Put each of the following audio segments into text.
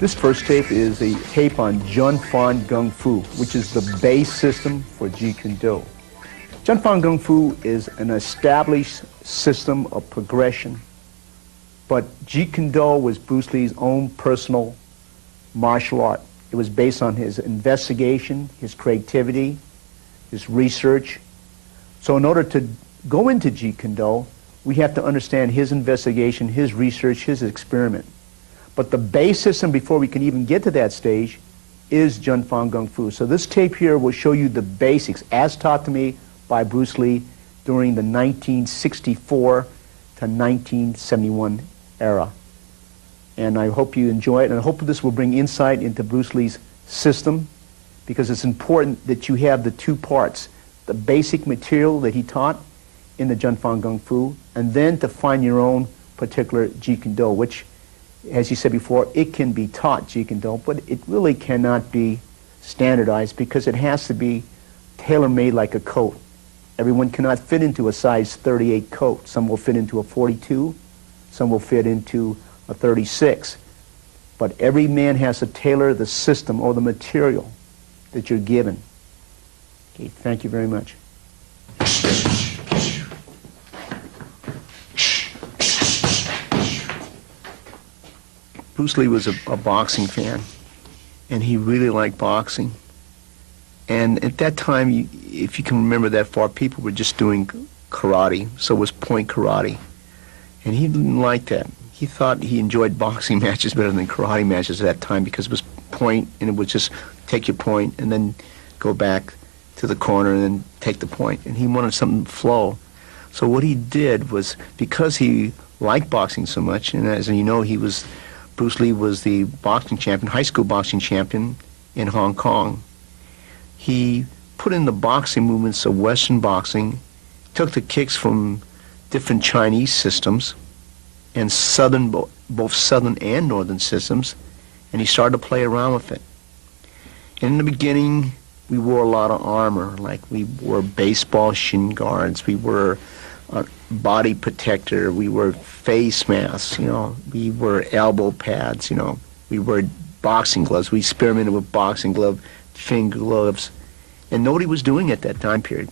This first tape is a tape on Jun Fan Gung Fu, which is the base system for Jeet Kune Do. Jun Fan Gung Fu is an established system of progression, but Jeet Kune Do was Bruce Lee's own personal martial art. It was based on his investigation, his creativity, his research. So in order to go into Jeet Kune Do, we have to understand his investigation, his research, his experiment. But the base system before we can even get to that stage is Jun Fan Gung Fu. So this tape here will show you the basics as taught to me by Bruce Lee during the 1964 to 1971 era. And I hope you enjoy it, and I hope this will bring insight into Bruce Lee's system, because it's important that you have the two parts, the basic material that he taught in the Jun Fan Gung Fu, and then to find your own particular Jeet Kune Do, which, as you said before, it can be taught Jeet Kune Do, but it really cannot be standardized because it has to be tailor-made like a coat. Everyone cannot fit into a size 38 coat. Some will fit into a 42, some will fit into a 36. But every man has to tailor the system or the material that you're given. Okay, thank you very much. Bruce Lee was a boxing fan, and he really liked boxing. And at that time, if you can remember that far, people were just doing karate, so it was point karate. And he didn't like that. He thought he enjoyed boxing matches better than karate matches at that time because it was point, and it would just take your point and then go back to the corner and then take the point. And he wanted something to flow. So what he did was, because he liked boxing so much, and as you know, Bruce Lee was the boxing champion, high school boxing champion in Hong Kong. He put in the boxing movements of Western boxing, took the kicks from different Chinese systems and both Southern and Northern systems, and he started to play around with it. And in the beginning, we wore a lot of armor, like we wore baseball shin guards, we wore body protector, we wore face masks, we wore elbow pads, we wore boxing gloves. We experimented with boxing glove, finger gloves, and nobody was doing it at that time period.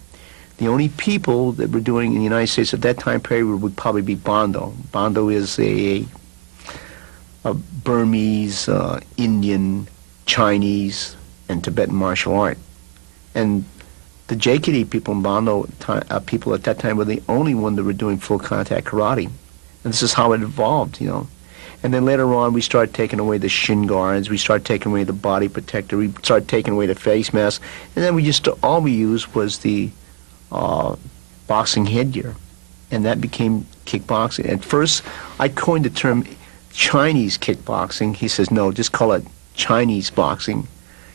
The only people that were doing in the United States at that time period would probably be Bando. Bando is a Burmese, Indian, Chinese, and Tibetan martial art. And the JKD people in Bando, people at that time, were the only one that were doing full contact karate. And this is how it evolved, And then later on, we started taking away the shin guards, we started taking away the body protector, we started taking away the face mask, and then all we used was the boxing headgear. And that became kickboxing. At first, I coined the term Chinese kickboxing. He says, no, just call it Chinese boxing,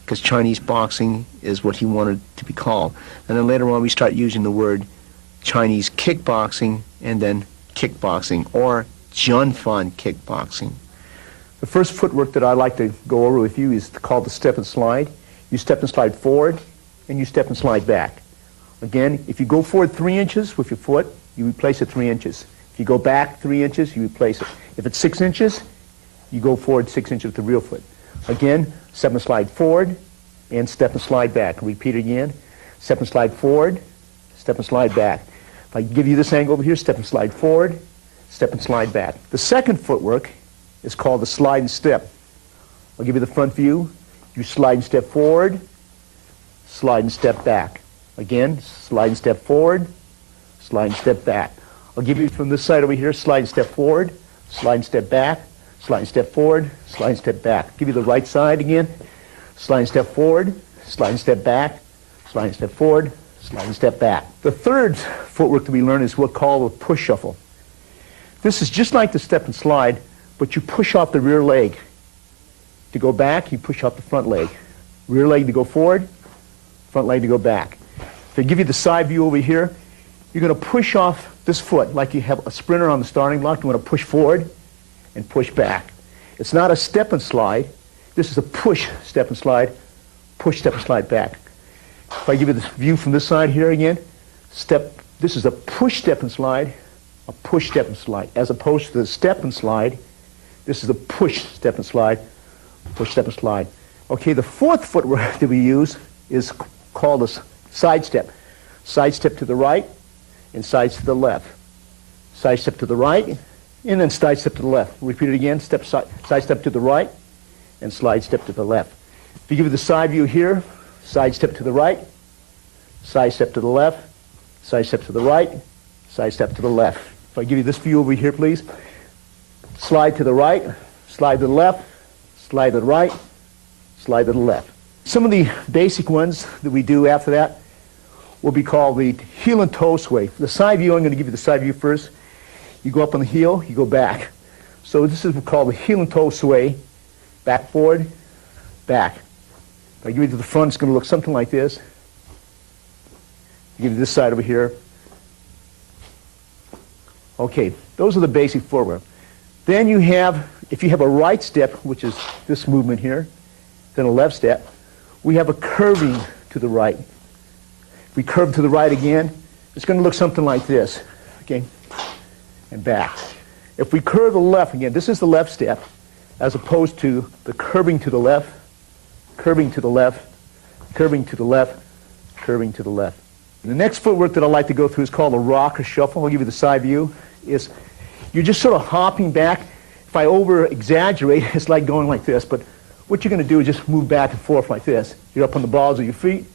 because Chinese boxing is what he wanted to be called. And then later on, we start using the word Chinese kickboxing and then kickboxing, or Jun Fan kickboxing. The first footwork that I like to go over with you is called the step and slide. You step and slide forward, and you step and slide back. Again, if you go forward 3 inches with your foot, you replace it 3 inches. If you go back 3 inches, you replace it. If it's 6 inches, you go forward 6 inches with the real foot. Again, step and slide forward, and step and slide back. Repeat it again. Step and slide forward, step and slide back. If I give you this angle over here, step and slide forward, step and slide back. The second footwork is called the slide and step. I'll give you the front view. You slide and step forward, slide and step back. Again, slide and step forward, slide and step back. I'll give you from this side over here, slide and step forward, slide and step back, slide and step forward, slide and step back. Give you the right side again. sliding step forward, sliding step back, sliding step forward, sliding step back. The third footwork that we learn is what's called a push shuffle. This is just like the step and slide, but you push off the rear leg. To go back, you push off the front leg. Rear leg to go forward, front leg to go back. If I give you the side view over here, you're going to push off this foot like you have a sprinter on the starting block. You want to push forward and push back. It's not a step and slide. This is a push, step and slide, push, step and slide back. If I give you the view from this side here again, this is a push, step and slide, a push, step and slide. As opposed to the step and slide, this is a push, step and slide, push, step and slide. Okay, the fourth footwork that we use is called a side step. Side step to the right and side to the left. Side step to the right and then side step to the left. Repeat it again, side step to the right and slide step to the left. If you give you the side view here, side step to the right, side step to the left, side step to the right, side step to the left. If I give you this view over here, please. Slide to the right, slide to the left, slide to the right, slide to the left. Some of the basic ones that we do after that will be called the heel and toe sway. The side view, I'm going to give you the side view first. You go up on the heel, you go back. So this is called the heel and toe sway. Back, forward, back. If I give you to the front, it's going to look something like this. I'll give you this side over here. Okay, those are the basic footwork. Then you have, if you have a right step, which is this movement here, then a left step, we have a curving to the right. If we curve to the right again, it's going to look something like this, okay, and back. If we curve the left again, this is the left step, as opposed to the curving to the left, curving to the left, curving to the left, curving to the left. The next footwork that I'd like to go through is called a rock or shuffle. I'll give you the side view. You're just sort of hopping back. If I over-exaggerate, it's like going like this, but what you're going to do is just move back and forth like this. You're up on the balls of your feet,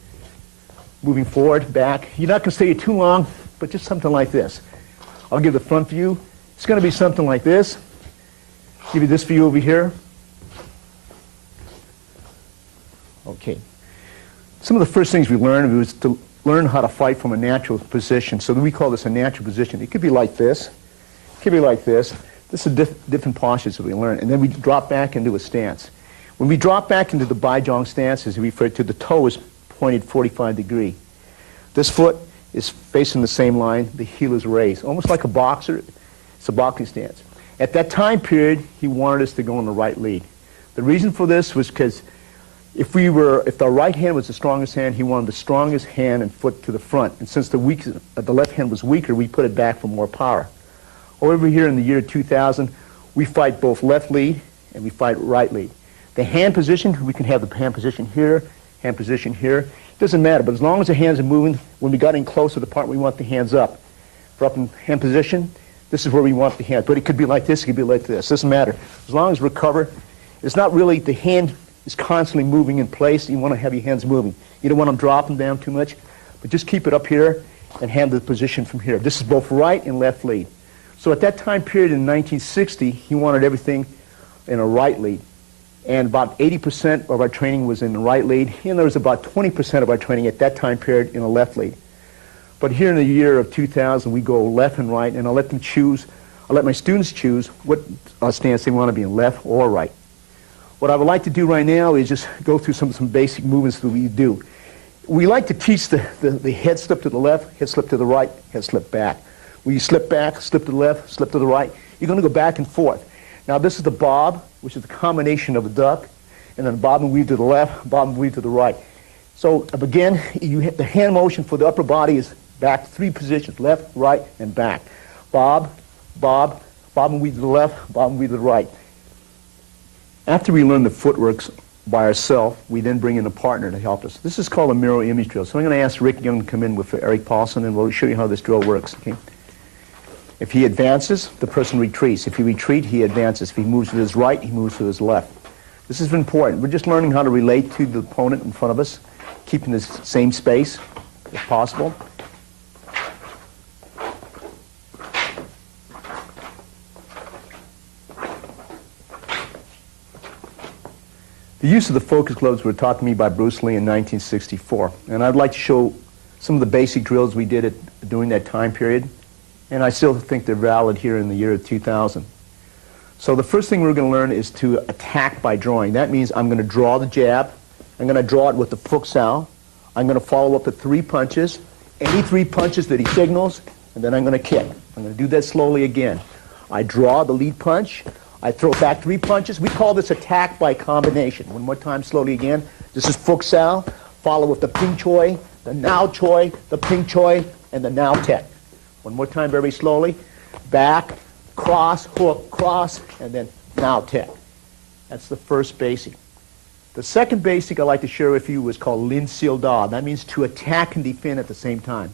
moving forward, back. You're not going to stay too long, but just something like this. I'll give the front view. It's going to be something like this. Give you this view over here. Okay. Some of the first things we learned was to learn how to fight from a natural position. So we call this a natural position. It could be like this. It could be like this. This is different postures that we learn. And then we drop back into a stance. When we drop back into the Baijong stance, as we refer to, the toe is pointed 45 degrees. This foot is facing the same line. The heel is raised. Almost like a boxer. It's a boxing stance. At that time period, he wanted us to go on the right lead. The reason for this was because if the right hand was the strongest hand, he wanted the strongest hand and foot to the front. And since the left hand was weaker, we put it back for more power. Over here in the year 2000, we fight both left lead and we fight right lead. The hand position, we can have the hand position here, hand position here. It doesn't matter, but as long as the hands are moving, when we got in close to the part, we want the hands up. If we're up in hand position, this is where we want the hands. But it could be like this, it could be like this. It doesn't matter. As long as we recover, it's not really the hand is constantly moving in place. You want to have your hands moving. You don't want them dropping down too much, but just keep it up here and handle the position from here. This is both right and left lead. So at that time period in 1960, he wanted everything in a right lead. And about 80% of our training was in the right lead, and there was about 20% of our training at that time period in a left lead. But here in the year of 2000, we go left and right, and I'll let my students choose what stance they want to be in, left or right. What I would like to do right now is just go through some basic movements that we do. We like to teach the head slip to the left, head slip to the right, head slip back. When you slip back, slip to the left, slip to the right, you're going to go back and forth. Now this is the bob, which is the combination of a duck, and then bob and weave to the left, bob and weave to the right. So again, you hit the hand motion for the upper body is back 3 positions, left, right, and back. Bob, bob, bob and weave to the left, bob and weave to the right. After we learn the footworks by ourselves, we then bring in a partner to help us. This is called a mirror image drill. So I'm going to ask Rick Young to come in with Eric Paulson, and we'll show you how this drill works. Okay? If he advances, the person retreats. If he retreats, he advances. If he moves to his right, he moves to his left. This is important. We're just learning how to relate to the opponent in front of us, keeping the same space if possible. The use of the focus gloves were taught to me by Bruce Lee in 1964, and I'd like to show some of the basic drills we did during that time period, and I still think they're valid here in the year 2000. So the first thing we're going to learn is to attack by drawing. That means I'm going to draw the jab, I'm going to draw it with the futsal, I'm going to follow up with 3 punches, any 3 punches that he signals, and then I'm going to kick. I'm going to do that slowly again. I draw the lead punch, I throw back 3 punches. We call this attack by combination. One more time, slowly again. This is futsal, follow with the ping choi, the now choi, the ping choi, and the now tek. One more time, very slowly. Back, cross, hook, cross, and then now tek. That's the first basic. The second basic I'd like to share with you is called Lin Sil Da. That means to attack and defend at the same time.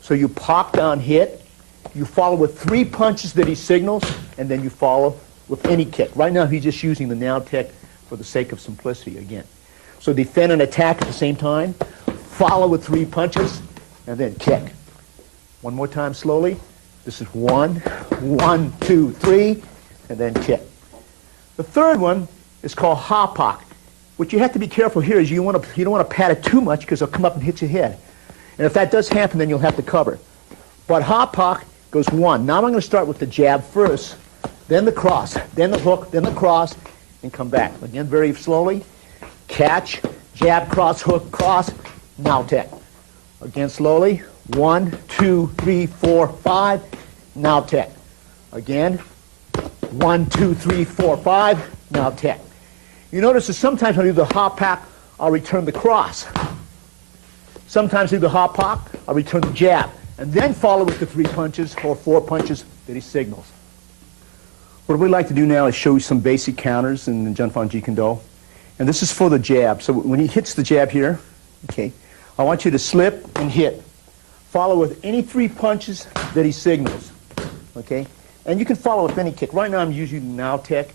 So you pop down hit, you follow with 3 punches that he signals, and then you follow with any kick. Right now he's just using the now tek for the sake of simplicity again. So defend and attack at the same time, follow with 3 punches, and then kick. One more time slowly. This is 1, 1, 2, 3, and then kick. The third one is called hapak. What you have to be careful here is you don't want to pat it too much because it'll come up and hit your head. And if that does happen, then you'll have to cover. But hapak goes 1. Now I'm going to start with the jab first, then the cross, then the hook, then the cross, and come back. Again, very slowly. Catch, jab, cross, hook, cross, now tek. Again, slowly. 1, 2, 3, 4, 5, now tek. Again, 1, 2, 3, 4, 5, now tek. You notice that sometimes when I do the hapak, I'll return the cross. Sometimes I do the hapak, I'll return the jab, and then follow with the 3 punches or 4 punches that he signals. What we'd like to do now is show you some basic counters in the Jeet Kune. And this is for the jab. So when he hits the jab here, okay, I want you to slip and hit. Follow with any 3 punches that he signals, okay? And you can follow with any kick. Right now I'm using the now tek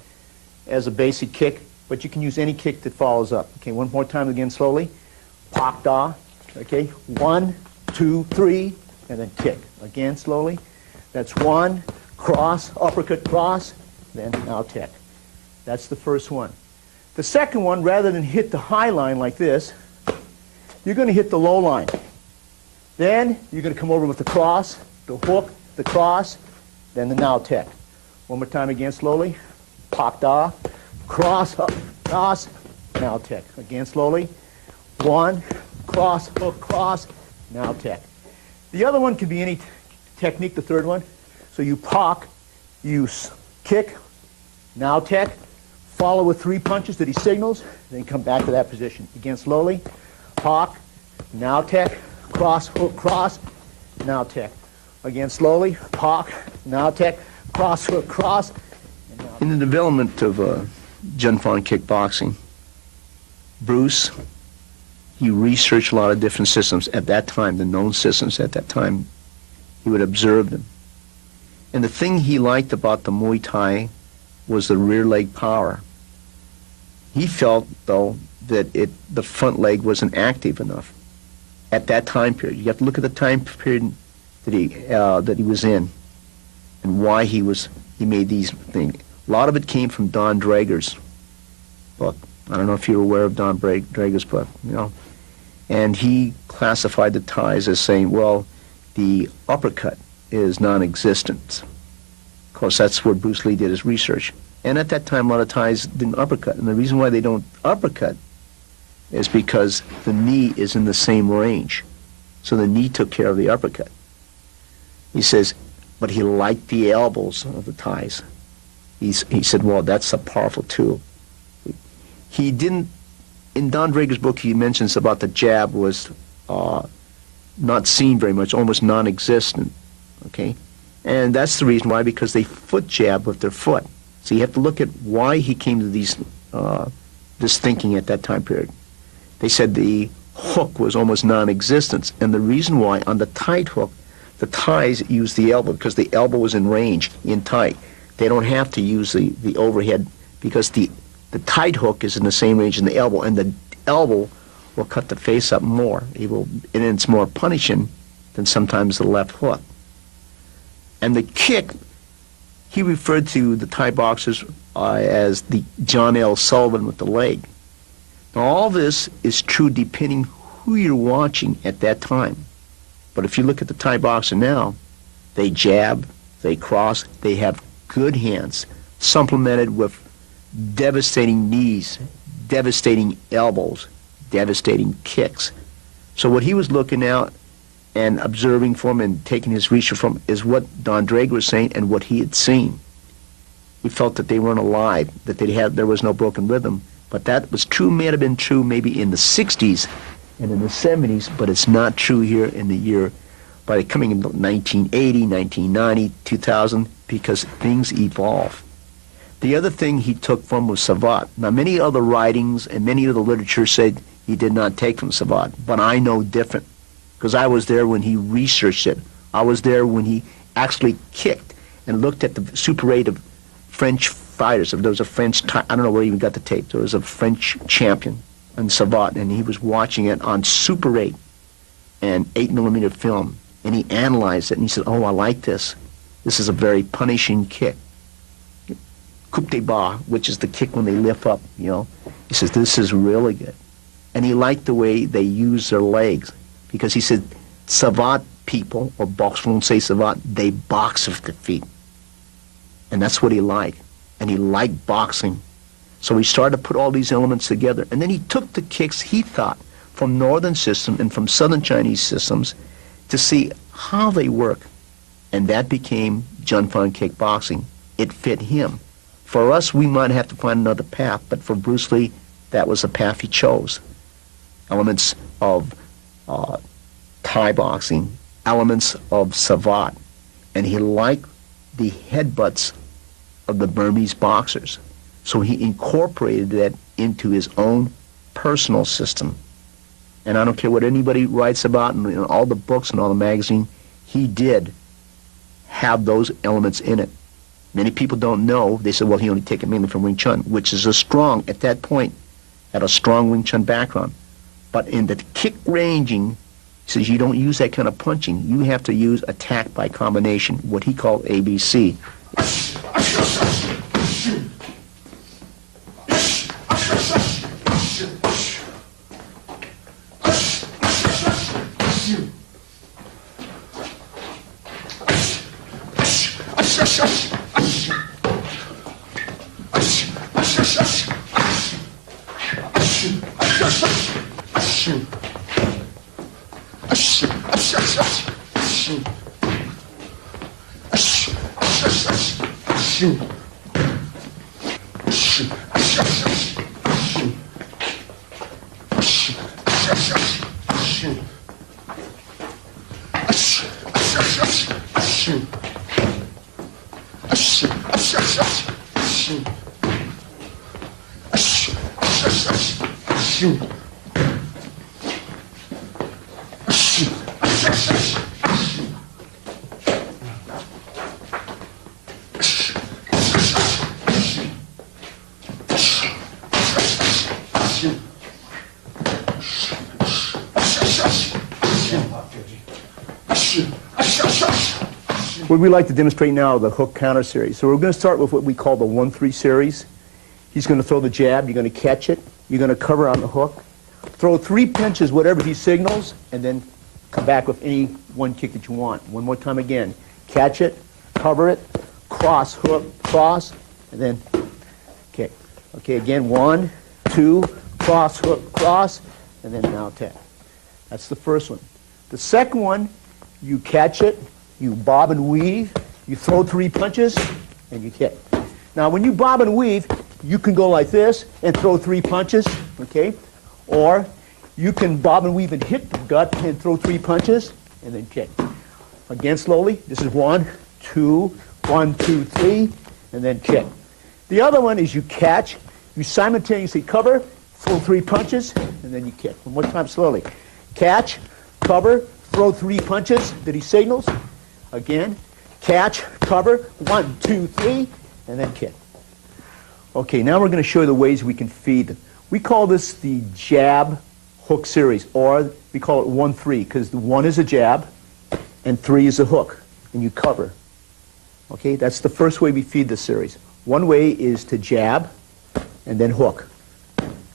as a basic kick, but you can use any kick that follows up. Okay, one more time again slowly. Pak da, okay? 1, 2, 3, and then kick. Again slowly. That's 1, cross, uppercut, cross, then now tek. That's the first one. The second one, rather than hit the high line like this, you're going to hit the low line. Then you're going to come over with the cross, the hook, the cross, then the now tek. One more time again slowly. Pak da, cross, up, cross, now tek. Again slowly. 1, cross, hook, cross, now tek. The other one could be any technique, the third one. So you pak, you kick, now tek, follow with 3 punches that he signals, then come back to that position. Again slowly. Pak, now tek, cross, hook, cross, now tek. Again slowly. Pak, now tek, cross, hook, cross. In the development of Jeet kickboxing, Bruce, he researched a lot of different systems at that time, the known systems at that time. He would observe them. And the thing he liked about the Muay Thai was the rear leg power. He felt, though, that the front leg wasn't active enough at that time period. You have to look at the time period that he was in and why he made these things. A lot of it came from Don Drager's book. I don't know if you're aware of Don Drager's book, you know. And he classified the Thais as saying, well, the uppercut is non-existent. Of course, that's where Bruce Lee did his research. And at that time, a lot of Thais didn't uppercut. And the reason why they don't uppercut is because the knee is in the same range. So the knee took care of the uppercut. He says, but he liked the elbows of the Thais. He said, well, that's a powerful tool. He didn't, in Don Drager's book, he mentions about the jab was not seen very much, almost non-existent, okay? And that's the reason why, because they foot jab with their foot. So you have to look at why he came to this thinking at that time period. They said the hook was almost non-existent, and the reason why, on the tight hook, the Thais use the elbow, because the elbow is in range, in tight. They don't have to use the overhead, because the tight hook is in the same range as the elbow, and the elbow will cut the face up more. And it's more punishing than sometimes the left hook. And the kick, he referred to the Thai boxers as the John L. Sullivan with the leg. All this is true depending who you're watching at that time. But if you look at the Thai boxer now, they jab, they cross, they have good hands, supplemented with devastating knees, devastating elbows, devastating kicks. So what he was looking at and observing from and taking his research from is what Don Drager was saying and what he had seen. He felt that they weren't alive, that there was no broken rhythm. But that was true, may have been true maybe in the 60s and in the 70s, but it's not true here in the year, by coming in 1980, 1990, 2000, because things evolve. The other thing he took from was Savant. Now, many other writings and many of the literature said he did not take from Savant, but I know different, because I was there when he researched it. I was there when he actually kicked and looked at the Super 8 of French fighters. There was a French, I don't know where he even got the tape. There was a French champion in Savant, and he was watching it on Super 8 and 8mm film, and he analyzed it, and he said, oh, I like this. This is a very punishing kick. Coup de bas, which is the kick when they lift up, you know. He says, this is really good. And he liked the way they use their legs, because he said, Savant people, or boxers won't say Savant, they box with their feet. And that's what he liked. And he liked boxing. So he started to put all these elements together. And then he took the kicks, he thought, from northern system and from southern Chinese systems to see how they work. And that became Junfan kickboxing. It fit him. For us, we might have to find another path, but for Bruce Lee, that was the path he chose. Elements of Thai boxing, elements of Savate. And he liked the headbutts of the Burmese boxers. So he incorporated that into his own personal system. And I don't care what anybody writes about in all the books and all the magazines, he did have those elements in it. Many people don't know. They said, well, he only took it mainly from Wing Chun, which is a strong, at that point, had a strong Wing Chun background. But in the kick ranging, he says you don't use that kind of punching. You have to use attack by combination, what he called ABC. What we like to demonstrate now, the hook counter series. So we're going to start with what we call the 1-3 series. He's going to throw the jab, you're going to catch it, you're going to cover on the hook, throw 3 punches, whatever he signals, and then come back with any one kick that you want. One more time again. Catch it, cover it, cross, hook, cross, and then kick. Okay, again, 1, 2, cross, hook, cross, and then now attack. That's the first one. The second one, you catch it, you bob and weave, you throw 3 punches, and you kick. Now, when you bob and weave, you can go like this and throw 3 punches, okay? Or you can bob and weave and hit the gut and throw 3 punches, and then kick. Again, slowly. This is 1, 2, 1, 2, 3, and then kick. The other one is you catch, you simultaneously cover, throw 3 punches, and then you kick. One more time, slowly. Catch, cover, throw 3 punches that he signals. Again, catch, cover, 1, 2, 3, and then kick. Okay, now we're going to show you the ways we can feed them. We call this the jab hook series, or we call it 1-3, because 1 is a jab and 3 is a hook, and you cover. Okay, that's the first way we feed the series. One way is to jab and then hook.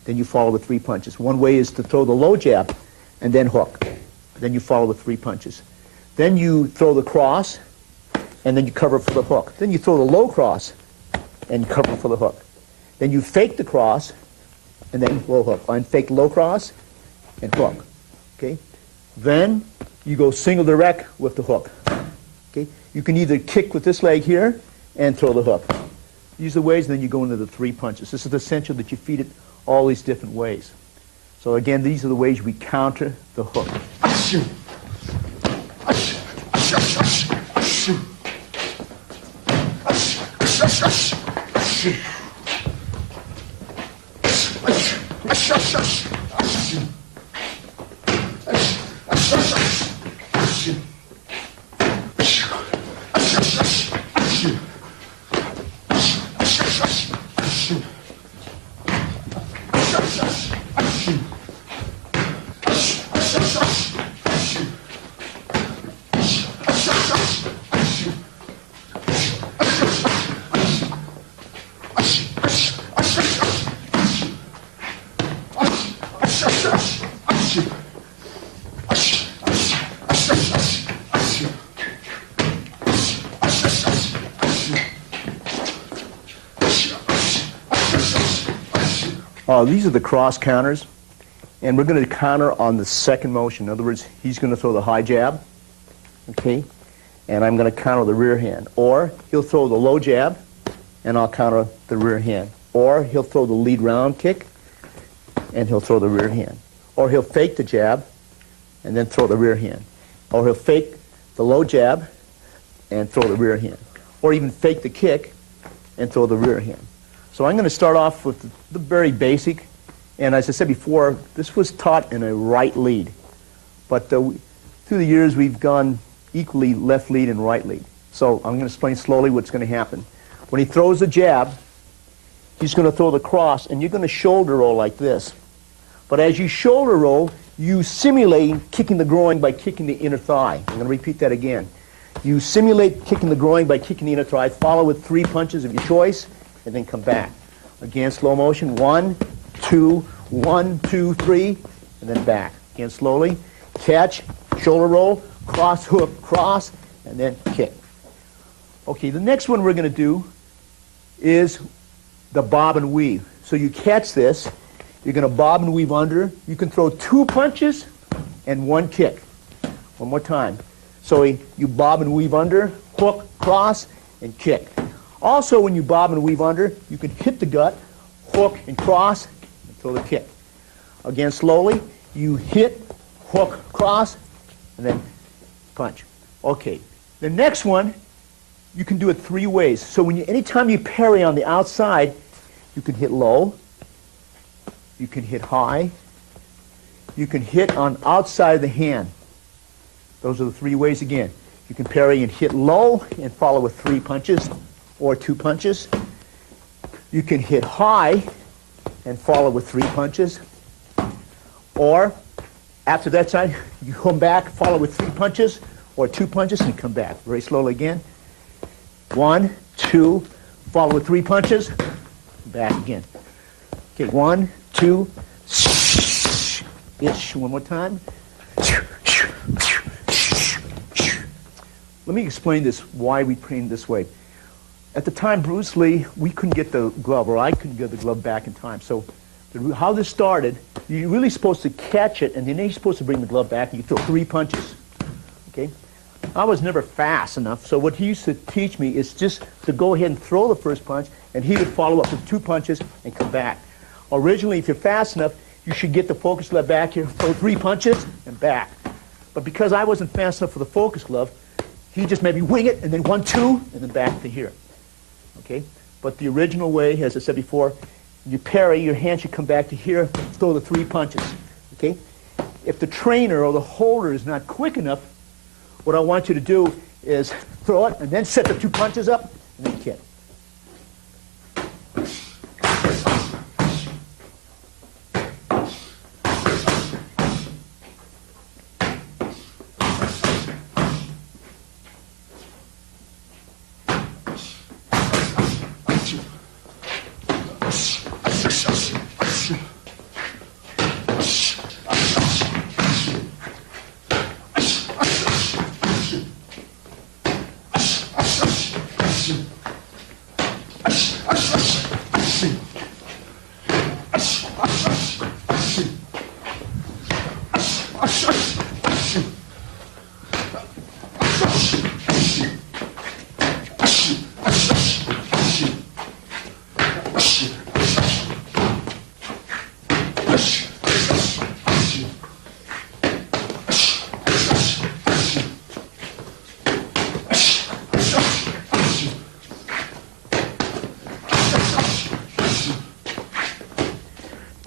then you follow with 3 punches. One way is to throw the low jab and then hook. Then you follow with 3 punches. Then you throw the cross, and then you cover for the hook. Then you throw the low cross and cover for the hook. Then you fake the cross, and then low hook. And fake low cross and hook. Okay? Then you go single direct with the hook. Okay? You can either kick with this leg here and throw the hook. Use the ways, and then you go into the 3 punches. This is essential that you feed it all these different ways. So again, these are the ways we counter the hook. These are the cross counters, and we're going to counter on the second motion. In other words, he's going to throw the high jab, okay, and I'm going to counter the rear hand. Or he'll throw the low jab, and I'll counter the rear hand. Or he'll throw the lead round kick, and he'll throw the rear hand. Or he'll fake the jab, and then throw the rear hand. Or he'll fake the low jab, and throw the rear hand. Or even fake the kick, and throw the rear hand. So I'm going to start off with the very basic, and as I said before, this was taught in a right lead. But through the years, we've gone equally left lead and right lead. So I'm going to explain slowly what's going to happen. When he throws the jab, he's going to throw the cross, and you're going to shoulder roll like this. But as you shoulder roll, you simulate kicking the groin by kicking the inner thigh. I'm going to repeat that again. You simulate kicking the groin by kicking the inner thigh, follow with 3 punches of your choice, and then come back. Again, slow motion, 1, 2, 1, 2, 3, and then back. Again, slowly, catch, shoulder roll, cross, hook, cross, and then kick. Okay, the next one we're going to do is the bob and weave. So you catch this, you're going to bob and weave under. You can throw 2 punches and 1 kick. One more time. So you bob and weave under, hook, cross, and kick. Also, when you bob and weave under, you can hit the gut, hook and cross, and throw the kick. Again, slowly, you hit, hook, cross, and then punch. Okay, the next one, you can do it 3 ways. So anytime you parry on the outside, you can hit low, you can hit high, you can hit on outside of the hand. Those are the 3 ways again. You can parry and hit low and follow with 3 punches. Or 2 punches. You can hit high and follow with 3 punches. Or after that side, you come back, follow with 3 punches or 2 punches, and come back. Very slowly again. 1, 2, follow with 3 punches, back again. Okay, 1, 2, ish. One more time. Let me explain this, why we train this way. At the time, Bruce Lee, we couldn't get the glove, or I couldn't get the glove back in time. So how this started, you're really supposed to catch it, and then you're supposed to bring the glove back, and you throw 3 punches. Okay? I was never fast enough, so what he used to teach me is just to go ahead and throw the first punch, and he would follow up with 2 punches and come back. Originally, if you're fast enough, you should get the focus glove back here, throw 3 punches, and back. But because I wasn't fast enough for the focus glove, he just made me wing it, and then 1, 2, and then back to here. Okay? But the original way, as I said before, you parry, your hand should come back to here, throw the 3 punches. Okay? If the trainer or the holder is not quick enough, what I want you to do is throw it and then set the 2 punches up and then kick.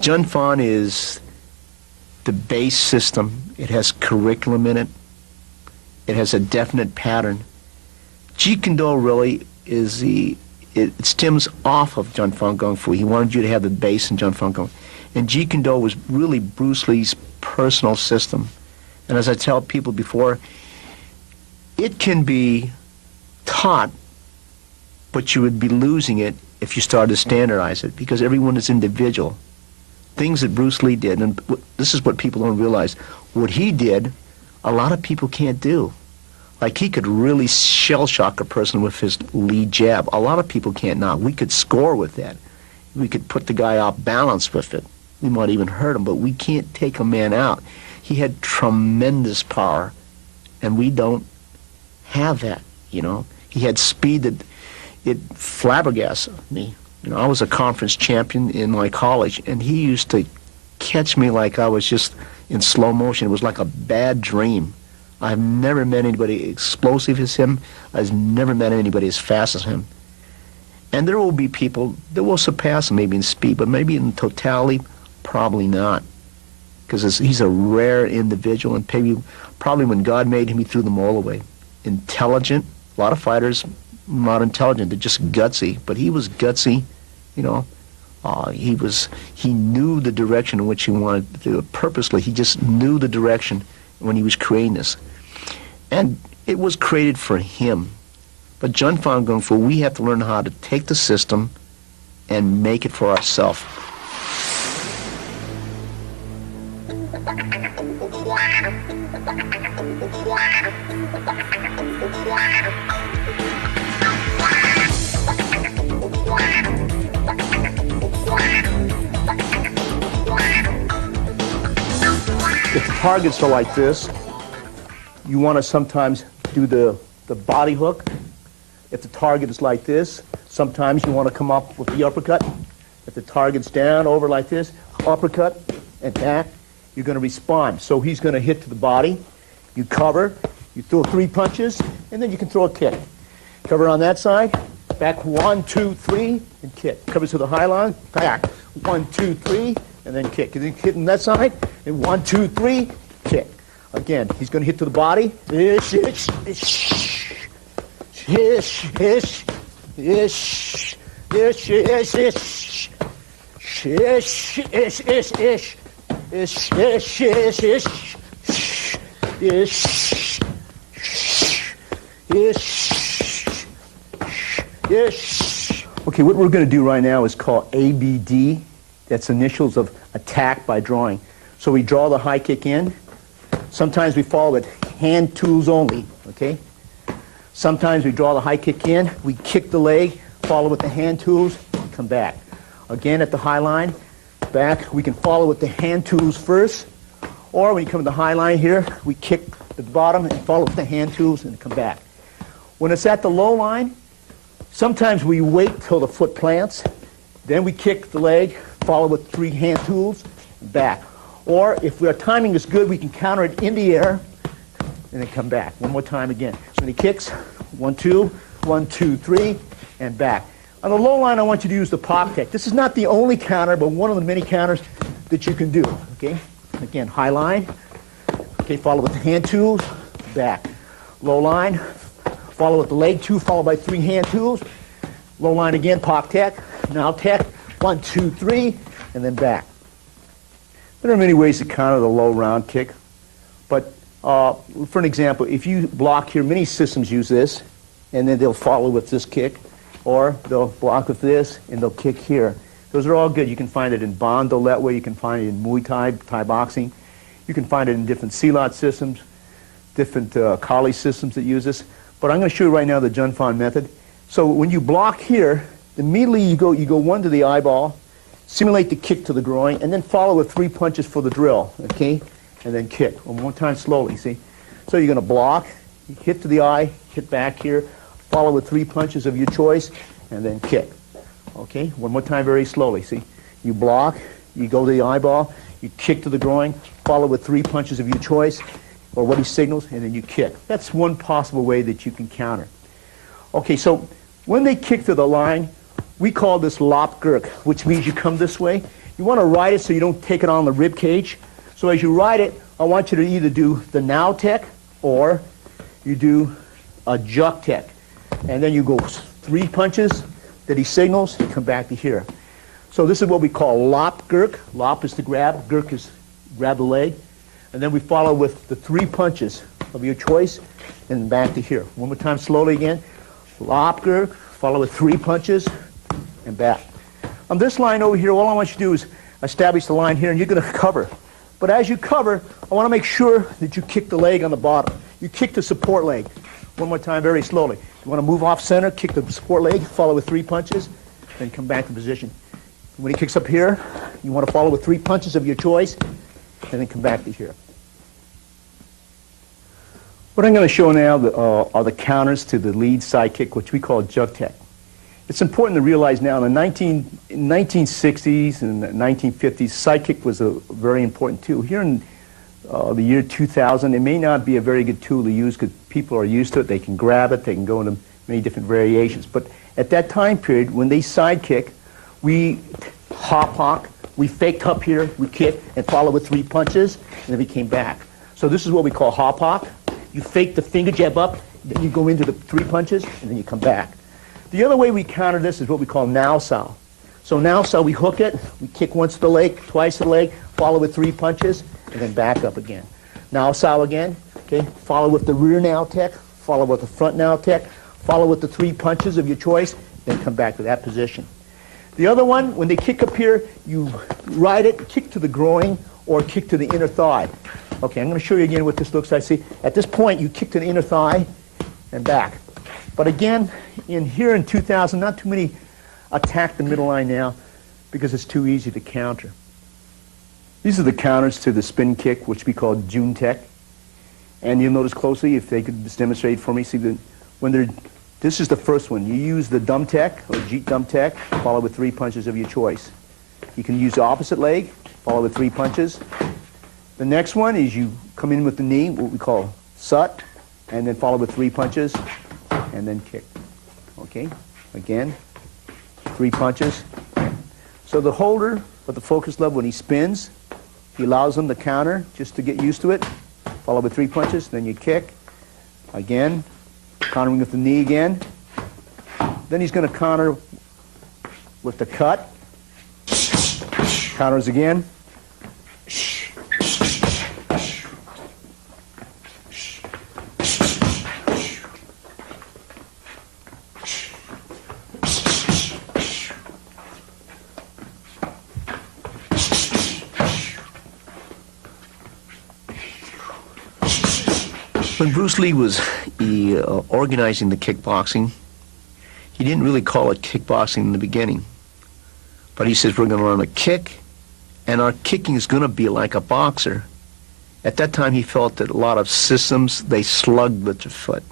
Jun Fan is the base system. It has curriculum in it. It has a definite pattern. Jeet Kune really is it stems off of Jun Fan Kung Fu. He wanted you to have the base in Jun Fan Kung Fu. And Jeet Kune was really Bruce Lee's personal system. And as I tell people before, it can be taught, but you would be losing it if you started to standardize it, because everyone is individual. Things that Bruce Lee did, and this is what people don't realize, what he did, a lot of people can't do. Like, he could really shell-shock a person with his lead jab. A lot of people can't now. We could score with that. We could put the guy off balance with it. We might even hurt him, but we can't take a man out. He had tremendous power, and we don't have that, you know. He had speed that it flabbergasted me. You know, I was a conference champion in my college, and he used to catch me like I was just in slow motion. It was like a bad dream. I've never met anybody explosive as him. I've never met anybody as fast as him. And there will be people that will surpass him maybe in speed, but maybe in totality, probably not. Because he's a rare individual, and probably when God made him, he threw them all away. Intelligent. A lot of fighters not intelligent. They're just gutsy. But he was gutsy, you know. He knew the direction in which he wanted to do it purposely. He just knew the direction when he was creating this. And it was created for him. But Jun Fan Kung Fu, we have to learn how to take the system and make it for ourselves. If the targets are like this, you want to sometimes do the body hook. If the target is like this, sometimes you want to come up with the uppercut. If the target's down, over like this, uppercut and back, you're going to respond. So he's going to hit to the body, you cover, you throw 3 punches, and then you can throw a kick. Cover on that side, back 1, 2, 3, and kick. Cover to the high line, back 1, 2, 3, and then kick. And then hit on that side, and 1, 2, 3, kick. Again, he's going to hit to the body. Ish, ish, ish, ish, ish, ish, ish, ish, ish, ish, ish, ish, ish. Ish, ish, ish, ish, ish, ish, ish. Okay, what we're going to do right now is called ABD. That's initials of attack by drawing. So we draw the high kick in. Sometimes we follow with hand tools only, okay? Sometimes we draw the high kick in, we kick the leg, follow with the hand tools, come back. Again at the high line, back, we can follow with the hand tools first, or when you come to the high line here, we kick the bottom and follow with the hand tools and come back. When it's at the low line, sometimes we wait till the foot plants, then we kick the leg, follow with 3 hand tools, and back. Or if our timing is good, we can counter it in the air and then come back. One more time again. So when he kicks, 1, 2, 1, 2, 3, and back. On the low line, I want you to use the pop kick. This is not the only counter, but one of the many counters that you can do. Okay? Again, high line. Okay, follow with the hand tools, back. Low line, follow with the leg 2, followed by 3 hand tools. Low line again, pop tech. Now tech, 1, 2, 3, and then back. There are many ways to counter the low round kick, but for an example, if you block here, many systems use this, and then they'll follow with this kick, or they'll block with this, and they'll kick here. Those are all good. You can find it in Bando that way. You can find it in Muay Thai, Thai boxing. You can find it in different Silat systems, different Kali systems that use this. But I'm going to show you right now the Jun Fan method. So when you block here, immediately you go 1 to the eyeball, simulate the kick to the groin, and then follow with 3 punches for the drill, okay? And then kick. One more time slowly, see? So you're going to block, hit to the eye, hit back here, follow with 3 punches of your choice, and then kick. Okay? One more time very slowly, see? You block, you go to the eyeball, you kick to the groin, follow with 3 punches of your choice, or what he signals, and then you kick. That's one possible way that you can counter. Okay, so when they kick to the line, we call this lop gurk, which means you come this way, You want to ride it so you don't take it on the rib cage. So as you ride it, I want you to either do the now tech or you do a juck tech. And then you go 3 punches that he signals, you come back to here. So this is what we call lop gurk. Lop is to grab, gurk is grab the leg. And then we follow with the 3 punches of your choice and back to here. One more time slowly again. Lop gurk, follow with 3 punches and back. On this line over here, all I want you to do is establish the line here and you're going to cover. But as you cover, I want to make sure that you kick the leg on the bottom. You kick the support leg. One more time, very slowly. You want to move off center, kick the support leg, follow with 3 punches, then come back to position. When he kicks up here, you want to follow with 3 punches of your choice, and then come back to here. What I'm going to show now are the counters to the lead side kick, which we call jug tech. It's important to realize now in the 1960s and the 1950s, side kick was a very important tool. Here in the year 2000, it may not be a very good tool to use because people are used to it. They can grab it. They can go into many different variations. But at that time period, when they side kick, we hop, we faked up here, we kick, and follow with 3 punches, and then we came back. So this is what we call hop. You fake the finger jab up, then you go into the 3 punches, and then you come back. The other way we counter this is what we call now sao. So now sao, we hook it, we kick once to the leg, twice to the leg, follow with 3 punches, and then back up again. Now sao again, okay, follow with the rear now tech, follow with the front now tech, follow with the 3 punches of your choice, then come back to that position. The other one, when they kick up here, you ride it, kick to the groin, or kick to the inner thigh. Okay, I'm going to show you again what this looks like. See, at this point, you kick to the inner thigh and back. But again, here in 2000, not too many attack the middle line now because it's too easy to counter. These are the counters to the spin kick, which we call June tech. And you'll notice closely, if they could just demonstrate for me, see that when they're, this is the first one. You use the dumb tech, or Jeet dumb tech, follow with 3 punches of your choice. You can use the opposite leg, follow with 3 punches. The next one is you come in with the knee, what we call sut, and then follow with 3 punches, and then kick. Okay, again, 3 punches. So the holder at the focus level, when he spins, he allows them to counter just to get used to it. Follow with 3 punches, then you kick. Again, countering with the knee again. Then he's going to counter with the cut. Counters again. When Bruce Lee was organizing the kickboxing, he didn't really call it kickboxing in the beginning. But he says, we're going to learn a kick, and our kicking is going to be like a boxer. At that time, he felt that a lot of systems, they slugged with your foot.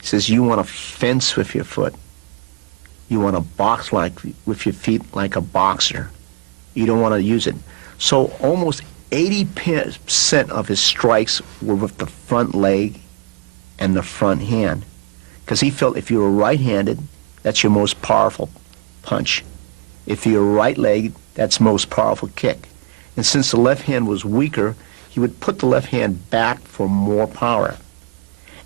He says, you want to fence with your foot. You want to box with your feet like a boxer. You don't want to use it. So almost 80% of his strikes were with the front leg and the front hand, because he felt if you were right-handed, that's your most powerful punch. If you're right leg, that's most powerful kick. And since the left hand was weaker, he would put the left hand back for more power.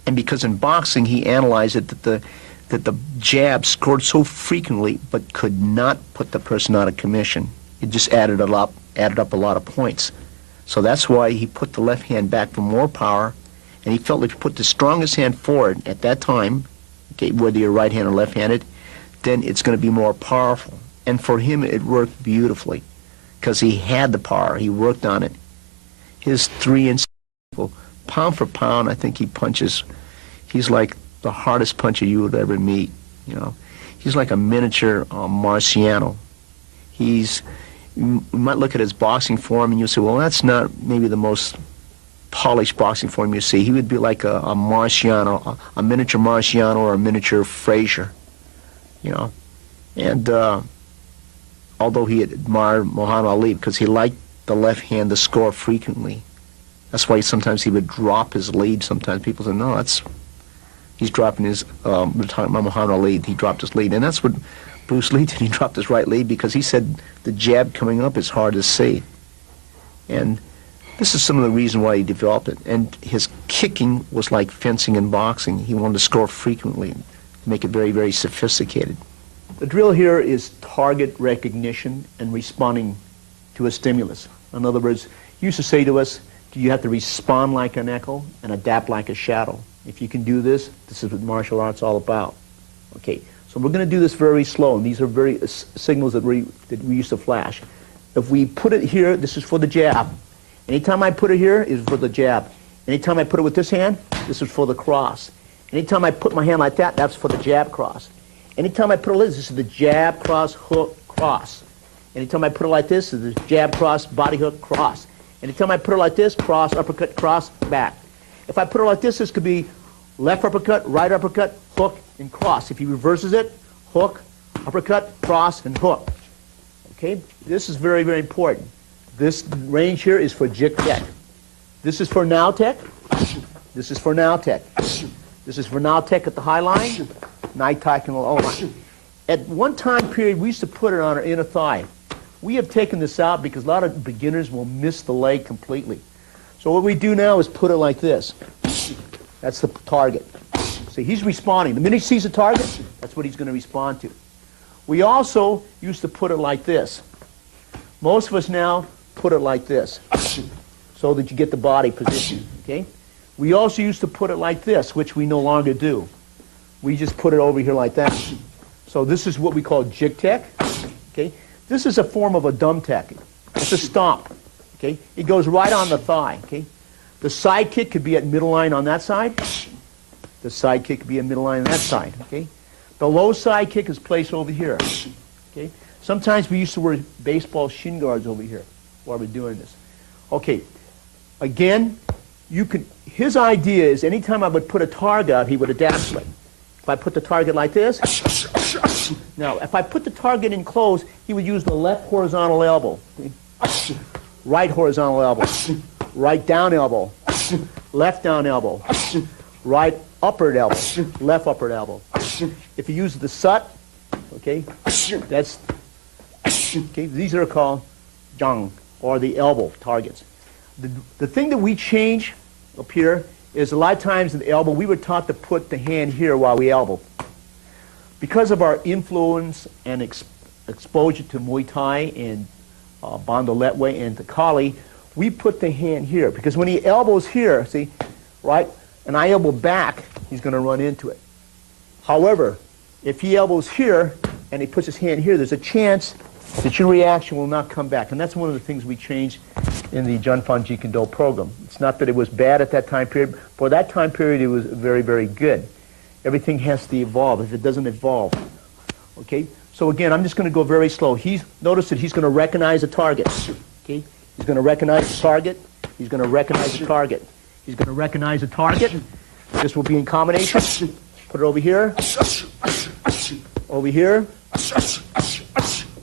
And because in boxing he analyzed it that the jab scored so frequently but could not put the person out of commission. It just added up a lot of points. So that's why he put the left hand back for more power, and he felt if you put the strongest hand forward at that time, okay, whether you're right-handed or left-handed, then it's going to be more powerful. And for him, it worked beautifully because he had the power. He worked on it. His 3-inch, pound for pound, I think he punches. He's like the hardest puncher you would ever meet. You know, he's like a miniature Marciano. You might look at his boxing form and you'll say, well, that's not maybe the most polished boxing form you see. He would be like a Marciano, a miniature Marciano or a miniature Frazier, you know. And although he admired Muhammad Ali because he liked the left hand to score frequently. That's why sometimes he would drop his lead. Sometimes people say, no, he's dropping his, we're talking about Muhammad Ali, he dropped his lead. And that's what Bruce Lee did. He dropped his right leg because he said the jab coming up is hard to see. And this is some of the reason why he developed it. And his kicking was like fencing and boxing. He wanted to score frequently, make it very, very sophisticated. The drill here is target recognition and responding to a stimulus. In other words, he used to say to us, you have to respond like an echo and adapt like a shadow. If you can do this, this is what martial arts is all about. Okay, so we're going to do this very slow, and these are very signals that we used to flash. If we put it here, this is for the jab. Anytime I put it here is for the jab. Anytime I put it with this hand, this is for the cross. Anytime I put my hand like that, that's for the jab cross. Anytime I put it like this is the jab, cross, hook, cross. Anytime I put it like this is the jab, cross, body hook, cross. Anytime I put it like this, cross, uppercut, cross, back. If I put it like this could be left uppercut, right uppercut, hook, and cross. If he reverses it, hook, uppercut, cross, and hook. Okay? This is very, very important. This range here is for Jeet Kune. This is for now tech. This is for now tech. This is for now tech at the high line. Night tech and the low line. At one time period, we used to put it on our inner thigh. We have taken this out because a lot of beginners will miss the leg completely. So what we do now is put it like this. That's the target. See, he's responding. The minute he sees a target, that's what he's going to respond to. We also used to put it like this. Most of us now put it like this so that you get the body position. Okay? We also used to put it like this, which we no longer do. We just put it over here like that. So this is what we call Jeet Kune. Okay? This is a form of a dumb tech. It's a stomp. Okay? It goes right on the thigh. Okay? The side kick could be at middle line on that side. The side kick could be at middle line on that side. Okay? The low side kick is placed over here. Okay? Sometimes we used to wear baseball shin guards over here while we're doing this. Okay. Again, his idea is anytime I would put a target out, he would adapt to it. If I put the target like this, now if I put the target in close, he would use the left horizontal elbow, right horizontal elbow, right down elbow, left down elbow, right upward elbow, left upward elbow. If you use the sut, okay, that's, okay, these are called jang, or the elbow targets. The thing that we change up here is a lot of times in the elbow, we were taught to put the hand here while we elbow. Because of our influence and exposure to Muay Thai and Bando Letway and the Kali, we put the hand here. Because when he elbows here, see, right, and I elbow back, he's going to run into it. However, if he elbows here and he puts his hand here, there's a chance that your reaction will not come back. And that's one of the things we changed in the Junfan Jeet Kune Do program. It's not that it was bad at that time period. For that time period, it was very, very good. Everything has to evolve. If it doesn't evolve, okay? So again, I'm just going to go very slow. Notice that he's going to recognize a target. Okay? He's going to recognize the target. He's going to recognize the target. He's going to recognize a target. This will be in combination. Put it over here. Over here.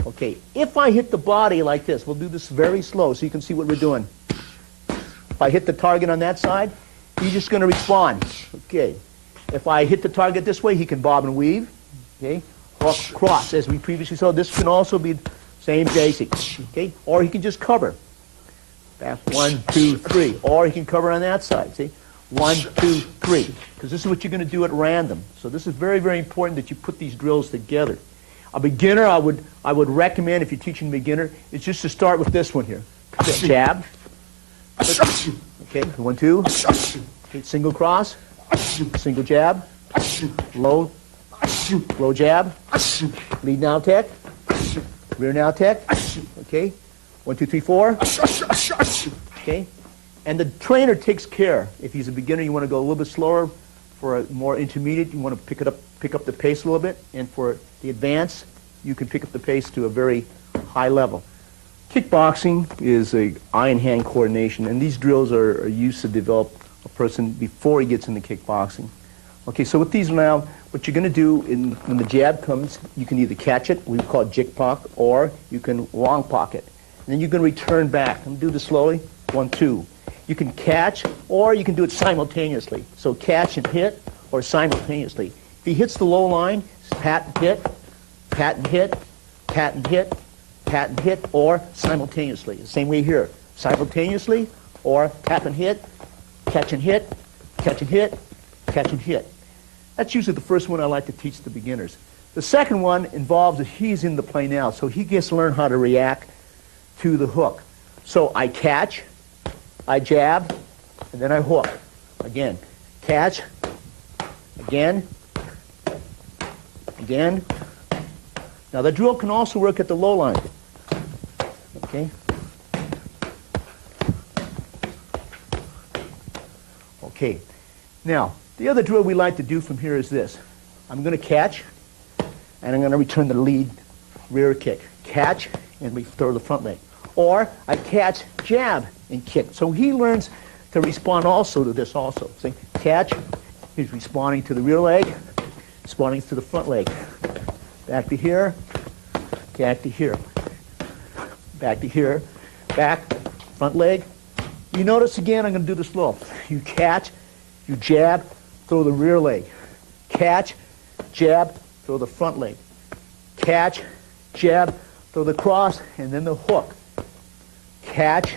Okay, if I hit the body like this, we'll do this very slow so you can see what we're doing. If I hit the target on that side, he's just going to respond. Okay. If I hit the target this way, he can bob and weave. Okay. Or cross, as we previously saw. This can also be the same basic. Okay. Or he can just cover. That's 1, 2, 3. Or he can cover on that side. See? 1, 2, 3. Because this is what you're going to do at random. So this is very, very important that you put these drills together. A beginner, I would recommend, if you're teaching a beginner, is just to start with this one here. Jab. Okay, 1, 2. Okay, single cross. Single jab. Low jab. Lead now tech. Rear now tech. Okay. 1, 2, 3, 4. Okay. And the trainer takes care. If he's a beginner, you want to go a little bit slower. For a more intermediate, you want to pick up the pace a little bit. And for the advanced, you can pick up the pace to a very high level. Kickboxing is a eye-and-hand coordination, and these drills are used to develop a person before he gets into kickboxing. Okay, so with these now, what you're going to do when the jab comes, you can either catch it, we call it jik pak, or you can long pocket. And then you're going to return back. I'm going to do this slowly. 1, 2. You can catch, or you can do it simultaneously. So catch and hit, or simultaneously. If he hits the low line, pat, hit, pat and hit, pat and hit, pat and hit, or simultaneously. The same way here. Simultaneously, or tap and hit, catch and hit, catch and hit, catch and hit. That's usually the first one I like to teach the beginners. The second one involves that he's in the play now, so he gets to learn how to react to the hook. So I catch, I jab, and then I hook. Again, catch, again, again. Now the drill can also work at the low line. Okay? Okay. Now, the other drill we like to do from here is this. I'm going to catch, and I'm going to return the lead rear kick. Catch, and we throw the front leg. Or I catch, jab, and kick. So he learns to respond also to this also. See, catch, he's responding to the rear leg, responding to the front leg. Back to here, back to here, back to here, back, front leg. You notice again, I'm going to do this slow. You catch, you jab, throw the rear leg. Catch, jab, throw the front leg. Catch, jab, throw the cross, and then the hook. Catch,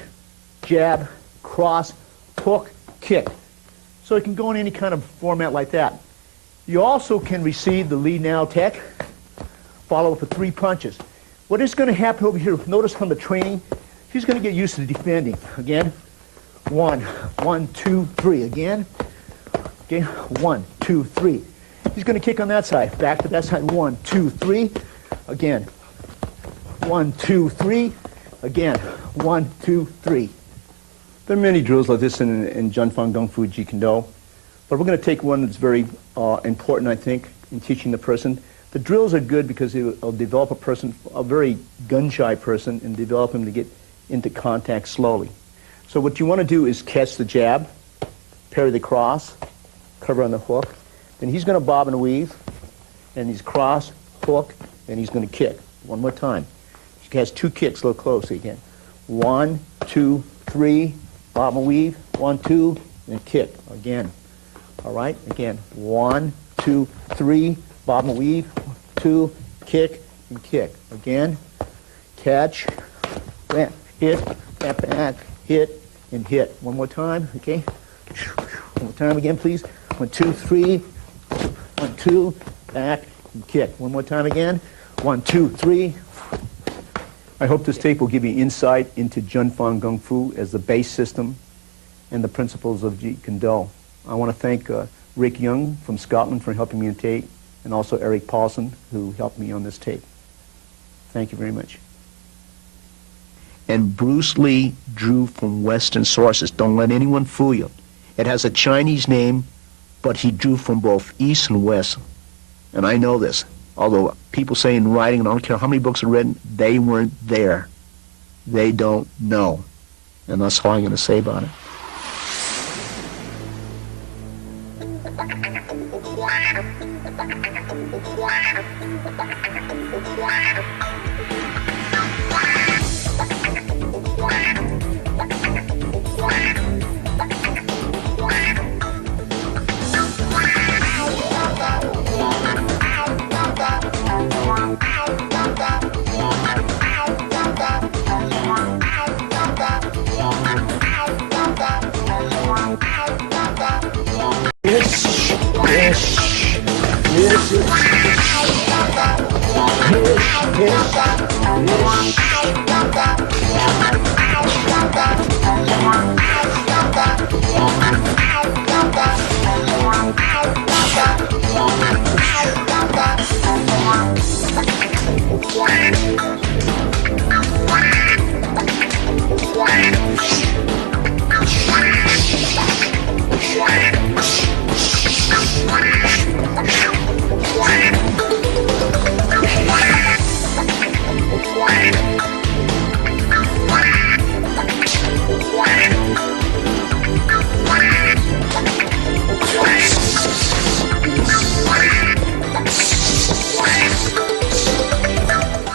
jab, cross, hook, kick. So it can go in any kind of format like that. You also can receive the lead now tech, follow up with 3 punches. What is going to happen over here, notice from the training, he's going to get used to defending. Again, 1, 2, 3. Again, okay, 1, 2, 3. He's going to kick on that side, back to that side, 1, 2, 3. Again, 1, 2, 3. Again, 1, 2, 3. There are many drills like this in Jun Fan Kung Fu Jeet Kune Do, but we're going to take one that's very important, I think, in teaching the person. The drills are good because it'll develop a person, a very gun-shy person, and develop him to get into contact slowly. So what you want to do is catch the jab, parry the cross, cover on the hook. Then he's going to bob and weave, and he's cross, hook, and he's going to kick. One more time. He has 2 kicks, a little close again. 1, 2, 3, bob and weave, 1, 2, and kick again. All right, again, 1, 2, 3, bob and weave, 2, kick, and kick. Again, catch, bam, hit, tap back, hit, and hit. One more time, okay? One more time again, please. 1, 2, 3, 1, 2, back, and kick. One more time again. 1, 2, 3. I hope this tape will give you insight into Jun Fan Kung Fu as the base system and the principles of Jeet Kune Do. I want to thank Rick Young from Scotland for helping me on tape, and also Eric Paulson, who helped me on this tape. Thank you very much. And Bruce Lee drew from Western sources. Don't let anyone fool you. It has a Chinese name, but he drew from both East and West. And I know this. Although people say in writing, and I don't care how many books are written, they weren't there. They don't know. And that's all I'm going to say about it.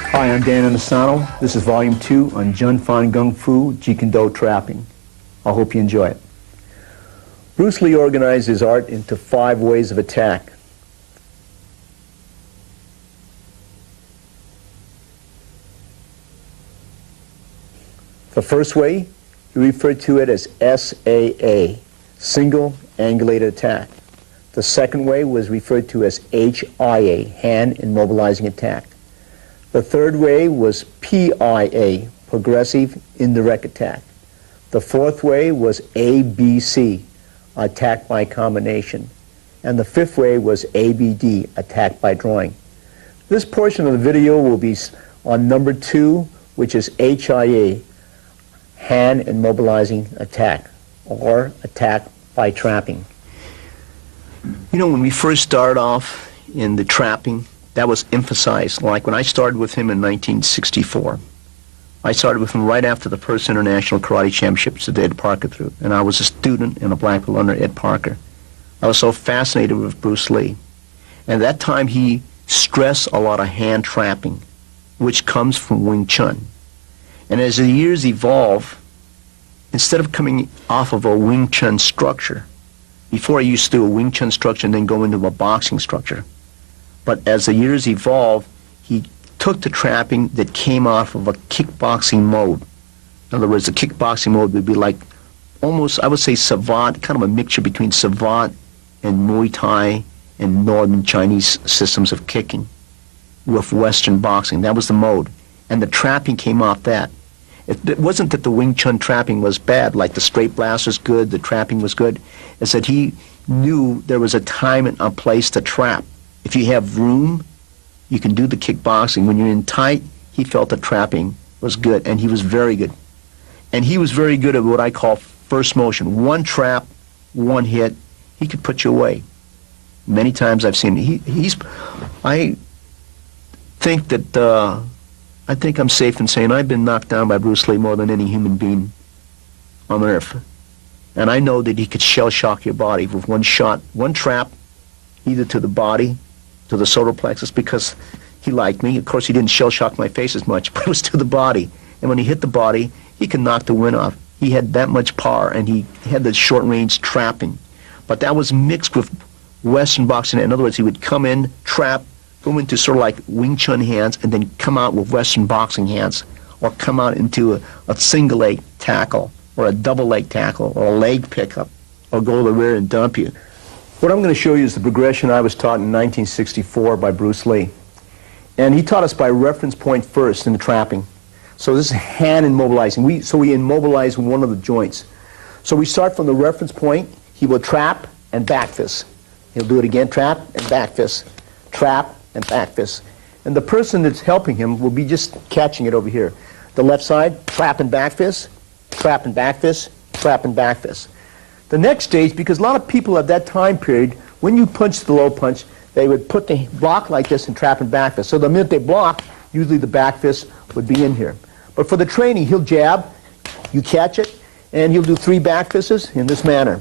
Hi, I'm Dan Inosanto. This is Volume 2 on Jun Fan Kung Fu Jeet Kune Do trapping. I hope you enjoy it. Bruce Lee organized his art into 5 ways of attack. The first way, he referred to it as SAA, single angulated attack. The second way was referred to as HIA, hand immobilizing attack. The third way was PIA, progressive indirect attack. The fourth way was ABC, attack by combination. And the fifth way was ABD, attack by drawing. This portion of the video will be on number 2, which is HIA, hand immobilizing attack, or attack by trapping. You know, when we first started off in the trapping, that was emphasized. Like when I started with him in 1964, I started with him right after the first International Karate Championships that Ed Parker threw. And I was a student and a black belt under Ed Parker. I was so fascinated with Bruce Lee. And at that time, he stressed a lot of hand trapping, which comes from Wing Chun. And as the years evolve, instead of coming off of a Wing Chun structure, before I used to do a Wing Chun structure and then go into a boxing structure. But as the years evolved, he took the trapping that came off of a kickboxing mode. In other words, the kickboxing mode would be like almost, I would say, savant, kind of a mixture between savant and Muay Thai and Northern Chinese systems of kicking with Western boxing. That was the mode. And the trapping came off that. It wasn't that the Wing Chun trapping was bad, like the straight blast was good, the trapping was good. It's that he knew there was a time and a place to trap. If you have room, you can do the kickboxing. When you're in tight, he felt the trapping was good, and he was very good. And he was very good at what I call first motion. One trap, one hit, he could put you away. Many times I've seen him. I think that, I think I'm safe in saying I've been knocked down by Bruce Lee more than any human being on earth. And I know that he could shell shock your body with one shot, one trap, either to the body, to the solar plexus, because he liked me. Of course, he didn't shell shock my face as much, but it was to the body. And when he hit the body, he could knock the wind off. He had that much power, and he had the short-range trapping. But that was mixed with Western boxing. In other words, he would come in, trap, go into sort of like Wing Chun hands, and then come out with Western boxing hands, or come out into a single leg tackle, or a double leg tackle, or a leg pickup, or go to the rear and dump you. What I'm going to show you is the progression I was taught in 1964 by Bruce Lee. And he taught us by reference point first in the trapping. So this is hand immobilizing. So we immobilize one of the joints. So we start from the reference point. He will trap and back fist. He'll do it again, trap and back fist, trap and back fist. And the person that's helping him will be just catching it over here. The left side, trap and back fist, trap and back fist, trap and back fist. The next stage, because a lot of people at that time period, when you punch the low punch, they would put the block like this and trap and back fist. So the minute they block, usually the back fist would be in here. But for the training, he'll jab, you catch it, and he'll do 3 back fists in this manner.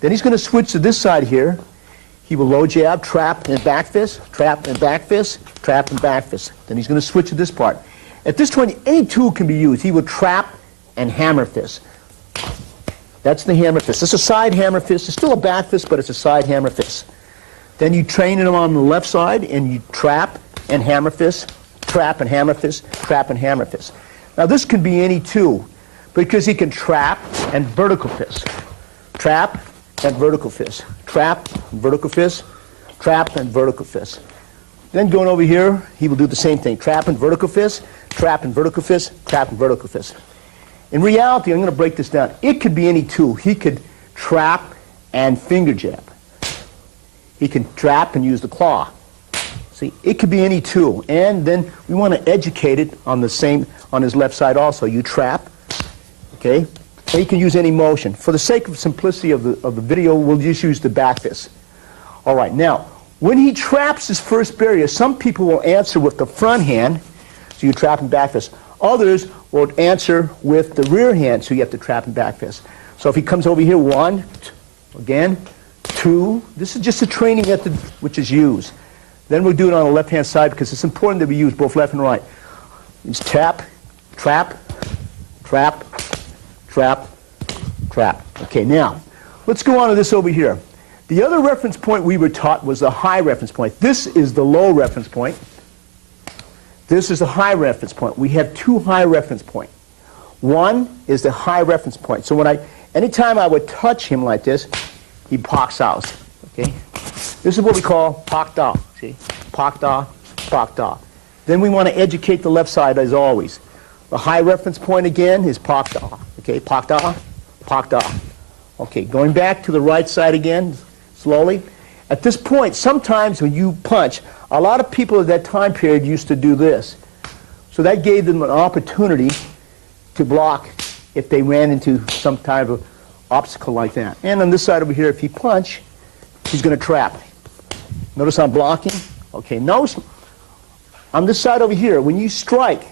Then he's going to switch to this side here. He will low jab, trap and back fist, trap and back fist, trap and back fist. Then he's going to switch to this part. At this point, any tool can be used. He will trap and hammer fist. That's the hammer fist. It's a side hammer fist. It's still a back fist, but it's a side hammer fist. Then you train him on the left side, and you trap and hammer fist, trap and hammer fist, trap and hammer fist. Now this can be any tool, because he can trap and vertical fist. Trap and vertical fist. Trap and vertical fist. Trap and vertical fist. Then going over here, he will do the same thing. Trap and vertical fist, trap and vertical fist, trap and vertical fist. In reality, I'm going to break this down. It could be any tool. He could trap and finger jab. He can trap and use the claw. See, it could be any tool. And then we want to educate it on the same, on his left side also. You trap, okay? And you can use any motion. For the sake of simplicity of the video, we'll just use the back fist. All right, now, when he traps his first barrier, some people will answer with the front hand, so you trap and back fist. Others will answer with the rear hand, so you have to trap and back fist. So if he comes over here, 1, again, 2. This is just a training method which is used. Then we'll do it on the left-hand side because it's important that we use both left and right. It's tap, trap, trap, trap, trap. Okay, now, let's go on to this over here. The other reference point we were taught was the high reference point. This is the low reference point. This is the high reference point. We have 2 high reference points. 1 is the high reference point. So anytime I would touch him like this, he poks out. Okay? This is what we call pak da. See? Pak da, pak da. Then we want to educate the left side as always. The high reference point again is pak da. Okay? Pak da, pak da. Okay, going back to the right side again, slowly. At this point, sometimes when you punch, a lot of people at that time period used to do this. So that gave them an opportunity to block if they ran into some type of obstacle like that. And on this side over here, if he punch, he's going to trap. Notice I'm blocking. Okay, notice on this side over here, when you strike,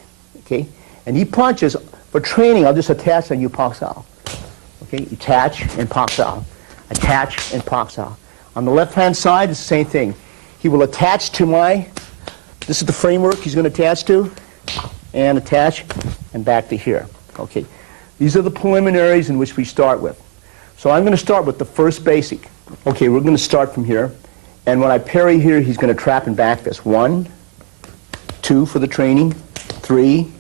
okay, and he punches, for training, I'll just attach and you pox out. Okay, attach and pox out. Attach and pox out. On the left-hand side, it's the same thing. He will attach to this is the framework he's going to attach to, and attach, and back to here. Okay, these are the preliminaries in which we start with. So I'm going to start with the first basic. Okay, we're going to start from here, and when I parry here, he's going to trap and back fist. 1, 2 for the training, 3,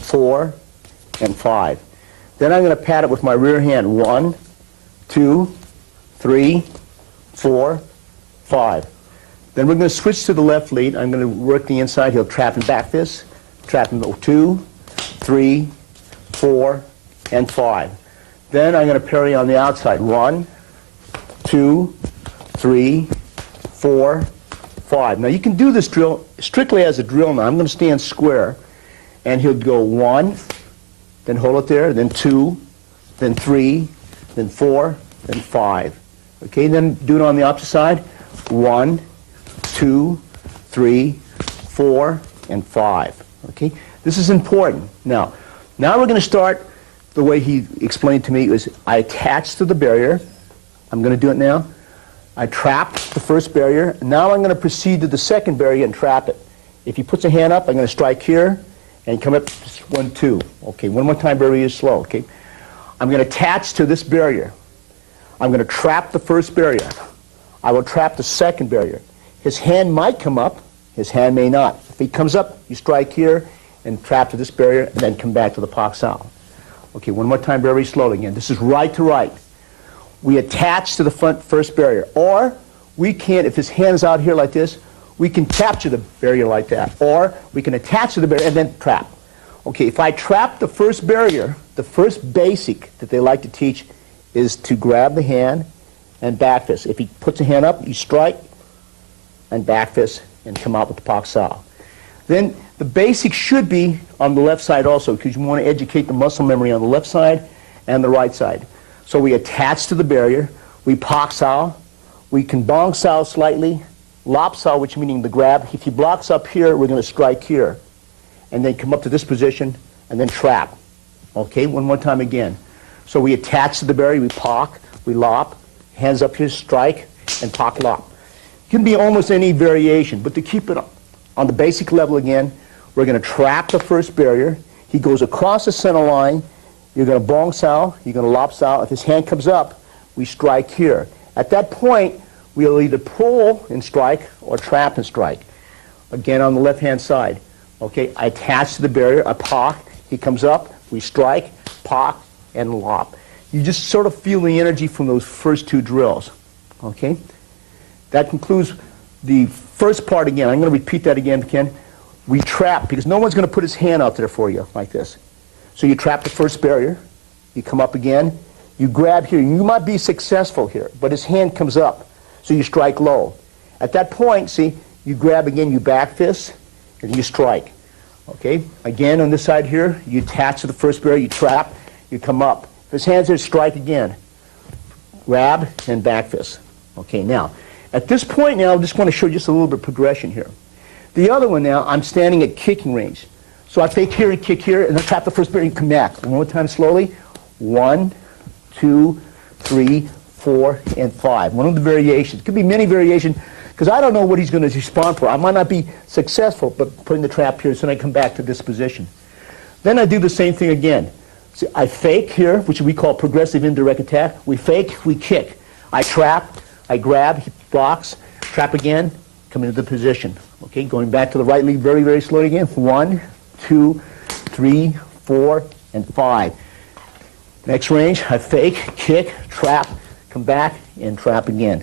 4, and 5. Then I'm going to pat it with my rear hand. 1, 2, 3, 4, 5. Then we're going to switch to the left lead. I'm going to work the inside. He'll trap and back fist. Trap and 2, 3, 4, and 5. Then I'm going to parry on the outside. 1, 2, 3, 4, 5. Now you can do this drill strictly as a drill now. I'm going to stand square, and he'll go 1, then hold it there, then 2, then 3, then 4, then 5. Okay, then do it on the opposite side. 1, 2, 3, 4, and 5. Okay, this is important. Now we're going to start the way he explained to me. Is I attach to the barrier. I'm going to do it now. I trap the first barrier. Now I'm going to proceed to the second barrier and trap it. If he puts a hand up, I'm going to strike here and come up 1, 2. Okay, one more time, very slow. Okay, I'm going to attach to this barrier. I'm going to trap the first barrier. I will trap the second barrier. His hand might come up. His hand may not. If he comes up, you strike here and trap to this barrier, and then come back to the pak sao. Okay, one more time, very slowly again. This is right to right. We attach to the first barrier. Or we can, if his hand is out here like this, we can capture the barrier like that. Or we can attach to the barrier and then trap. Okay, if I trap the first barrier, the first basic that they like to teach is to grab the hand and back fist. If he puts a hand up, you strike and back fist and come out with the pak sao. Then the basic should be on the left side also, because you want to educate the muscle memory on the left side and the right side. So we attach to the barrier, we pak sao, we can bong sao slightly, lop sao, which meaning the grab. If he blocks up here, we're going to strike here, and then come up to this position, and then trap. Okay, one more time again. So we attach to the barrier, we pak, we lop, hands up here, strike, and pak lop. It can be almost any variation, but to keep it on the basic level again, we're going to trap the first barrier. He goes across the center line. You're going to bong sao, you're going to lop sao. If his hand comes up, we strike here. At that point, we'll either pull and strike or trap and strike. Again, on the left-hand side. Okay, I attach to the barrier, I pak, he comes up, we strike, pak, and lop. You just sort of feel the energy from those first two drills. Okay? That concludes the first part again. I'm going to repeat that again, Ken. We trap, because no one's going to put his hand out there for you like this. So you trap the first barrier, you come up again, you grab here. You might be successful here, but his hand comes up, so you strike low. At that point, see, you grab again, you back fist, and you strike. Okay? Again, on this side here, you attach to the first barrier, you trap, you come up. If his hand's there, strike again. Grab and back fist. Okay, now, at this point now, I just want to show you just a little bit of progression here. The other one now, I'm standing at kicking range. So I fake here and kick here, and then trap the first barrier and come back. One more time slowly. 1, 2, 3, 4, and 5. One of the variations. It could be many variations, because I don't know what he's going to respond for. I might not be successful, but putting the trap here, so then I come back to this position. Then I do the same thing again. See, I fake here, which we call progressive indirect attack. We fake, we kick. I trap, I grab, he blocks, trap again, come into the position. Okay, going back to the right lead very, very slowly again. 1, 2, 3, 4, and 5. Next range, I fake, kick, trap, come back, and trap again.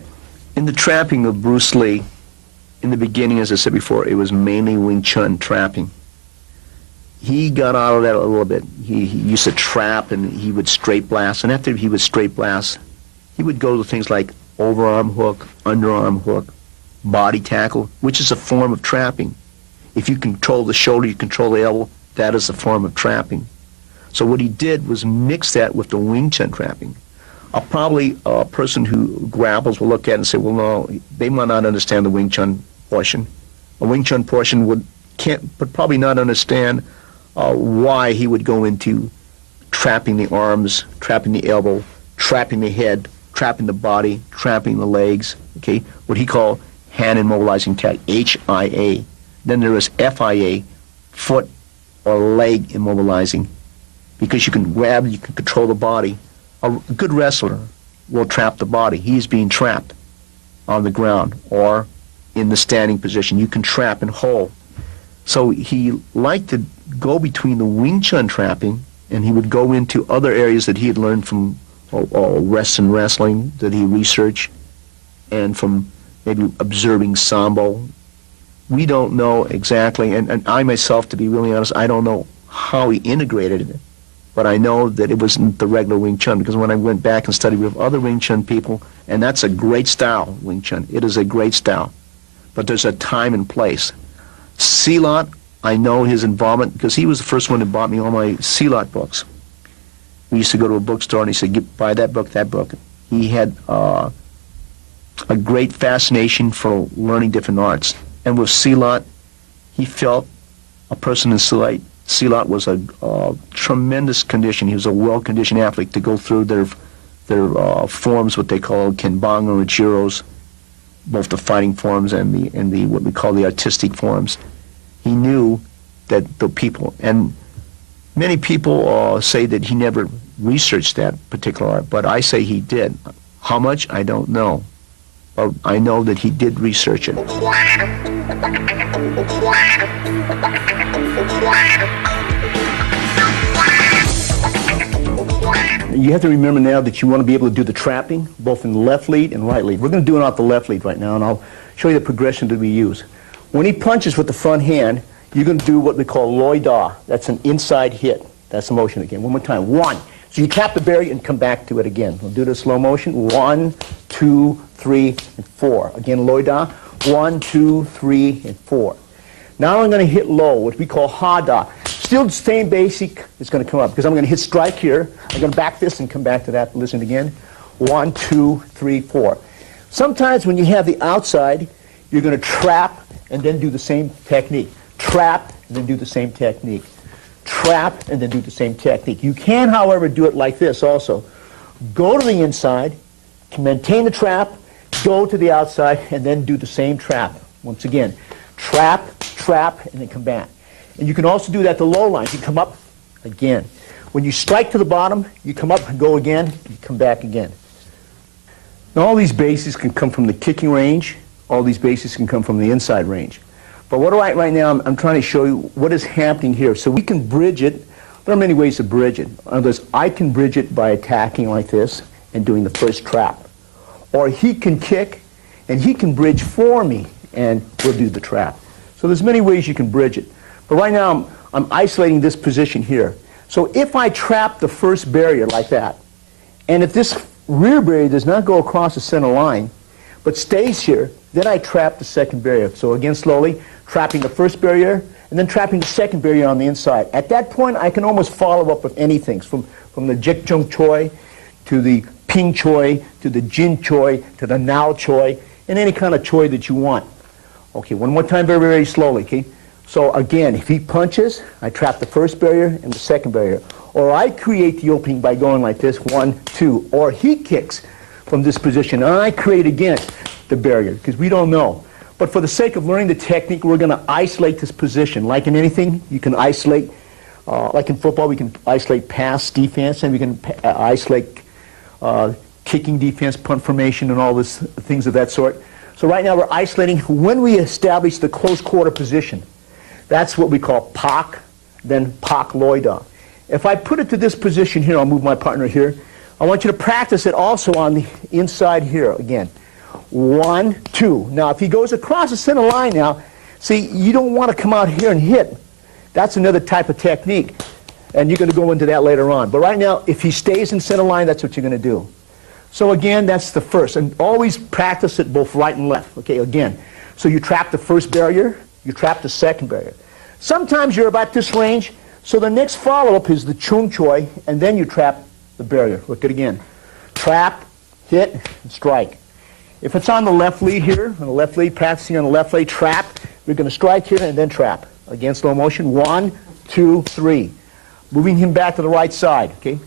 In the trapping of Bruce Lee, in the beginning, as I said before, it was mainly Wing Chun trapping. He got out of that a little bit. He used to trap, and he would straight blast. And after he would straight blast, he would go to things like overarm hook, underarm hook, body tackle, which is a form of trapping. If you control the shoulder, you control the elbow, that is a form of trapping. So what he did was mix that with the Wing Chun trapping. Probably a person who grapples will look at it and say, well, no, they might not understand the Wing Chun portion. A Wing Chun portion would probably not understand why he would go into trapping the arms, trapping the elbow, trapping the head, trapping the body, trapping the legs, okay, what he called hand immobilizing tag, HIA. Then there is FIA, foot or leg immobilizing, because you can grab, you can control the body. A good wrestler will trap the body. He's being trapped on the ground or in the standing position. You can trap and hold. So he liked to go between the Wing Chun trapping, and he would go into other areas that he had learned from wrestling that he researched, and from maybe observing Sambo. We don't know exactly, and I myself, to be really honest, I don't know how he integrated it. But I know that it wasn't the regular Wing Chun, because when I went back and studied with other Wing Chun people, and that's a great style, Wing Chun. It is a great style. But there's a time and place. Silat, I know his involvement, because he was the first one who bought me all my Silat books. We used to go to a bookstore, and he said, buy that book, that book. He had a great fascination for learning different arts. And with Silat, he felt a person in Silat was a tremendous condition. He was a well-conditioned athlete to go through their forms, what they call Kenbang or Jiros, both the fighting forms and the what we call the artistic forms. He knew that the people, and many people say that he never researched that particular art, but I say he did. How much, I don't know. But I know that he did research it. You have to remember now that you want to be able to do the trapping, both in the left lead and right lead. We're going to do it off the left lead right now, and I'll show you the progression that we use. When he punches with the front hand, you're going to do what we call loi da. That's an inside hit. That's the motion again. One more time. 1. So you tap the barrier and come back to it again. We'll do the slow motion. 1, 2, 3, and 4. Again, loi da. 1, 2, 3, and 4. Now I'm going to hit low, which we call ha da. Still the same basic is going to come up, because I'm going to hit strike here. I'm going to back this and come back to that. Listen again. 1, 2, 3, 4. Sometimes when you have the outside, you're going to trap and then do the same technique. Trap and then do the same technique. Trap and then do the same technique. You can, however, do it like this also. Go to the inside, maintain the trap, go to the outside, and then do the same trap. Once again, trap, trap, and then come back. And you can also do that to low lines. You come up again. When you strike to the bottom, you come up and go again, you come back again. Now all these bases can come from the kicking range. All these bases can come from the inside range. But what right now, I'm trying to show you what is happening here. So we can bridge it. There are many ways to bridge it. In other words, I can bridge it by attacking like this and doing the first trap. Or he can kick, and he can bridge for me, and we'll do the trap. So there's many ways you can bridge it. But right now, I'm isolating this position here. So if I trap the first barrier like that, and if this rear barrier does not go across the center line, but stays here, then I trap the second barrier. So again, slowly, trapping the first barrier, and then trapping the second barrier on the inside. At that point, I can almost follow up with anything, from the Jeet Kune Choi, to the Ping Choi, to the Jin Choi, to the Nao Choi, and any kind of Choi that you want. Okay, one more time, very, very slowly, okay? So again, if he punches, I trap the first barrier and the second barrier. Or I create the opening by going like this, 1, 2. Or he kicks from this position, and I create again the barrier, because we don't know. But for the sake of learning the technique, we're going to isolate this position. Like in anything, you can isolate, like in football, we can isolate pass defense, and we can isolate kicking defense, punt formation, and all this things of that sort. So right now we're isolating when we establish the close quarter position. That's what we call Pak, then Pak Loi Da. If I put it to this position here, I'll move my partner here. I want you to practice it also on the inside here again. 1, 2. Now, if he goes across the center line now, see, you don't want to come out here and hit. That's another type of technique, and you're going to go into that later on. But right now, if he stays in center line, that's what you're going to do. So again, that's the first. And always practice it both right and left. Okay, again. So you trap the first barrier, you trap the second barrier. Sometimes you're about this range, so the next follow-up is the chung choi, and then you trap the barrier. Look at it again. Trap, hit, and strike. If it's on the left lead here, on the left lead, practicing on the left lead, trap, we're going to strike here and then trap. Again, slow motion. 1, 2, 3. Moving him back to the right side. Okay.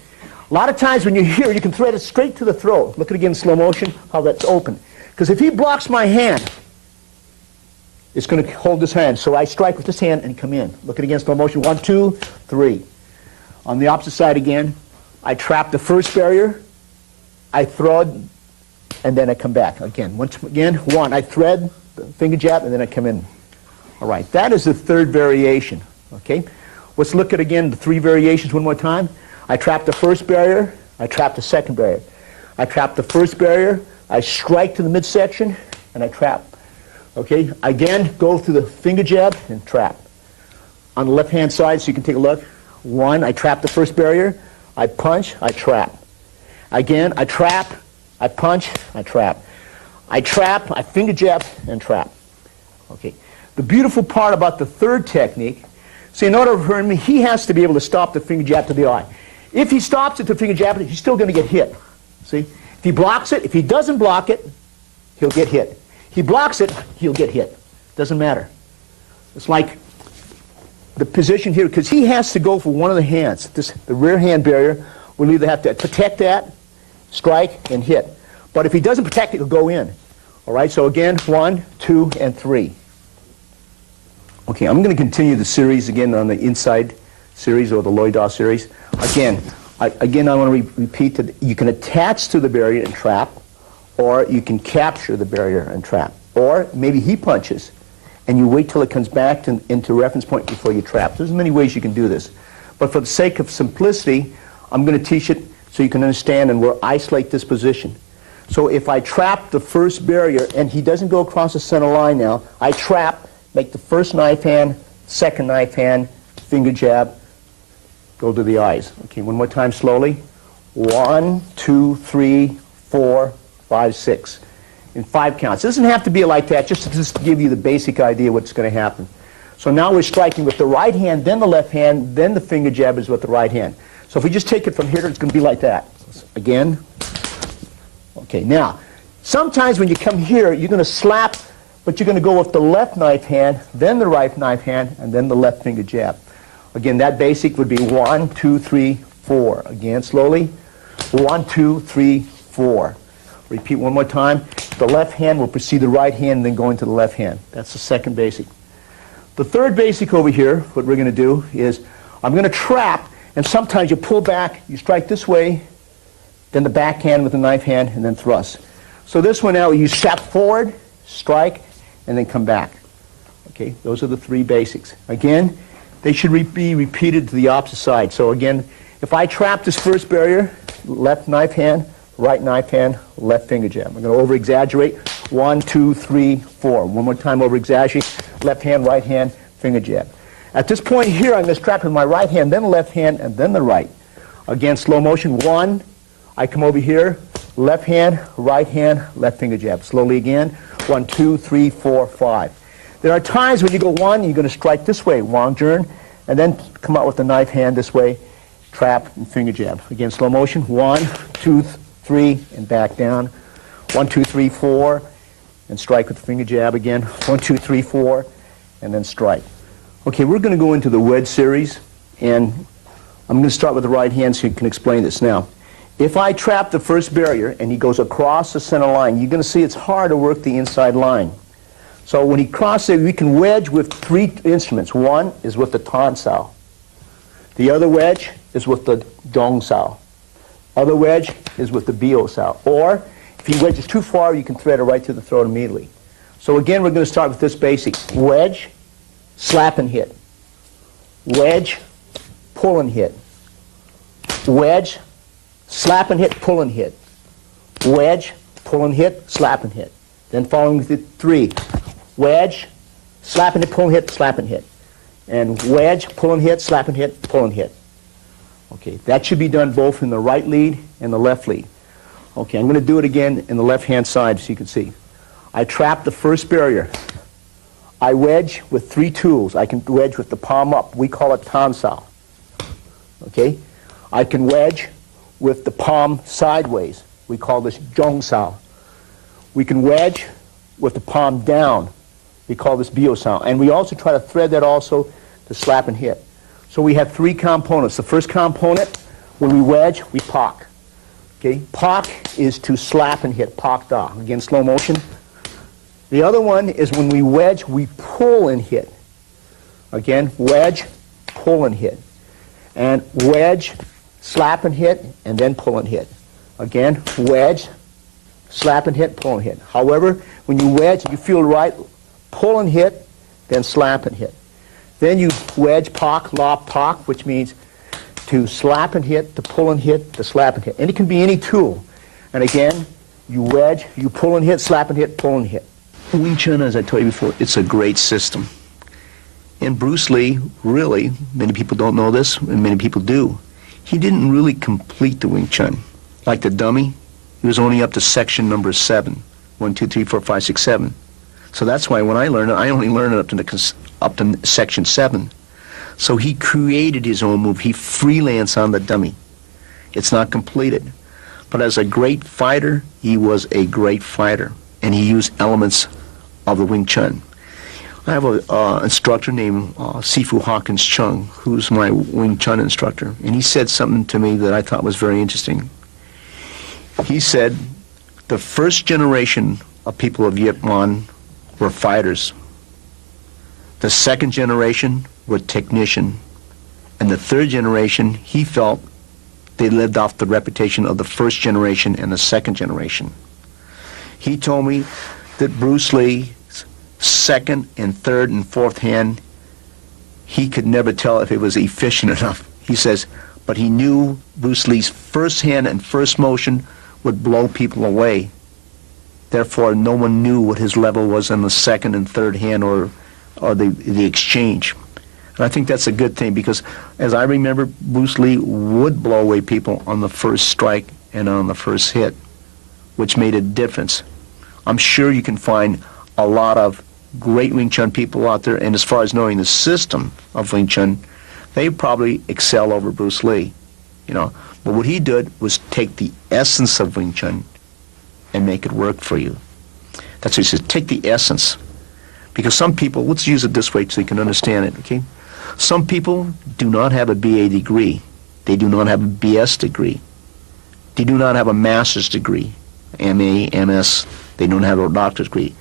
A lot of times when you're here, you can thread it straight to the throat. Look at it again in slow motion, how that's open. Because if he blocks my hand, it's going to hold this hand. So I strike with this hand and come in. Look at it again, slow motion. 1, 2, 3. On the opposite side again, I trap the first barrier, I throw it, and then I come back. Again, once again, 1, I thread the finger jab, and then I come in. All right, that is the third variation. Okay, let's look at again the 3 variations one more time. I trap the first barrier, I trap the second barrier. I trap the first barrier, I strike to the midsection, and I trap. Okay, again, go through the finger jab and trap. On the left-hand side, so you can take a look. 1, I trap the first barrier, I punch, I trap. Again, I trap, I punch, I trap. I trap, I finger jab, and trap. Okay. The beautiful part about the third technique, see, in order for him, he has to be able to stop the finger jab to the eye. If he stops it to finger jab, he's still going to get hit. See? If he blocks it, if he doesn't block it, he'll get hit. He blocks it, he'll get hit. Doesn't matter. It's like the position here, because he has to go for one of the hands. The rear hand barrier will either have to protect that, strike, and hit. But if he doesn't protect it, he'll go in. All right, so again, 1, 2, and 3. Okay, I'm going to continue the series again on the inside series or the Loida series. Again, I want to repeat that you can attach to the barrier and trap, or you can capture the barrier and trap. Or maybe he punches, and you wait till it comes back into reference point before you trap. There's many ways you can do this. But for the sake of simplicity, I'm going to teach it so you can understand and we'll isolate this position. So if I trap the first barrier and he doesn't go across the center line now, I trap, make the first knife hand, second knife hand, finger jab, go to the eyes. Okay, one more time slowly. 1, 2, 3, 4, 5, 6. In 5 counts. It doesn't have to be like that, just to give you the basic idea what's going to happen. So now we're striking with the right hand, then the left hand, then the finger jab is with the right hand. So if we just take it from here, it's going to be like that. Again. Okay, now, sometimes when you come here, you're going to slap, but you're going to go with the left knife hand, then the right knife hand, and then the left finger jab. Again, that basic would be 1, 2, 3, 4. Again, slowly. 1, 2, 3, 4. Repeat one more time. The left hand will precede the right hand, then go into the left hand. That's the second basic. The third basic over here, what we're going to do is, I'm going to trap, and sometimes you pull back, you strike this way, then the back hand with the knife hand, and then thrust. So this one now, you step forward, strike, and then come back. Okay, those are the 3 basics. Again, they should be repeated to the opposite side. So again, if I trap this first barrier, left knife hand, right knife hand, left finger jab. I'm going to over-exaggerate. 1, 2, 3, 4. One more time, over-exaggerate. Left hand, right hand, finger jab. At this point here, I'm going to trap with my right hand, then the left hand, and then the right. Again, slow motion. 1. I come over here, left hand, left finger jab. Slowly again. 1, 2, 3, 4, 5. There are times when you go 1, you're going to strike this way, Wang Jern, and then come out with the knife hand this way, trap and finger jab. Again, slow motion. 1, 2, 3, and back down. 1, 2, 3, 4, and strike with the finger jab again. 1, 2, 3, 4, and then strike. Okay, we're going to go into the wedge series, and I'm going to start with the right hand so you can explain this. Now, if I trap the first barrier and he goes across the center line, you're going to see it's hard to work the inside line. So when he crosses it, we can wedge with 3 instruments. One is with the tan sao. The other wedge is with the dong sao. Other wedge is with the bio sao. Or if he wedges too far, you can thread it right to the throat immediately. So again, we're going to start with this basic. Wedge, slap and hit. Wedge, pull and hit. wedge, slap and hit, pull and hit. Wedge, pull and hit, slap and hit. Then following the 3, wedge, slap and hit, pull and hit, slap and hit. And wedge, pull and hit, slap and hit, pull and hit. Okay, that should be done both in the right lead and the left lead. Okay, I'm going to do it again in the left-hand side so you can see. I trap the first barrier. I wedge with 3 tools. I can wedge with the palm up. We call it tan sao. Okay? I can wedge with the palm sideways. We call this zhong sao. We can wedge with the palm down. We call this bio sao. And we also try to thread that also to slap and hit. So we have 3 components. The first component, when we wedge, we pak. Okay? Pak is to slap and hit. Pak da. Again, slow motion. The other one is when we wedge, we pull and hit. Again, wedge, pull and hit. And wedge, slap and hit, and then pull and hit. Again, wedge, slap and hit, pull and hit. However, when you wedge, you feel right, pull and hit, then slap and hit. Then you wedge, pak, lop, pak, which means to slap and hit, to pull and hit, to slap and hit. And it can be any tool. And again, you wedge, you pull and hit, slap and hit, pull and hit. Wing Chun, as I told you before, it's a great system. And Bruce Lee, really, many people don't know this, and many people do, he didn't really complete the Wing Chun. Like the dummy, he was only up to section number 7. 1, 2, 3, 4, 5, 6, 7. So that's why when I learned it, I only learned it up to section 7. So he created his own move. He freelanced on the dummy. It's not completed. But as a great fighter, he was a great fighter. And he used elements of the Wing Chun. I have an instructor named Sifu Hawkins Chung, who's my Wing Chun instructor. And he said something to me that I thought was very interesting. He said, the first generation of people of Yip Man were fighters. The second generation were technician. And the third generation, he felt, they lived off the reputation of the first generation and the second generation. He told me that Bruce Lee's second and third and fourth hand, he could never tell if it was efficient enough. He says, but he knew Bruce Lee's first hand and first motion would blow people away. Therefore, no one knew what his level was on the second and third hand or the exchange. And I think that's a good thing because, as I remember, Bruce Lee would blow away people on the first strike and on the first hit, which made a difference. I'm sure you can find a lot of great Wing Chun people out there, and as far as knowing the system of Wing Chun, they probably excel over Bruce Lee, you know. But what he did was take the essence of Wing Chun and make it work for you. That's what he says, take the essence. Because some people, let's use it this way so you can understand it, okay? Some people do not have a BA degree. They do not have a BS degree. They do not have a master's degree, MA, MS. They don't have a doctor's degree.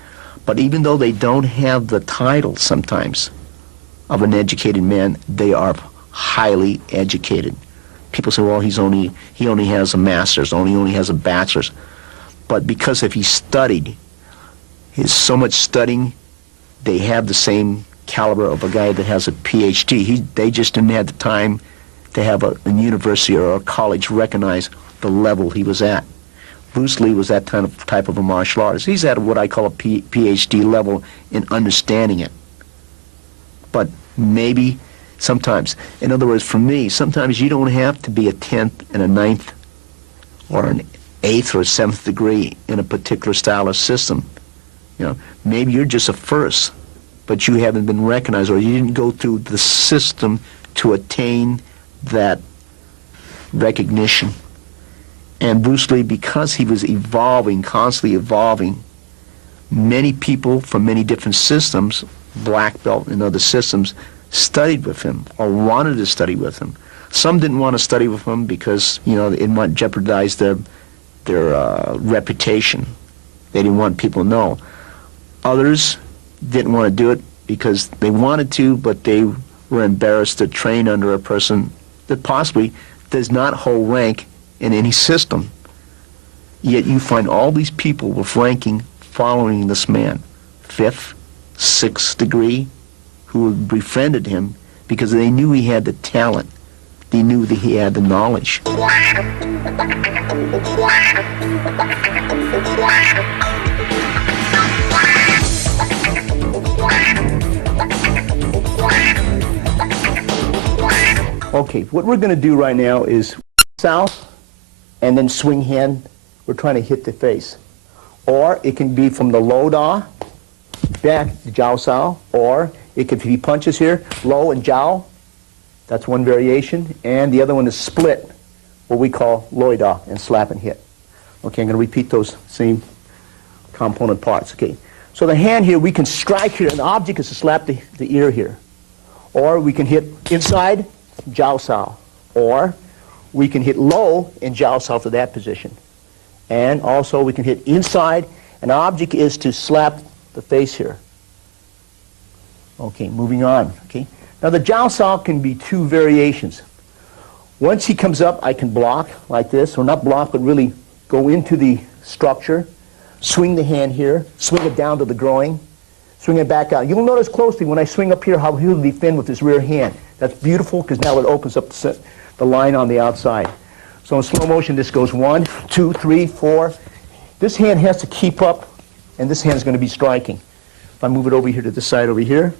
But even though they don't have the title sometimes of an educated man, they are highly educated. People say, well, he only has a master's, only has a bachelor's. But because if he studied, his so much studying, they have the same caliber of a guy that has a PhD. They just didn't have the time to have a university or a college recognize the level he was at. Bruce Lee was that type of a martial artist. He's at what I call a PhD level in understanding it. But maybe sometimes, in other words, for me, sometimes you don't have to be a 10th and a 9th or an 8th or a 7th degree in a particular style or system. You know, maybe you're just a first, but you haven't been recognized, or you didn't go through the system to attain that recognition. And Bruce Lee, because he was evolving, constantly evolving, many people from many different systems, black belt and other systems, studied with him or wanted to study with him. Some didn't want to study with him because, you know, it might jeopardize their reputation. They didn't want people to know. Others didn't want to do it because they wanted to, but they were embarrassed to train under a person that possibly does not hold rank in any system. Yet you find all these people with ranking following this man, 5th, 6th degree, who befriended him because they knew he had the talent he knew that he had the knowledge. Okay, what we're going to do right now is south and then swing hand. We're trying to hit the face. Or it can be from the low da, back to jiao sao, or it could be punches here, low and jiao. That's one variation. And the other one is split, what we call loi da, and slap and hit. Okay, I'm going to repeat those same component parts. Okay, so the hand here, we can strike here, and the object is to slap the ear here. Or we can hit inside, jiao sao. Or we can hit low and jiao sao to that position. And also we can hit inside, and the object is to slap the face here. Okay, moving on. Okay, now the jiao sao can be two variations. Once he comes up, I can block like this, or not block, but really go into the structure, swing the hand here, swing it down to the groin, swing it back out. You'll notice closely when I swing up here how he'll defend with his rear hand. That's beautiful because now it opens up the line on the outside. So in slow motion, this goes 1, 2, 3, 4. This hand has to keep up, and this hand is going to be striking. If I move it over here to the side over here,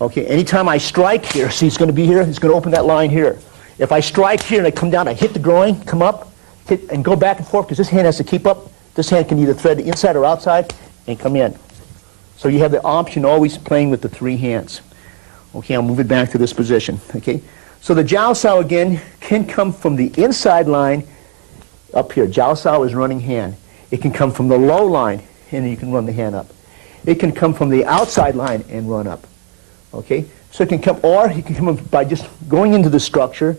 okay, anytime I strike here, see it's going to be here, it's going to open that line here. If I strike here and I come down, I hit the groin, come up, hit, and go back and forth, because this hand has to keep up. This hand can either thread the inside or outside and come in. So you have the option always playing with the three hands. Okay, I'll move it back to this position. Okay, so the jiao sao again can come from the inside line up here. Jiao sao is running hand. It can come from the low line, and you can run the hand up. It can come from the outside line and run up. Okay, so it can come, or you can come by just going into the structure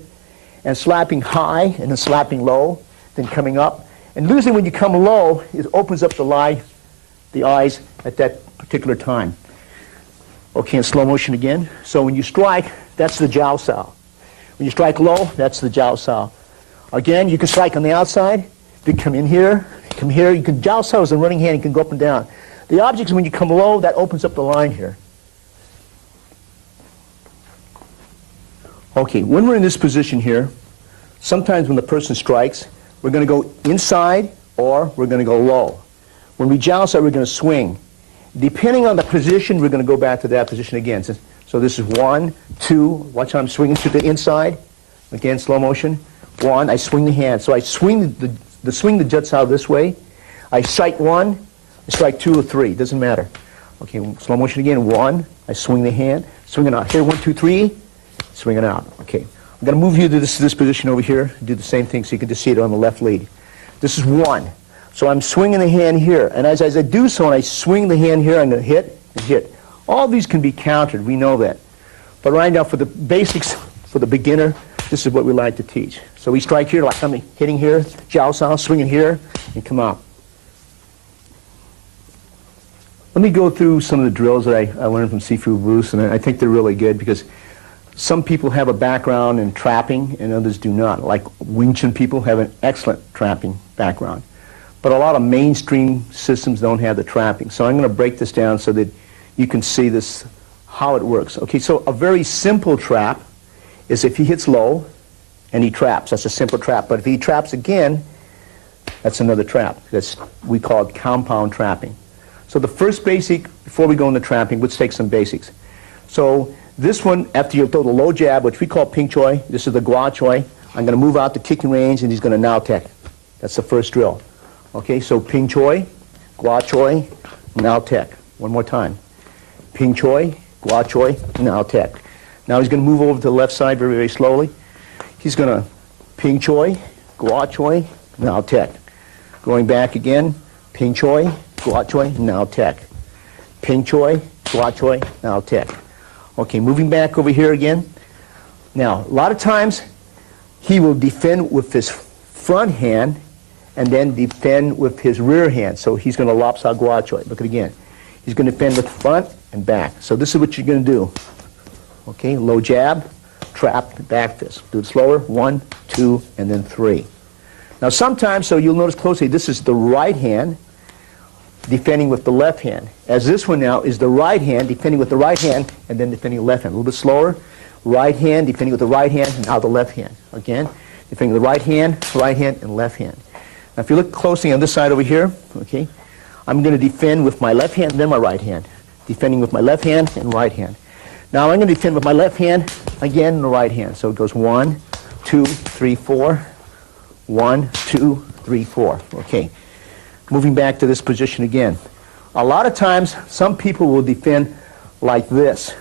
and slapping high and then slapping low, then coming up. And usually when you come low, it opens up the eyes at that particular time. Okay, in slow motion again. So when you strike, that's the jiao sao. When you strike low, that's the jiao sao. Again, you can strike on the outside. You come in here, come here. You can jiao sao is a running hand. You can go up and down. The object is when you come low, that opens up the line here. Okay, when we're in this position here, sometimes when the person strikes, we're going to go inside or we're going to go low. When we jiao sao, we're going to swing. Depending on the position, we're going to go back to that position again. So this is 1, 2, watch how I'm swinging to the inside. Again, slow motion. 1, I swing the hand. So I swing the swing the jiao sao this way. I strike 1, I strike 2 or 3, doesn't matter. Okay, slow motion again. 1, I swing the hand, swing it out. Here, 1, 2, 3, swing it out. Okay, I'm going to move you to this position over here. Do the same thing so you can just see it on the left lead. This is 1. So I'm swinging the hand here, and as I do so, and I swing the hand here, I'm going to hit and hit. All these can be countered, we know that. But right now, for the basics, for the beginner, this is what we like to teach. So we strike here, like I'm hitting here, jiao sao, swinging here, and come out. Let me go through some of the drills that I learned from Sifu Bruce, and I think they're really good because some people have a background in trapping and others do not. Like Wing Chun people have an excellent trapping background. But a lot of mainstream systems don't have the trapping. So I'm going to break this down so that you can see this, how it works. Okay, so a very simple trap is if he hits low and he traps. That's a simple trap. But if he traps again, that's another trap. We call it compound trapping. So the first basic, before we go into trapping, let's take some basics. So this one, after you throw the low jab, which we call ping choi, this is the gua choi. I'm going to move out the kicking range, and he's going to now tech. That's the first drill. Okay, so ping choi, gua choi, now tech. One more time. Ping choi, gua choi, now tech. Now he's going to move over to the left side very, very slowly. He's going to ping choi, gua choi, now tech. Going back again, ping choi, gua choi, now tech. Ping choi, gua choi, now tech. Okay, moving back over here again. Now, a lot of times he will defend with his front hand and then defend with his rear hand. So he's going to lop sao gua choi. Look at it again. He's going to defend with front and back. So this is what you're going to do. Okay, low jab, trap, back fist. Do it slower. 1, 2, and then 3. Now sometimes, so you'll notice closely, this is the right hand defending with the left hand. As this one now is the right hand defending with the right hand and then defending the left hand. A little bit slower. right hand, defending with the right hand, and now the left hand. Again, defending with the right hand, and left hand. Now if you look closely on this side over here, okay, I'm going to defend with my left hand, then my right hand. Defending with my left hand and right hand. Now I'm going to defend with my left hand, again, and the right hand. So it goes 1, 2, 3, 4. 1, 2, 3, 4. Okay. Moving back to this position again. A lot of times, some people will defend like this.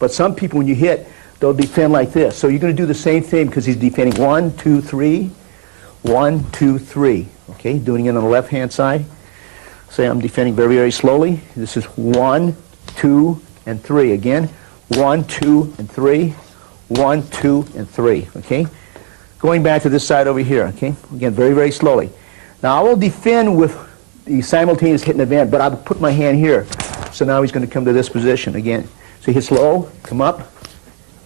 But some people, when you hit, they'll defend like this. So you're going to do the same thing because he's defending 1, 2, 3. 1, 2, 3. Okay, doing it on the left-hand side. Say I'm defending very, very slowly. This is 1, 2, and 3. Again, 1, 2, and 3. 1, 2, and 3. Okay? Going back to this side over here. Okay? Again, very, very slowly. Now I will defend with the simultaneous hit and event, but I'll put my hand here. So now he's going to come to this position again. So he hits low, come up,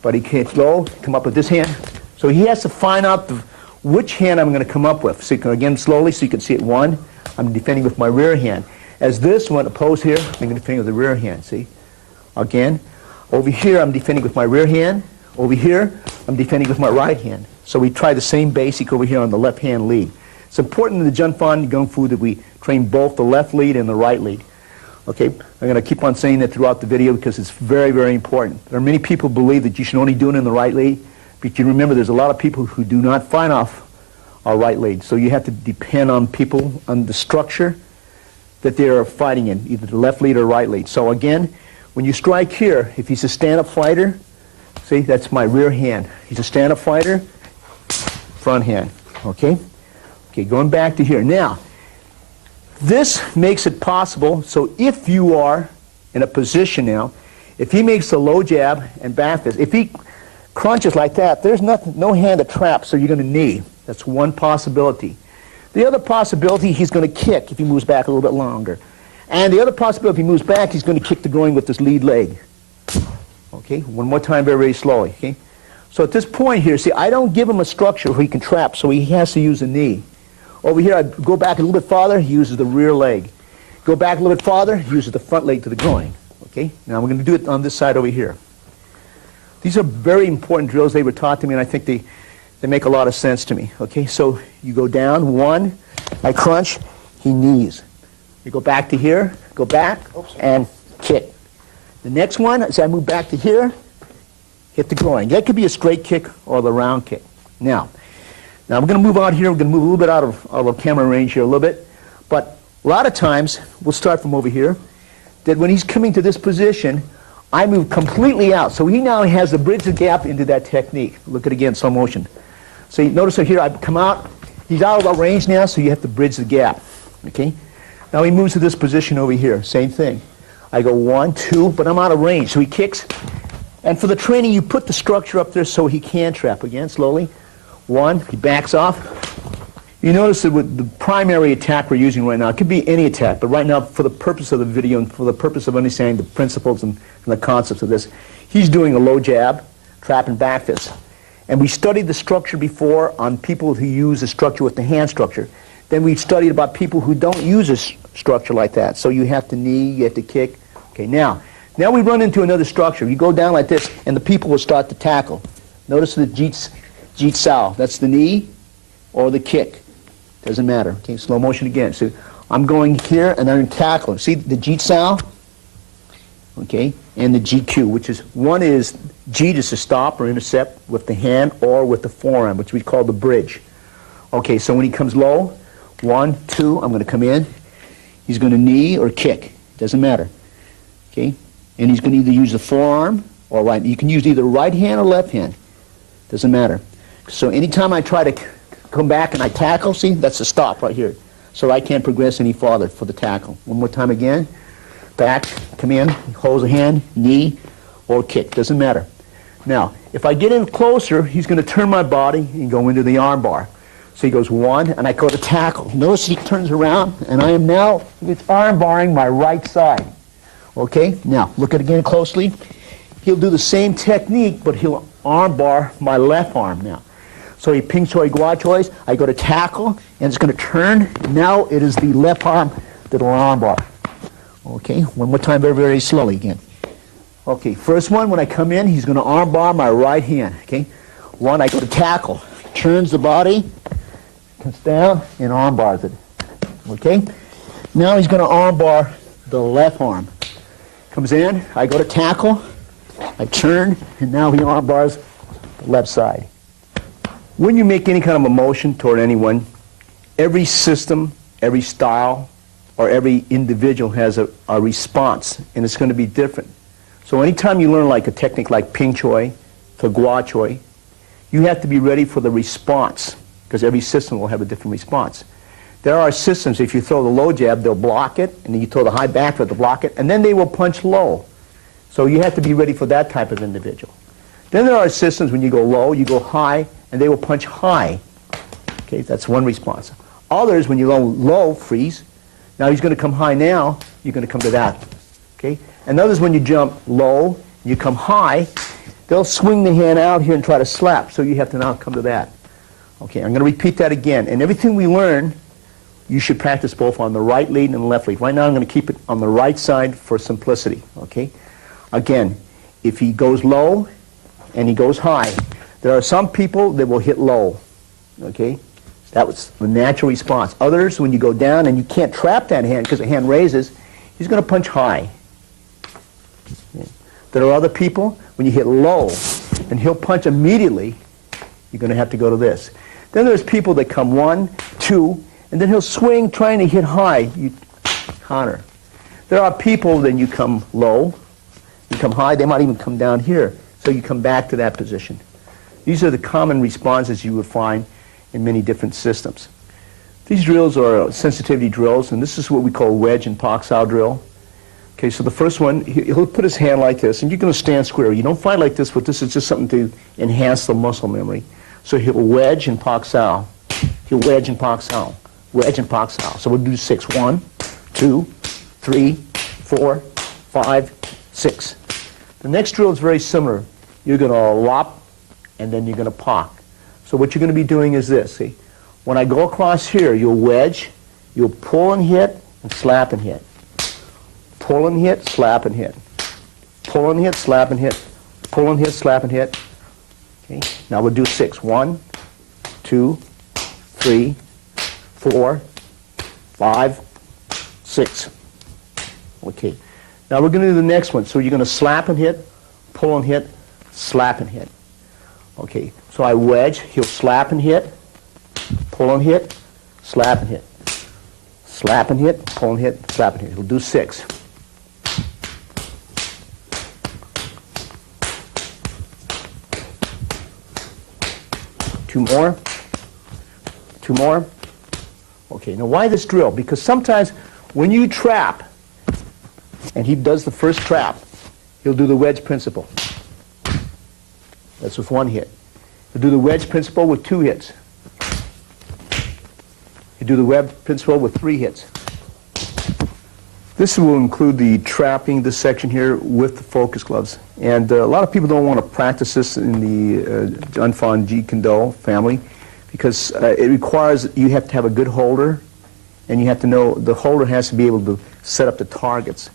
but he hits low, come up with this hand. So he has to find out which hand I'm going to come up with. So again, slowly, so you can see it. 1, I'm defending with my rear hand. As this one opposed here, I'm going to defend with the rear hand. See? Again, over here, I'm defending with my rear hand. Over here, I'm defending with my right hand. So we try the same basic over here on the left hand lead. It's important in the Jun Fan Gung Fu that we train both the left lead and the right lead. Okay, I'm going to keep on saying that throughout the video because it's very, very important. There are many people who believe that you should only do it in the right lead, but you remember there's a lot of people who do not fight off our right lead. So you have to depend on people, on the structure that they are fighting in, either the left lead or right lead. So again, when you strike here, if he's a stand-up fighter, see, that's my rear hand. He's a stand-up fighter, front hand. Okay? Okay, going back to here. Now, this makes it possible, so if you are in a position now, if he makes a low jab and back fist, if he crunches like that, there's no hand to trap, so you're going to knee. That's one possibility. The other possibility, he's going to kick if he moves back a little bit longer. And the other possibility, if he moves back, he's going to kick the groin with this lead leg. Okay, one more time, very, very slowly. Okay, so at this point here, see, I don't give him a structure where he can trap, so he has to use a knee. Over here, I go back a little bit farther, he uses the rear leg. Go back a little bit farther, he uses the front leg to the groin. Okay, now we're going to do it on this side over here. These are very important drills. They were taught to me, and I think they make a lot of sense to me. Okay, so you go down, 1, I crunch, he knees. You go back to here, go back, and kick. The next one, as I move back to here, hit the groin. That could be a straight kick or the round kick. Now we're going to move out here. We're going to move a little bit out of our camera range here a little bit. But a lot of times, we'll start from over here, that when he's coming to this position, I move completely out. So he now has to bridge the gap into that technique. Look at it again, slow motion. So you notice over here, I come out. He's out of our range now, so you have to bridge the gap. Okay? Now he moves to this position over here. Same thing. I go 1, 2, but I'm out of range. So he kicks. And for the training, you put the structure up there so he can trap. Again, slowly. 1, he backs off. You notice that with the primary attack we're using right now, it could be any attack, but right now, for the purpose of the video and for the purpose of understanding the principles and the concepts of this, he's doing a low jab, trap, and back fist. And we studied the structure before on people who use the structure with the hand structure. Then we studied about people who don't use a structure like that. So you have to knee, you have to kick. Okay, now we run into another structure. You go down like this, and the people will start to tackle. Notice the Jeet Sao. That's the knee or the kick. Doesn't matter. Okay, slow motion again. So I'm going here, and I'm tackling. See the Jeet Sao? Okay, and the GQ, which is, one is, Jeet is to stop or intercept with the hand or with the forearm, which we call the bridge. Okay, so when he comes low, 1, 2, I'm going to come in. He's going to knee or kick. Doesn't matter. Okay, and he's going to either use the forearm or right. You can use either right hand or left hand. Doesn't matter. So anytime I try to come back and I tackle, see, that's a stop right here. So I can't progress any farther for the tackle. One more time again. Back, come in, holds a hand, knee, or kick. Doesn't matter. Now, if I get in closer, he's going to turn my body and go into the arm bar. So he goes 1, and I go to tackle. Notice he turns around, and I am now arm barring my right side. Okay? Now, look at it again closely. He'll do the same technique, but he'll arm bar my left arm now. So he ping choi gua chois, I go to tackle, and it's going to turn. Now it is the left arm that will arm bar. Okay, one more time, very, very slowly again. Okay, first one, when I come in, he's going to arm bar my right hand, okay? One, I go to tackle. Turns the body, comes down, and arm bars it, okay? Now he's going to arm bar the left arm. Comes in, I go to tackle, I turn, and now he arm bars the left side. When you make any kind of a motion toward anyone, every system, every style, or every individual has a response, and it's going to be different. So anytime you learn like a technique like Ping Choi, to Gua Choi, you have to be ready for the response, because every system will have a different response. There are systems, if you throw the low jab, they'll block it, and then you throw the high back foot to block it, and then they will punch low. So you have to be ready for that type of individual. Then there are systems when you go low, you go high, and they will punch high. Okay, that's one response. Others, when you go low, freeze. Now he's going to come high now, you're going to come to that. Okay? And others, when you jump low, you come high, they'll swing the hand out here and try to slap, so you have to now come to that. Okay, I'm going to repeat that again. And everything we learn, you should practice both on the right lead and the left lead. Right now I'm going to keep it on the right side for simplicity. Okay? Again, if he goes low and he goes high, there are some people that will hit low. Okay? That was the natural response. Others, when you go down and you can't trap that hand because the hand raises, he's going to punch high. Okay. There are other people, when you hit low and he'll punch immediately, you're going to have to go to this. Then there's people that come 1, 2, and then he'll swing trying to hit high. You counter. There are people, then you come low, you come high, they might even come down here. So you come back to that position. These are the common responses you would find in many different systems. These drills are sensitivity drills, and this is what we call wedge and Pak-Sao drill. Okay, so the first one, he'll put his hand like this, and you're going to stand square. You don't fight like this, but this is just something to enhance the muscle memory. So he'll wedge and Pak-Sao. He'll wedge and Pak-Sao. Wedge and Pak-Sao. So we'll do 6. 1, 2, 3, 4, 5, 6. The next drill is very similar. You're going to lop, and then you're going to Pak. So what you're going to be doing is this. See, when I go across here, you'll wedge, you'll pull and hit, and slap and hit. Pull and hit, slap and hit. Pull and hit, slap and hit. Pull and hit, slap and hit. Okay. Now we'll do 6. 1, 2, 3, 4, 5, 6. Okay. Now we're going to do the next one. So you're going to slap and hit, pull and hit, slap and hit. Okay. So I wedge, he'll slap and hit, pull and hit, slap and hit. Slap and hit, pull and hit, slap and hit. He'll do 6. Two more. 2 more. Okay, now why this drill? Because sometimes when you trap, and he does the first trap, he'll do the wedge principle. That's with 1 hit. He'll do the wedge principle with 2 hits. He'll do the wedge principle with 3 hits. This will include the trapping, this section here, with the focus gloves. And a lot of people don't want to practice this in the Unfan Jeet Kune family because it requires, you have to have a good holder, and you have to know, the holder has to be able to set up the targets.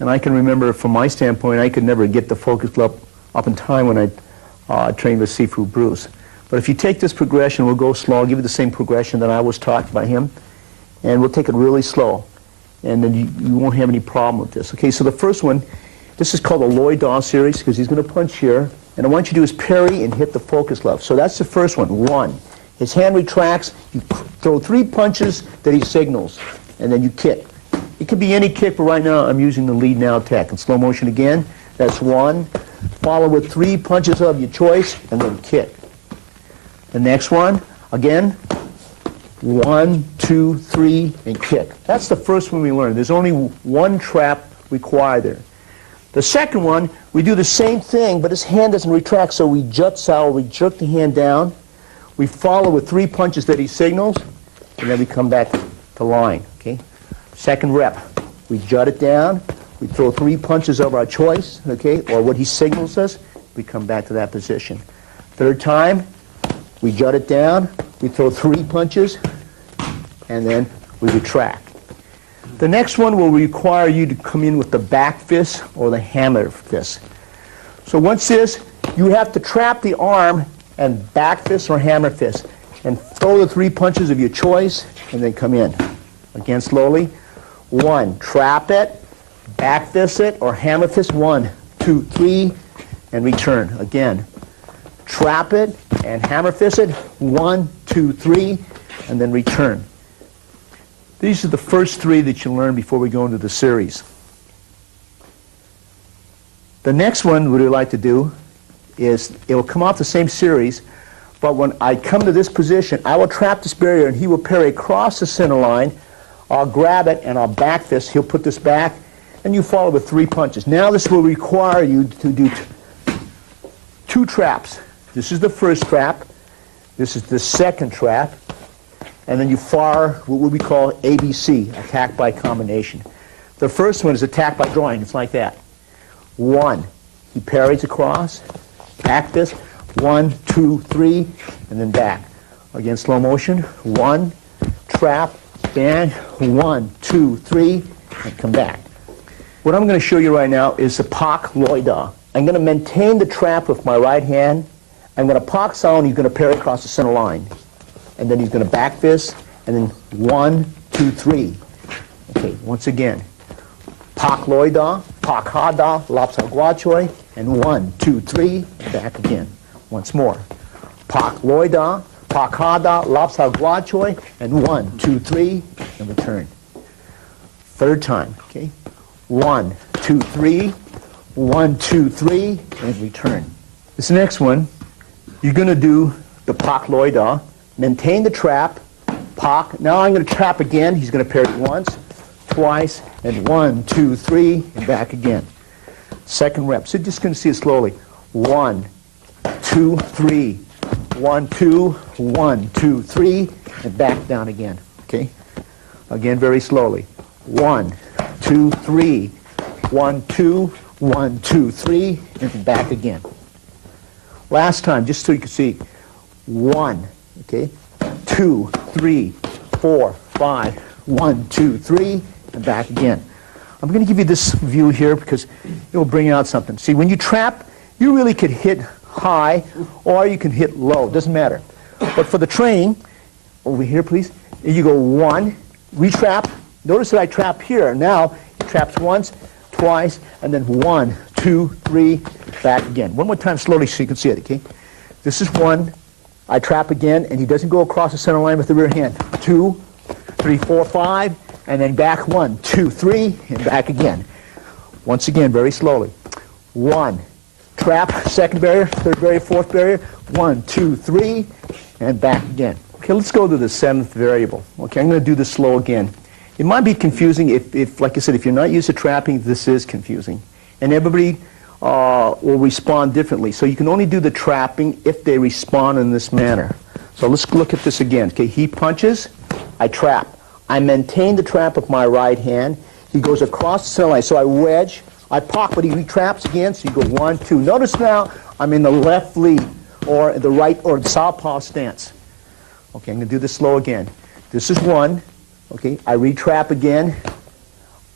And I can remember, from my standpoint, I could never get the focus glove up in time when I trained with Sifu Bruce. But if you take this progression, we'll go slow. I'll give you the same progression that I was taught by him, and we'll take it really slow. And then you won't have any problem with this. Okay, so the first one, this is called the Lloyd Daw series because he's going to punch here. And I want you to do is parry and hit the focus glove. So that's the first one. 1. His hand retracts. You throw 3 punches that he signals, and then you kick. It could be any kick, but right now I'm using the lead now tech. In slow motion again, that's 1. Follow with 3 punches of your choice, and then kick. The next one, again, 1, 2, 3, and kick. That's the first one we learned. There's only 1 trap required there. The second one, we do the same thing, but his hand doesn't retract, so we jut sao, we jerk the hand down. We follow with 3 punches that he signals, and then we come back to line. Okay. Second rep, we jut it down. We throw 3 punches of our choice, okay, or what he signals us. We come back to that position. Third time, we jut it down. We throw 3 punches, and then we retract. The next one will require you to come in with the back fist or the hammer fist. So once this, you have to trap the arm and back fist or hammer fist. And throw the 3 punches of your choice, and then come in. Again, slowly. 1, trap it, back fist it, or hammer fist. 1, 2, 3, and return. Again, trap it and hammer fist it. 1, 2, 3, and then return. These are the first 3 that you learn before we go into the series. The next one what we like to do is, it will come off the same series, but when I come to this position, I will trap this barrier and he will parry across the center line. I'll grab it and I'll back fist. He'll put this back, and you follow with 3 punches. Now this will require you to do 2 traps. This is the first trap. This is the second trap. And then you fire what we call ABC, attack by combination. The first one is attack by drawing. It's like that. 1, he parries across, back fist. 1, 2, 3, and then back. Again, slow motion. 1, trap, bang. 1, 2, 3, and come back. What I'm going to show you right now is the Pak Loi Da. I'm going to maintain the trap with my right hand. I'm going to Pak Sao, and he's going to parry across the center line. And then he's going to back fist, and then 1, 2, 3. Okay, once again. Pak Loi Da, Pak Ha Da, Lap Sao Gua Choi, and 1, 2, 3, and back again. Once more. Pak Loi Da, Pak Ha Da, Lap Sao Gua Choi, and 1, 2, 3, and return. Third time, okay? 1, 2, 3, 1, 2, 3, and return. This next one, you're going to do the Pak Loi Da, maintain the trap, Pak. Now I'm going to trap again. He's going to parry once, twice, and 1, 2, 3, and back again. Second rep. So you're just going to see it slowly. 1, 2, 3, 1, 2, 1, 2, 3, and back down again. Okay? Again, very slowly. 1, 2, 3, 1, 2, 1, 2, 3, and back again. Last time, just so you can see. 1, okay? 2, 3, 4, 5, 1, 2, 3, and back again. I'm going to give you this view here because it will bring out something. See, when you trap, you really could hit high or you can hit low. Doesn't matter. But for the training, over here, please, you go 1, retrap. Notice that I trap here. Now, he traps once, twice, and then 1, 2, 3, back again. One more time slowly so you can see it, okay? This is 1. I trap again, and he doesn't go across the center line with the rear hand. 2, 3, 4, 5, and then back 1, 2, 3, and back again. Once again, very slowly. 1, trap, second barrier, third barrier, fourth barrier, 1, 2, 3, and back again. Okay, let's go to the 7th variable. Okay, I'm going to do this slow again. It might be confusing if, like I said, if you're not used to trapping, this is confusing. And everybody will respond differently. So you can only do the trapping if they respond in this manner. So let's look at this again. Okay, he punches, I trap. I maintain the trap with my right hand. He goes across the center line. So I wedge, I pop, but he retraps again. So you go 1, 2. Notice now I'm in the left lead or the right or the southpaw stance. Okay, I'm going to do this slow again. This is 1. Okay, I retrap again.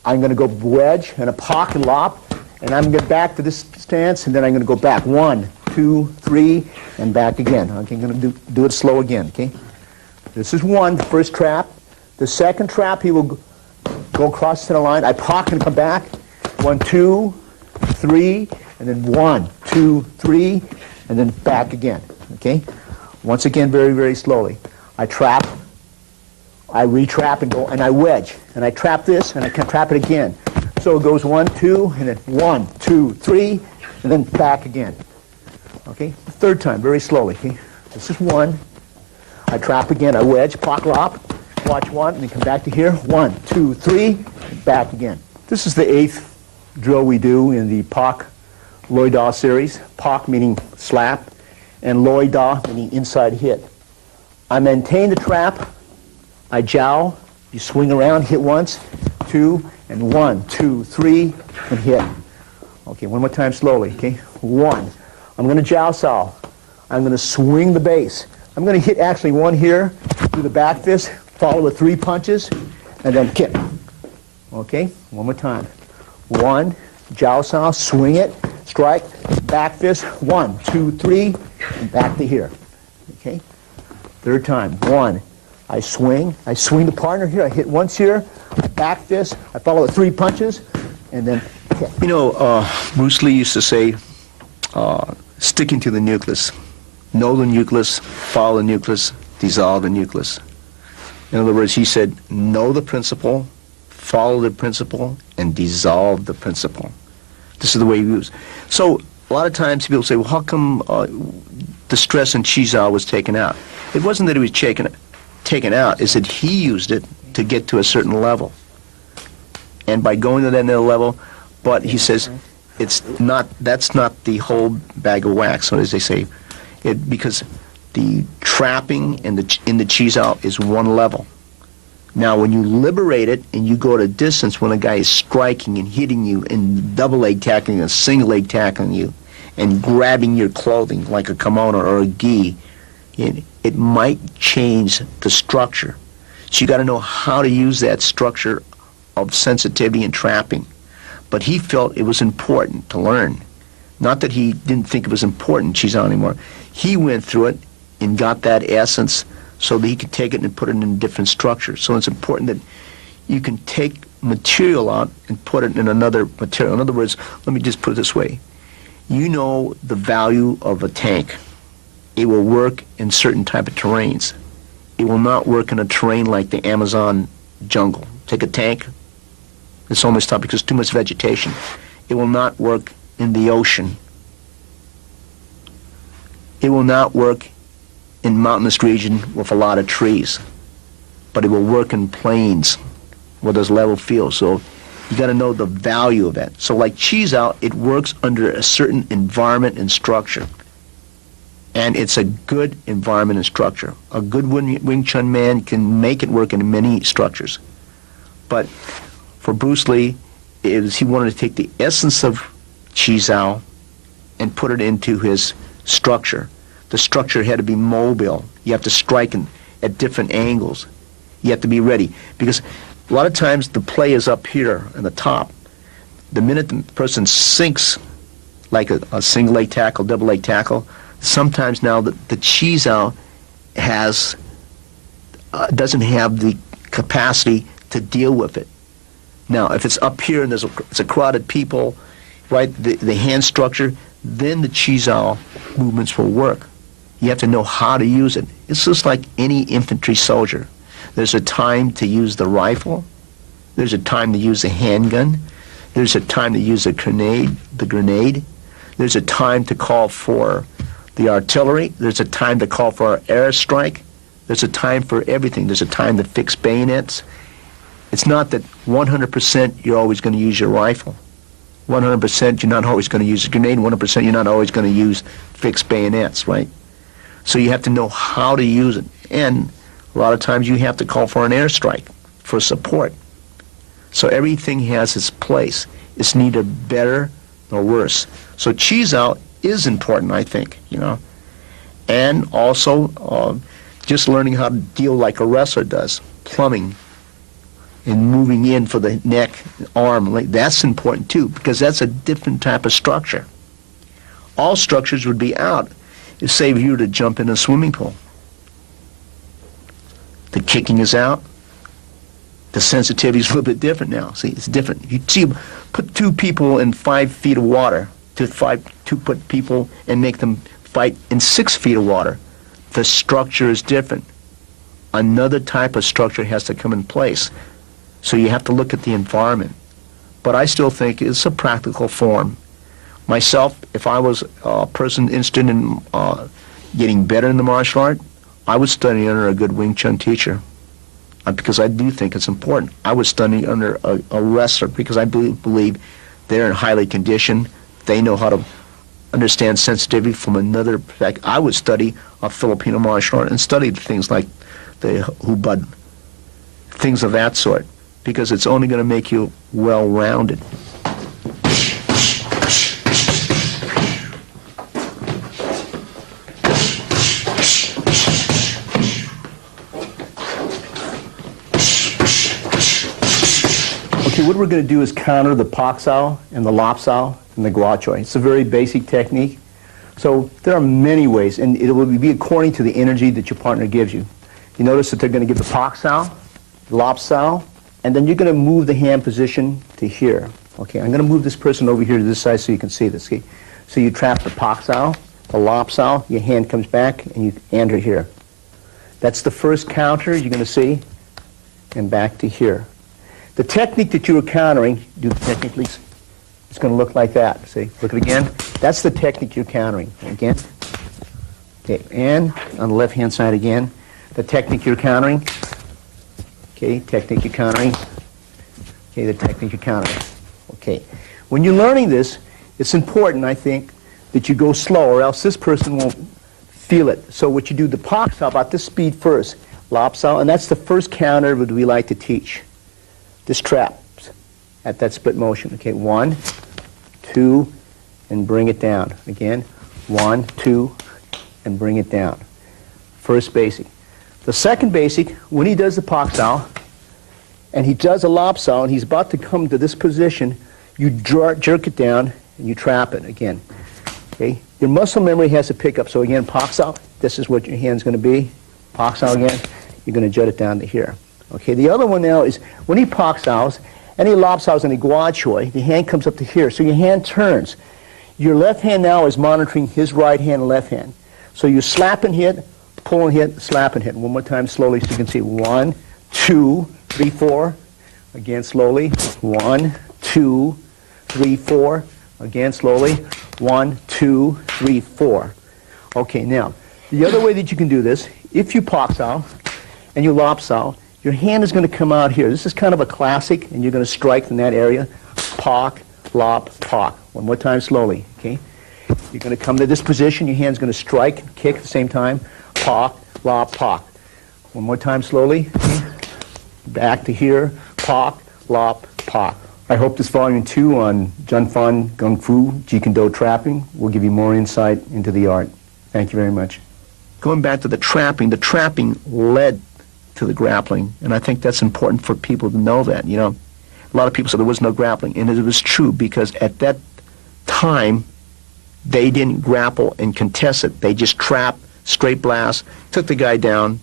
I'm going to go wedge and a pocket lop, and I'm going to get back to this stance, and then I'm going to go back 1, 2, 3, and back again. Okay, I'm going to do it slow again. Okay, this is 1, the first trap. The second trap, he will go across the center line. I pocket and come back. 1, 2, 3, and then 1, 2, 3, and then back again. Okay, once again, very, very slowly. I trap. I retrap and go, and I wedge, and I trap this, and I can trap it again. So it goes 1, 2, and then 1, 2, 3, and then back again. Okay, the third time, very slowly. Okay, this is 1. I trap again, I wedge, pock lop, watch 1, and then come back to here. 1, 2, 3, and back again. This is the 8th drill we do in the Pak Loi Da series. Pak meaning slap, and Loi Da meaning inside hit. I maintain the trap. I jowl, you swing around, hit once, 2, and 1, 2, 3, and hit. Okay, one more time slowly, okay? 1. I'm going to jowl saw. I'm going to swing the base. I'm going to hit actually 1 here, do the back fist, follow with 3 punches, and then kick. Okay, one more time. 1, jowl saw, swing it, strike, back fist, 1, 2, 3, and back to here. Okay? Third time, 1. I swing the partner here, I hit once here, I back fist, I follow with 3 punches, and then kick. You know, Bruce Lee used to say, sticking to the nucleus. Know the nucleus, follow the nucleus, dissolve the nucleus. In other words, he said, know the principle, follow the principle, and dissolve the principle. This is the way he used. So a lot of times people say, well, how come the stress in Qizhou was taken out? It wasn't that it was taken out, it's that he used it to get to a certain level. And by going to that level, but he says, that's not the whole bag of wax, so as they say, because the trapping in the Qizhou is one level. Now, when you liberate it and you go at a distance when a guy is striking and hitting you and double leg tackling and single leg tackling you and grabbing your clothing like a kimono or a gi, it might change the structure. So you got to know how to use that structure of sensitivity and trapping. But he felt it was important to learn. Not that he didn't think it was important, Qizhou anymore. He went through it and got that essence so that he could take it and put it in a different structure. So it's important that you can take material out and put it in another material. In other words, let me just put it this way. You know the value of a tank. It will work in certain type of terrains. It will not work in a terrain like the Amazon jungle. Take a tank, it's almost tough because too much vegetation. It will not work in the ocean. It will not work in mountainous region with a lot of trees, but it will work in plains where there's level field. So you got to know the value of that. So like Qizhou, it works under a certain environment and structure. And it's a good environment and structure. A good Wing Chun man can make it work in many structures. But for Bruce Lee, he wanted to take the essence of Qizhou and put it into his structure. The structure had to be mobile. You have to strike at different angles. You have to be ready. Because a lot of times the play is up here on the top. The minute the person sinks, like a single leg tackle, double leg tackle, sometimes now the Qizhou doesn't have the capacity to deal with it. Now, if it's up here and it's a crowded people, right, the hand structure, then the Qizhou movements will work. You have to know how to use it. It's just like any infantry soldier. There's a time to use the rifle. There's a time to use the handgun. There's a time to use the grenade. There's a time to call for the artillery. There's a time to call for airstrike. There's a time for everything. There's a time to fix bayonets. It's not that 100% you're always going to use your rifle. 100% you're not always going to use a grenade. 100% you're not always going to use fixed bayonets, right? So you have to know how to use it. And a lot of times you have to call for an airstrike for support. So everything has its place. It's neither better nor worse. So Qizhou is important, I think, you know. And also just learning how to deal like a wrestler does, plumbing and moving in for the neck, arm, leg. That's important too, because that's a different type of structure. All structures would be out if, say, you were to jump in a swimming pool. The kicking is out. The sensitivity is a little bit different now. See, it's different. You see, put 2 people in 5 feet of water, to put people and make them fight in 6 feet of water. The structure is different. Another type of structure has to come in place. So you have to look at the environment. But I still think it's a practical form. Myself, if I was a person interested in getting better in the martial art, I would study under a good Wing Chun teacher. Because I do think it's important. I would study under a wrestler because I believe they're highly conditioned. They know how to understand sensitivity from another perspective. I would study a Filipino martial art and study things like the hubad, things of that sort, because it's only going to make you well-rounded. Okay, what we're going to do is counter the pak sao and the lap sao and the gua choi. It's a very basic technique. So there are many ways, and it will be according to the energy that your partner gives you. You notice that they're going to give the pak sao, lap sao, and then you're going to move the hand position to here. Okay, I'm going to move this person over here to this side so you can see this. Okay? So you trap the pak sao, the lap sao, your hand comes back, and you enter here. That's the first counter you're going to see, and back to here. The technique that you were countering, do the technique please. It's going to look like that. See, look at it again. That's the technique you're countering. Again. Okay, and on the left-hand side again, the technique you're countering. Okay, technique you're countering. Okay, the technique you're countering. Okay. When you're learning this, it's important, I think, that you go slow, or else this person won't feel it. So what you do, the pak sao, about this speed first, lap sao, and that's the first counter that we like to teach. This trap at that split motion. Okay, 1, 2, and bring it down. Again, 1, 2, and bring it down. First basic. The second basic, when he does the pak sao, and he does a lap sao, and he's about to come to this position, you jerk it down, and you trap it again. Okay, your muscle memory has to pick up. So again, pak sao, this is what your hand's going to be. Pak sao again, you're going to jut it down to here. Okay, the other one now is when he pak saos, and he lap saos and he gua choi, the hand comes up to here. So your hand turns. Your left hand now is monitoring his right hand and left hand. So you slap and hit, pull and hit, slap and hit. One more time slowly so you can see. 1, 2, 3, 4. Again slowly. 1, 2, 3, 4. Again slowly. 1, 2, 3, 4. Okay, now, the other way that you can do this, if you pak sao and you lap sao, your hand is going to come out here. This is kind of a classic, and you're going to strike in that area. Pak, lap, pak. One more time slowly, okay? You're going to come to this position. Your hand's going to strike and kick at the same time. Pak, lap, pak. One more time slowly. Okay? Back to here. Pak, lap, pak. I hope this volume 2 on Junfan Gung Fu, Jeet Kune trapping will give you more insight into the art. Thank you very much. Going back to the trapping led to the grappling, and I think that's important for people to know that. You know, a lot of people said there was no grappling, and it was true because at that time they didn't grapple and contest it. They just trapped, straight blast, took the guy down,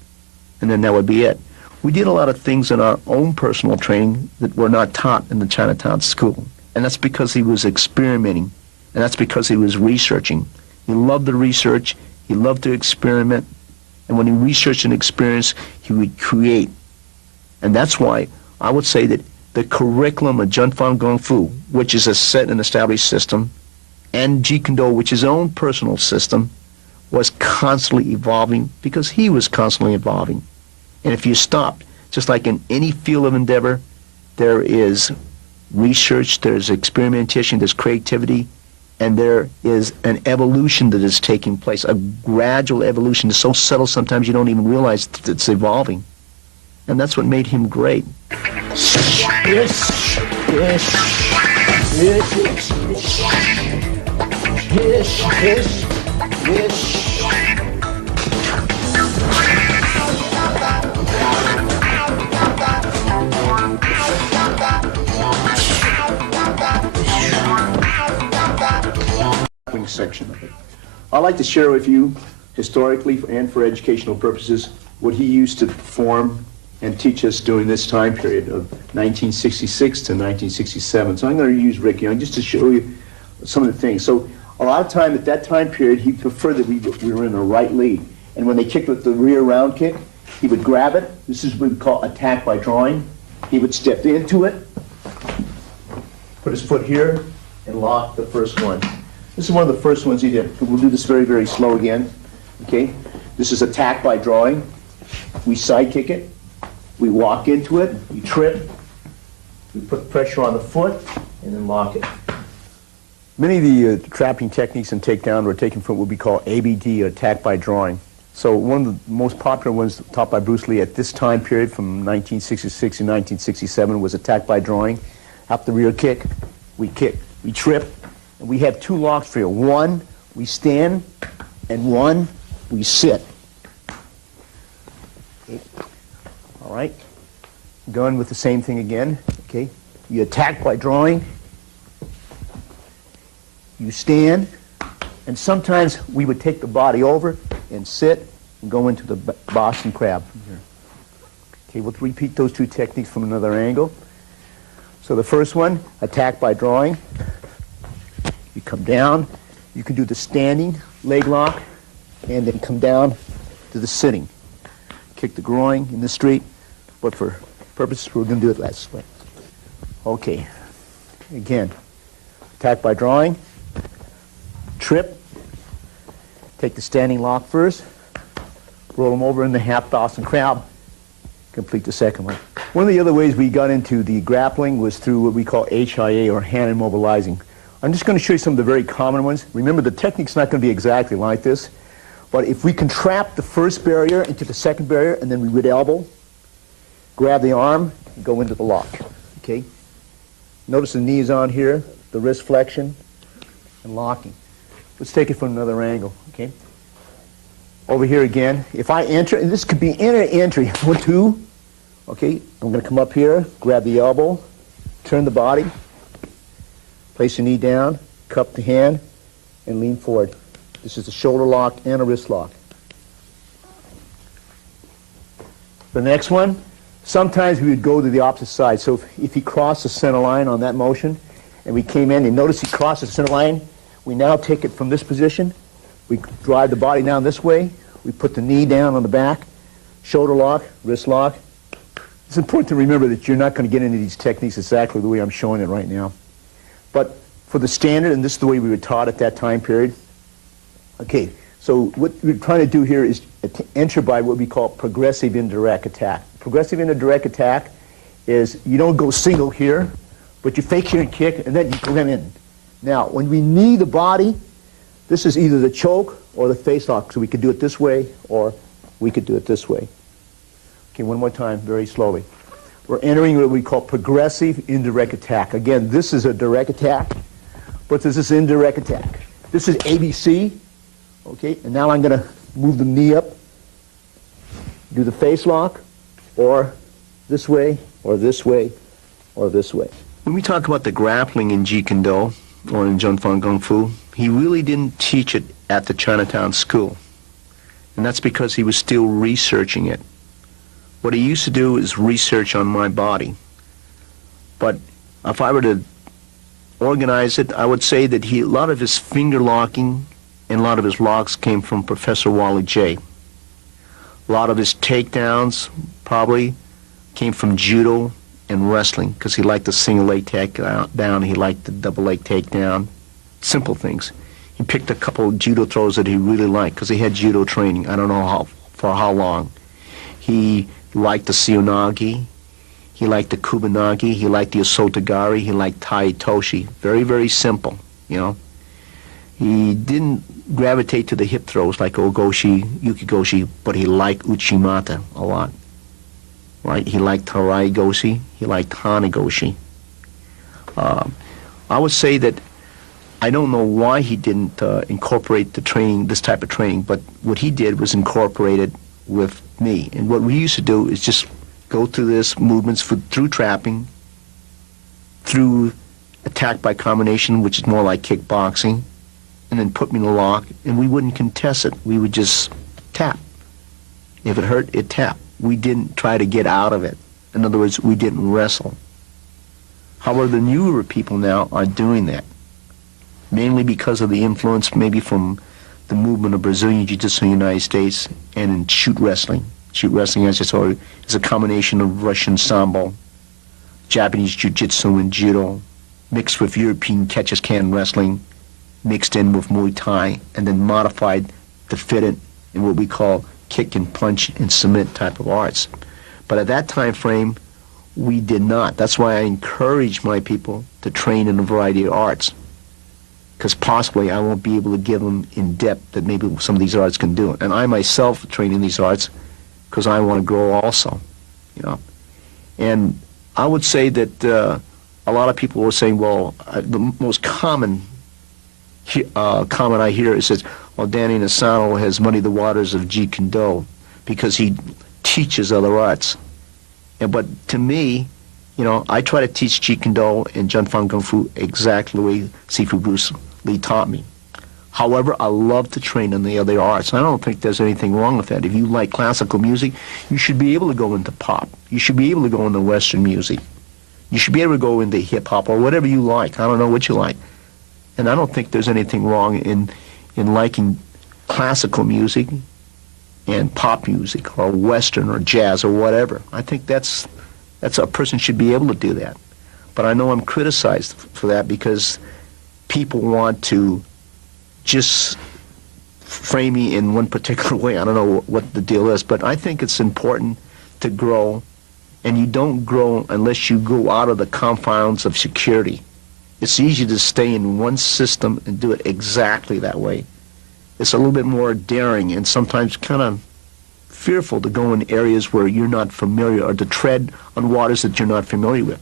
and then that would be it. We did a lot of things in our own personal training that were not taught in the Chinatown school, and that's because he was experimenting, and that's because he was researching. He loved the research, he loved to experiment, and when he researched and experienced, he would create. And that's why I would say that the curriculum of Junfan Gung Fu, which is a set and established system, and Jeet Kune, which is his own personal system, was constantly evolving because he was constantly evolving. And if you stopped, just like in any field of endeavor, there is research, there's experimentation, there's creativity, and there is an evolution that is taking place, a gradual evolution. It's so subtle sometimes you don't even realize that it's evolving. And that's what made him great. Section of it. I'd like to share with you, historically and for educational purposes, what he used to perform and teach us during this time period of 1966 to 1967. So I'm going to use Rick Young just to show you some of the things. So a lot of time at that time period, he preferred that we were in a right lead. And when they kicked with the rear round kick, he would grab it. This is what we call attack by drawing. He would step into it, put his foot here, and lock the first one. This is one of the first ones he did. We'll do this very, very slow again. Okay? This is attack by drawing. We side kick it. We walk into it. We trip. We put pressure on the foot and then lock it. Many of the trapping techniques and takedown were taken from what we call ABD, attack by drawing. So one of the most popular ones taught by Bruce Lee at this time period from 1966 to 1967 was attack by drawing. After the rear kick, we trip. And we have two locks for you. One, we stand, and one, we sit. Okay. All right. Going with the same thing again. Okay. You attack by drawing. You stand. And sometimes we would take the body over and sit and go into the Boston crab. Okay, we'll repeat those two techniques from another angle. So the first one, attack by drawing. You come down. You can do the standing leg lock and then come down to the sitting. Kick the groin in the street, but for purposes, we're going to do it this way. Okay. Again, attack by drawing. Trip. Take the standing lock first. Roll them over in the half Boston crab. Complete the second one. One of the other ways we got into the grappling was through what we call HIA, or hand immobilizing. I'm just going to show you some of the very common ones. Remember, the technique's not going to be exactly like this, but if we can trap the first barrier into the second barrier, and then we would elbow, grab the arm, and go into the lock. Okay? Notice the knees on here, the wrist flexion, and locking. Let's take it from another angle. Okay? Over here again, if I enter, and this could be inner entry, 1, 2, okay, I'm going to come up here, grab the elbow, turn the body, place your knee down, cup the hand, and lean forward. This is a shoulder lock and a wrist lock. The next one, sometimes we would go to the opposite side. So if he crossed the center line on that motion, and we came in, and notice he crossed the center line, we now take it from this position. We drive the body down this way. We put the knee down on the back, shoulder lock, wrist lock. It's important to remember that you're not going to get into these techniques exactly the way I'm showing it right now. But for the standard, and this is the way we were taught at that time period, okay, so what we're trying to do here is enter by what we call progressive indirect attack. Progressive indirect attack is you don't go single here, but you fake here and kick, and then you go in. Now, when we knee the body, this is either the choke or the face lock. So we could do it this way, or we could do it this way. Okay, one more time, very slowly. We're entering what we call progressive indirect attack. Again, this is a direct attack, but this is indirect attack. This is ABC, okay? And now I'm going to move the knee up, do the face lock, or this way, or this way, or this way. When we talk about the grappling in Jeet Kune or in Jun Fan Kung Fu, he really didn't teach it at the Chinatown school. And that's because he was still researching it. What he used to do is research on my body. But if I were to organize it, I would say that a lot of his finger locking and a lot of his locks came from Professor Wally J. A lot of his takedowns probably came from judo and wrestling, because he liked the single leg takedown, he liked the double leg takedown, simple things. He picked a couple of judo throws that he really liked, because he had judo training, I don't know for how long. He liked the seonagi, he liked the kubanagi, he liked the osotogari, he liked tai toshi. Very, very simple, you know. He didn't gravitate to the hip throws like ogoshi, yukigoshi, but he liked uchimata a lot. Right? He liked Harai Goshi. He liked Hanagoshi. I would say that I don't know why he didn't incorporate the training, this type of training, but what he did was incorporate it with me. And what we used to do is just go through this movements through trapping, through attack by combination, which is more like kickboxing, and then put me in a lock, and we wouldn't contest it. We would just tap. If it hurt, it tapped. We didn't try to get out of it. In other words, we didn't wrestle. However, the newer people now are doing that, mainly because of the influence maybe from the movement of Brazilian Jiu-Jitsu in the United States and in shoot wrestling. Shoot wrestling, as I saw, is a combination of Russian Sambo, Japanese Jiu-Jitsu and Judo, mixed with European catch-as-can wrestling, mixed in with Muay Thai, and then modified to fit it in what we call kick and punch and cement type of arts. But at that time frame, we did not. That's why I encourage my people to train in a variety of arts, because possibly I won't be able to give them in depth that maybe some of these arts can do. And I myself train in these arts because I want to grow also, you know. And I would say that a lot of people were saying, well, the most common comment I hear is that, well, Dan Inosanto has muddied the waters of Jeet Kune because he teaches other arts. But to me, You know, I try to teach Jeet Kune and Jun Fan Kung Fu exactly the way Sifu Bruce Lee taught me. However, I love to train in the other arts. I don't think there's anything wrong with that. If you like classical music, you should be able to go into pop. You should be able to go into Western music. You should be able to go into hip-hop or whatever you like. I don't know what you like. And I don't think there's anything wrong in liking classical music and pop music or Western or jazz or whatever. I think that's a person should be able to do that. But I know I'm criticized for that because people want to just frame me in one particular way. I don't know what the deal is, but I think it's important to grow, and you don't grow unless you go out of the confines of security. It's easy to stay in one system and do it exactly that way. It's a little bit more daring and sometimes kind of fearful to go in areas where you're not familiar or to tread on waters that you're not familiar with.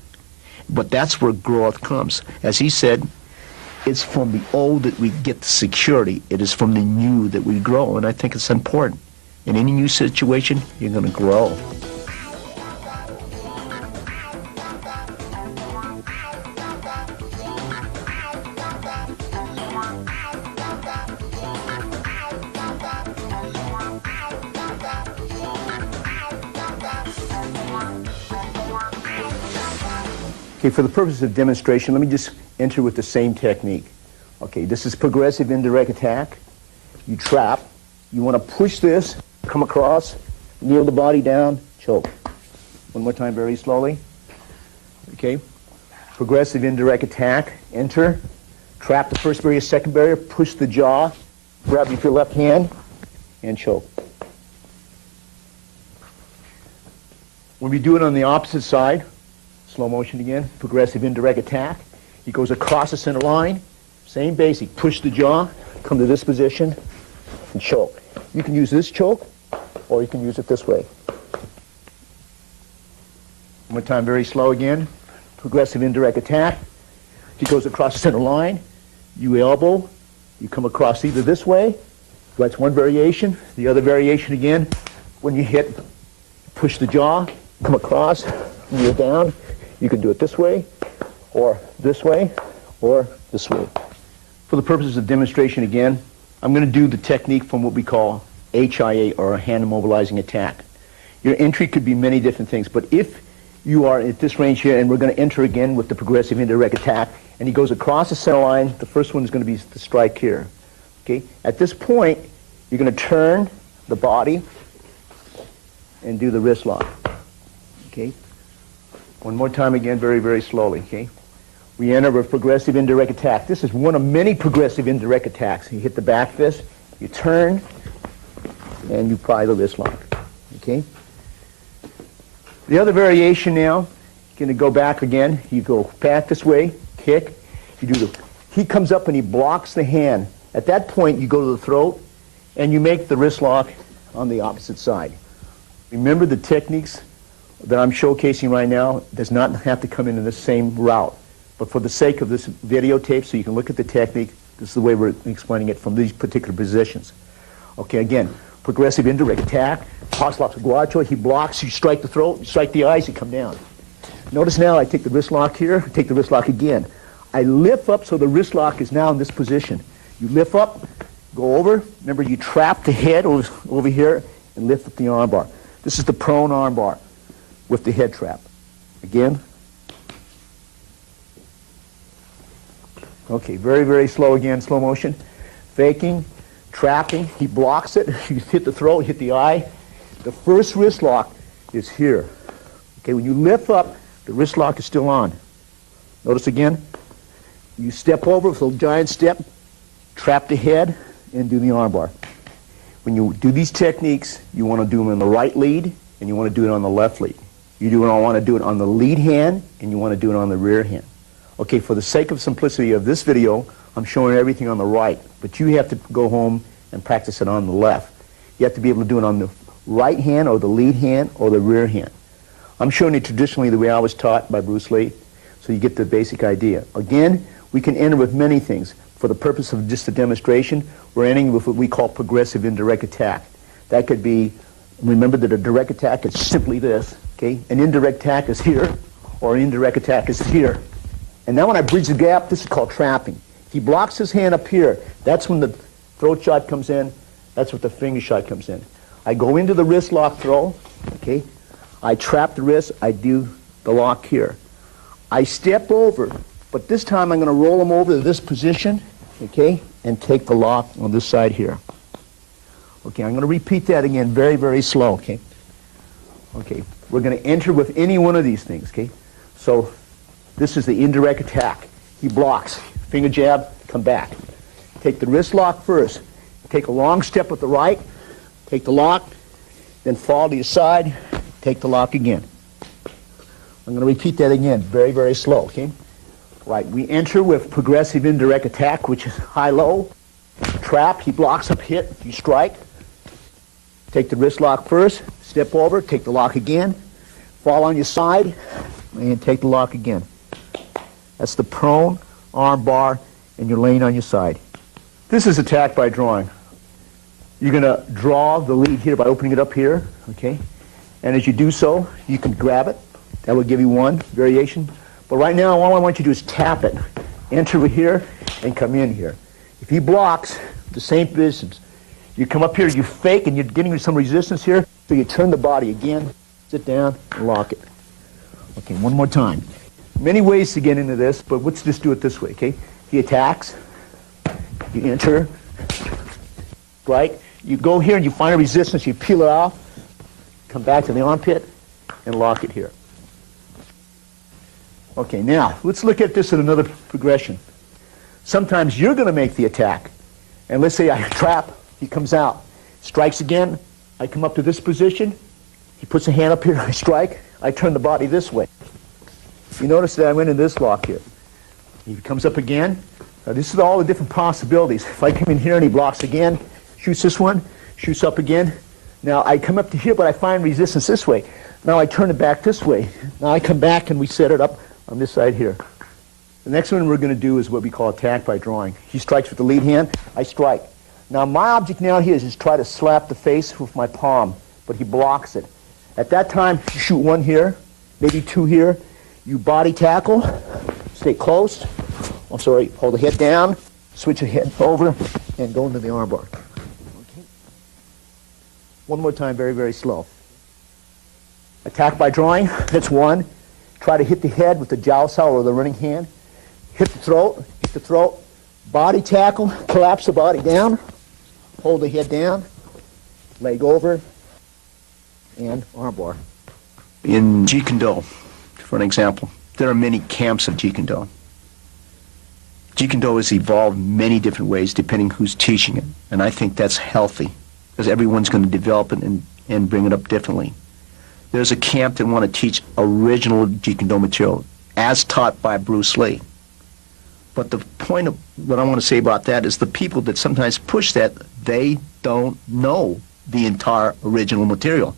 But that's where growth comes. As he said, it's from the old that we get the security. It is from the new that we grow, and I think it's important. In any new situation, you're going to grow. Okay, for the purpose of demonstration, let me just enter with the same technique. Okay, this is progressive indirect attack. You trap. You want to push this, come across, kneel the body down, choke. One more time, very slowly. Okay, progressive indirect attack. Enter. Trap the first barrier, second barrier, push the jaw, grab with your left hand, and choke. When we do it on the opposite side, slow motion again, progressive indirect attack. He goes across the center line, same basic, push the jaw, come to this position, and choke. You can use this choke, or you can use it this way. One more time, very slow again, progressive indirect attack. He goes across the center line, you elbow, you come across either this way, that's one variation. The other variation again, when you hit, push the jaw, come across, kneel down. You can do it this way, or this way, or this way. For the purposes of demonstration again, I'm going to do the technique from what we call HIA, or a hand immobilizing attack. Your entry could be many different things, but if you are at this range here, and we're going to enter again with the progressive indirect attack, and he goes across the center line, the first one is going to be the strike here. Okay? At this point, you're going to turn the body and do the wrist lock. Okay? One more time again, very, very slowly, okay? We enter with progressive indirect attack. This is one of many progressive indirect attacks. You hit the back fist, you turn, and you apply the wrist lock, okay? The other variation now, you're going to go back again. You go back this way, kick. You do he comes up and he blocks the hand. At that point, you go to the throat, and you make the wrist lock on the opposite side. Remember the techniques that I'm showcasing right now does not have to come in the same route. But for the sake of this videotape, so you can look at the technique, this is the way we're explaining it from these particular positions. Okay, again, progressive indirect attack, Hoslops Guacho, he blocks, you strike the throat, you strike the eyes, you come down. Notice now I take the wrist lock here, take the wrist lock again. I lift up so the wrist lock is now in this position. You lift up, go over, remember you trap the head over here and lift up the armbar. This is the prone armbar with the head trap. Again. Okay, very, very slow again, slow motion. Faking, trapping, he blocks it. You hit the throat, hit the eye. The first wrist lock is here. Okay, when you lift up, the wrist lock is still on. Notice again, you step over with a giant step, trap the head, and do the armbar. When you do these techniques, you want to do them in the right lead, and you want to do it on the left lead. You want to do it on the lead hand, and you want to do it on the rear hand. Okay, for the sake of simplicity of this video, I'm showing everything on the right, but you have to go home and practice it on the left. You have to be able to do it on the right hand, or the lead hand, or the rear hand. I'm showing you traditionally the way I was taught by Bruce Lee, so you get the basic idea. Again, we can enter with many things. For the purpose of just a demonstration, we're ending with what we call progressive indirect attack. That could be, remember that a direct attack is simply this, okay? An indirect attack is here, or indirect attack is here. And now when I bridge the gap, this is called trapping. He blocks his hand up here. That's when the throat shot comes in. That's what the finger shot comes in. I go into the wrist lock throw, okay? I trap the wrist. I do the lock here. I step over, but this time I'm going to roll him over to this position, okay, and take the lock on this side here. Okay, I'm going to repeat that again very, very slow, okay? Okay, we're going to enter with any one of these things, okay? So this is the indirect attack. He blocks. Finger jab, come back. Take the wrist lock first. Take a long step with the right, take the lock, then fall to your side, take the lock again. I'm going to repeat that again, very, very slow, okay? Right, we enter with progressive indirect attack, which is high-low. Trap, he blocks up, hit, you strike. Take the wrist lock first, step over, take the lock again, fall on your side, and take the lock again. That's the prone, arm bar, and you're laying on your side. This is attack by drawing. You're going to draw the lead here by opening it up here, okay? And as you do so, you can grab it. That will give you one variation. But right now, all I want you to do is tap it. Enter here and come in here. If he blocks, the same distance. You come up here, you fake, and you're getting some resistance here, so you turn the body again, sit down, and lock it. Okay, one more time. Many ways to get into this, but let's just do it this way, okay? He attacks, you enter, strike. You go here and you find a resistance, you peel it off, come back to the armpit, and lock it here. Okay, now, let's look at this in another progression. Sometimes you're going to make the attack. And let's say I trap, he comes out, strikes again, I come up to this position, he puts a hand up here, I strike, I turn the body this way. You notice that I went in this lock here. He comes up again. Now, this is all the different possibilities. If I come in here and he blocks again, shoots this one, shoots up again. Now I come up to here, but I find resistance this way. Now I turn it back this way. Now I come back and we set it up on this side here. The next one we're going to do is what we call attack by drawing. He strikes with the lead hand, I strike. Now my object now here is try to slap the face with my palm, but he blocks it. At that time, you shoot one here, maybe two here. You body tackle, stay close. I'm sorry, hold the head down, switch the head over, and go into the armbar. Okay. One more time, very, very slow. Attack by drawing, that's one. Try to hit the head with the jowl saw or the running hand. Hit the throat, body tackle, collapse the body down, hold the head down, leg over, and armbar. In Jeet Kune, for an example, there are many camps of Jeet Kune. Jeet Kune has evolved many different ways depending who's teaching it, and I think that's healthy because everyone's going to develop it and bring it up differently. There's a camp that want to teach original Jeet Kune material as taught by Bruce Lee. But the point of what I want to say about that is the people that sometimes push that, they don't know the entire original material.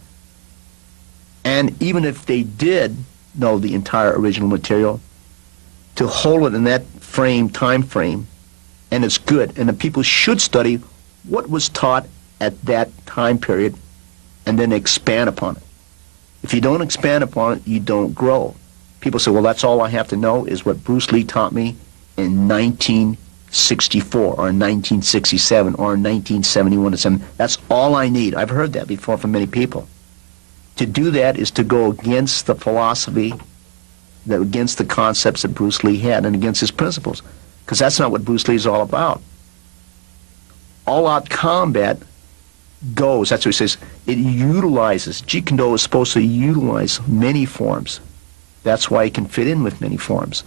And even if they did know the entire original material, to hold it in that time frame, and it's good. And the people should study what was taught at that time period and then expand upon it. If you don't expand upon it, you don't grow. People say, well, that's all I have to know is what Bruce Lee taught me in 1964 or in 1967 or in 1971. That's all I need. I've heard that before from many people. To do that is to go against the philosophy, against the concepts that Bruce Lee had and against his principles, because that's not what Bruce Lee is all about. All-out combat goes, that's what he says, it utilizes, Jeet Kune is supposed to utilize many forms. That's why it can fit in with many forms,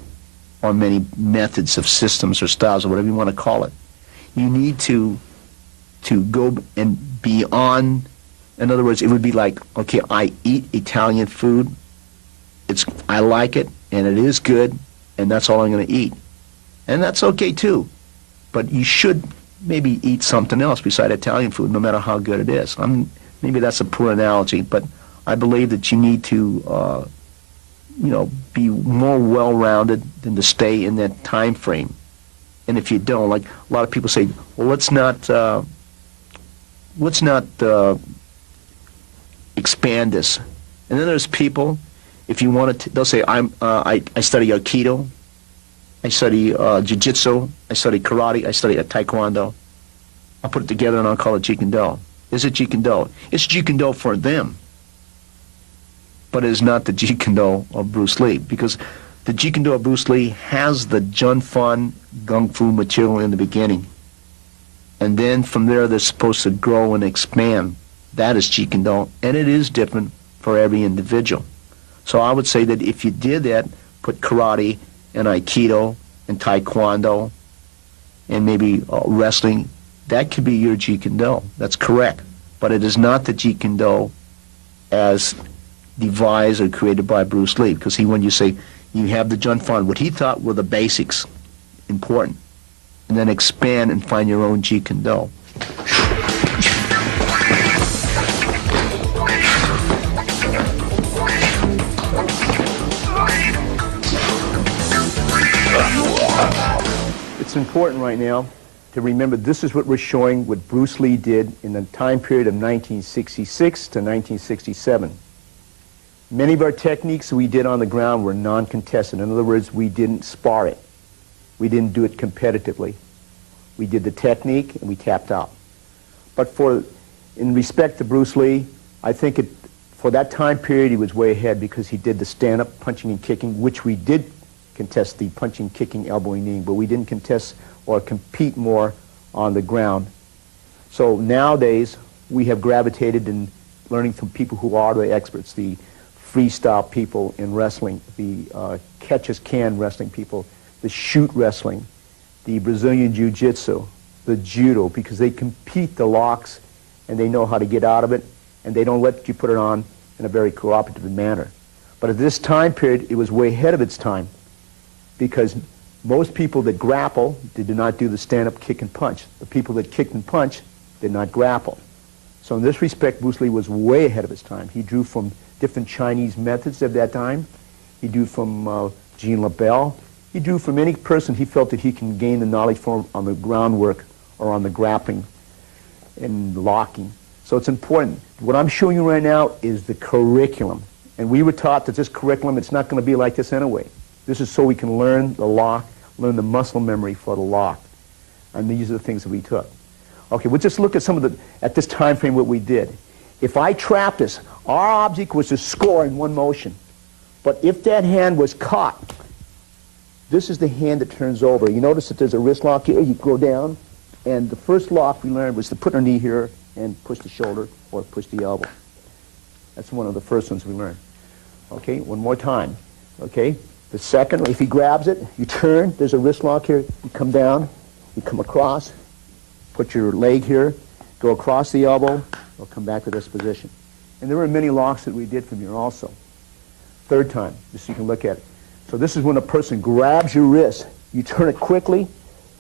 or many methods of systems or styles, or whatever you want to call it. You need to go and beyond. In other words, it would be like, okay, I eat Italian food, I like it, and it is good, and that's all I'm going to eat. And that's okay, too. But you should maybe eat something else beside Italian food, no matter how good it is. Maybe that's a poor analogy, but I believe that you need to, be more well-rounded than to stay in that time frame. And if you don't, like a lot of people say, well, let's not expand this. And then there's people If you want to, they'll say, I study Aikido, I study Jiu-Jitsu, I study Karate, I study Taekwondo. I'll put it together and I'll call it Jeet Kune Do. Is it Jeet Kune Do? It's Jeet Kune Do for them, but it is not the Jeet Kune Do of Bruce Lee, because the Jeet Kune Do of Bruce Lee has the Jun Fan Gung Fu material in the beginning. And then from there, they're supposed to grow and expand. That is Jeet Kune Do, and it is different for every individual. So I would say that if you did that, put Karate and Aikido and Taekwondo and maybe wrestling, that could be your Jeet Kune Do. That's correct. But it is not the Jeet Kune Do as devised or created by Bruce Lee, because when you say you have the Jun Fan, what he thought were the basics, important, and then expand and find your own Jeet Kune Do. It's important right now to remember this is what we're showing what Bruce Lee did in the time period of 1966 to 1967. Many of our techniques we did on the ground were non-contested. In other words, we didn't spar it. We didn't do it competitively. We did the technique and we tapped out. But in respect to Bruce Lee, I think for that time period he was way ahead, because he did the stand-up punching and kicking, which we did contest the punching, kicking, elbowing, kneeing, but we didn't contest or compete more on the ground. So nowadays we have gravitated in learning from people who are the experts, the freestyle people in wrestling, the catch-as-can wrestling people, the shoot wrestling, the Brazilian Jiu-Jitsu, the judo, because they compete the locks and they know how to get out of it, and they don't let you put it on in a very cooperative manner. But at this time period, it was way ahead of its time, because most people that grapple did not do the stand-up kick and punch. The people that kicked and punched did not grapple. So in this respect, Bruce Lee was way ahead of his time. He drew from different Chinese methods of that time. He drew from Jean LaBelle. He drew from any person he felt that he can gain the knowledge from on the groundwork or on the grappling and locking. So it's important. What I'm showing you right now is the curriculum. And we were taught that this curriculum, it's not going to be like this anyway. This is so we can learn the lock, learn the muscle memory for the lock. And these are the things that we took. Okay, we'll just look at some of the, at this time frame, what we did. If I trap this, our object was to score in one motion. But if that hand was caught, this is the hand that turns over. You notice that there's a wrist lock here, you go down, and the first lock we learned was to put our knee here and push the shoulder or push the elbow. That's one of the first ones we learned. Okay, one more time. Okay, the second, if he grabs it, you turn, there's a wrist lock here, you come down, you come across, put your leg here, go across the elbow, or come back to this position. And there were many locks that we did from here also. Third time, just so you can look at it. So this is when a person grabs your wrist. You turn it quickly,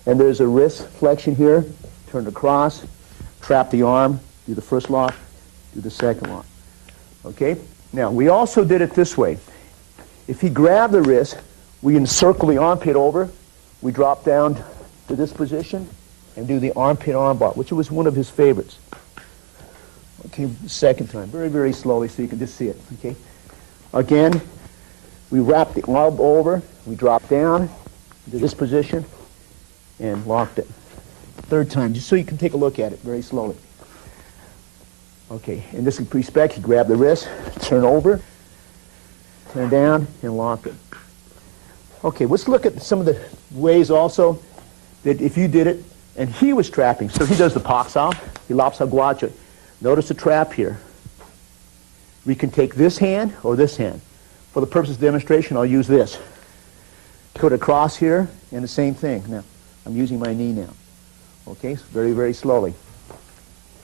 and there's a wrist flexion here. Turn it across, trap the arm, do the first lock, do the second lock. Okay? Now, we also did it this way. If he grabbed the wrist, we encircle the armpit over. We drop down to this position and do the armpit armbar, which was one of his favorites. Okay, second time, very, very slowly so you can just see it. Okay? Again, we wrap the arm over, we drop down to this position and locked it. Third time, just so you can take a look at it very slowly. Okay, in this respect, you grab the wrist, turn over, turn down, and lock it. Okay, let's look at some of the ways also that if you did it, and he was trapping. So he does the paksao, he lops a guacho. Notice the trap here. We can take this hand or this hand. For the purpose of demonstration, I'll use this. Put it across here, and the same thing. Now, I'm using my knee now. Okay, so very, very slowly.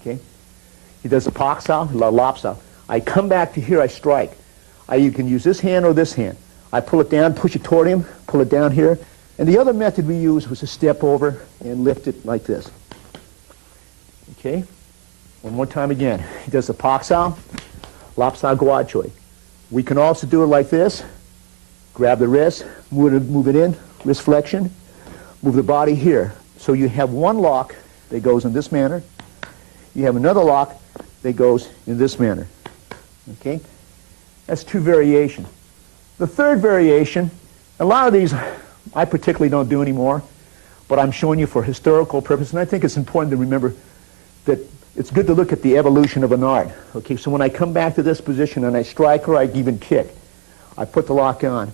Okay? He does the paksao, lopsao. I come back to here, I strike. You can use this hand or this hand. I pull it down, push it toward him, pull it down here. And the other method we used was to step over and lift it like this. Okay? One more time again. He does the paksao, lopsao guachoi. We can also do it like this. Grab the wrist, move it in, wrist flexion, move the body here. So you have one lock that goes in this manner. You have another lock that goes in this manner. Okay? That's two variations. The third variation, a lot of these I particularly don't do anymore, but I'm showing you for historical purpose, and I think it's important to remember that it's good to look at the evolution of an art. Okay, so when I come back to this position and I strike or I even kick, I put the lock on.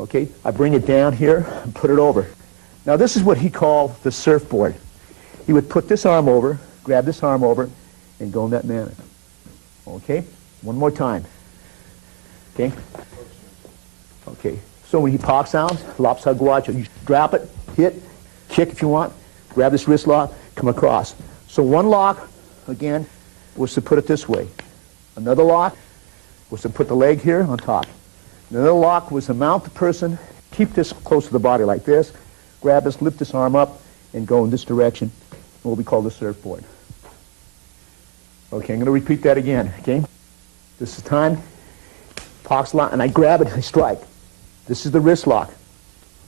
Okay, I bring it down here and put it over. Now this is what he called the surfboard. He would put this arm over, grab this arm over, and go in that manner. Okay, one more time. Okay, okay. So when he parks out, lopsided guacho, you drop it, hit, kick if you want, grab this wrist lock, come across. So one lock, again, was to put it this way. Another lock was to put the leg here on top. Another lock was to mount the person, keep this close to the body like this, grab this, lift this arm up, and go in this direction, what we call the surfboard. Okay, I'm going to repeat that again, okay? This is time, parks lock, and I grab it, I strike. This is the wrist lock.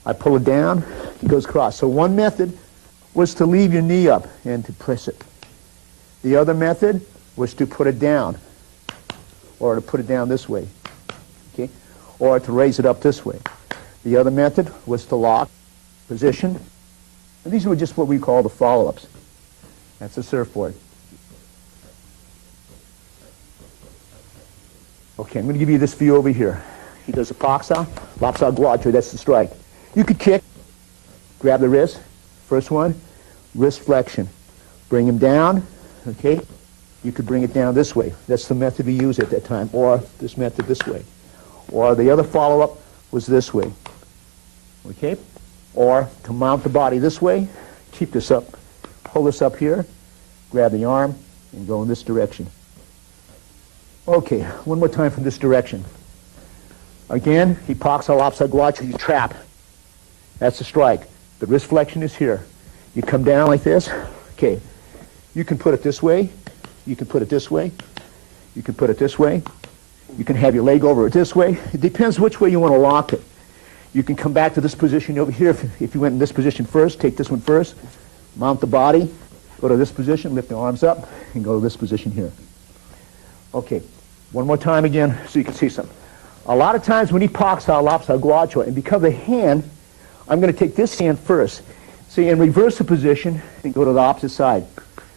I pull it down, it goes across. So one method was to leave your knee up and to press it. The other method was to put it down, or to put it down this way, okay? Or to raise it up this way. The other method was to lock, position. And these were just what we call the follow-ups. That's the surfboard. Okay, I'm going to give you this view over here. He does a paxa, lopsided guacho, that's the strike. You could kick, grab the wrist, first one, wrist flexion. Bring him down, okay? You could bring it down this way. That's the method we used at that time, or this method this way. Or the other follow-up was this way, okay? Or to mount the body this way, keep this up, pull this up here, grab the arm, and go in this direction. Okay, one more time from this direction. Again, he parks a lopsided guacho, you trap. That's the strike. The wrist flexion is here. You come down like this. Okay, you can put it this way. You can put it this way. You can put it this way. You can have your leg over it this way. It depends which way you want to lock it. You can come back to this position over here. If you went in this position first, take this one first. Mount the body. Go to this position, lift the arms up, and go to this position here. Okay, one more time again so you can see something. A lot of times when he parks our lopsided guacho, and because of the hand, I'm going to take this hand first. See, and reverse the position and go to the opposite side.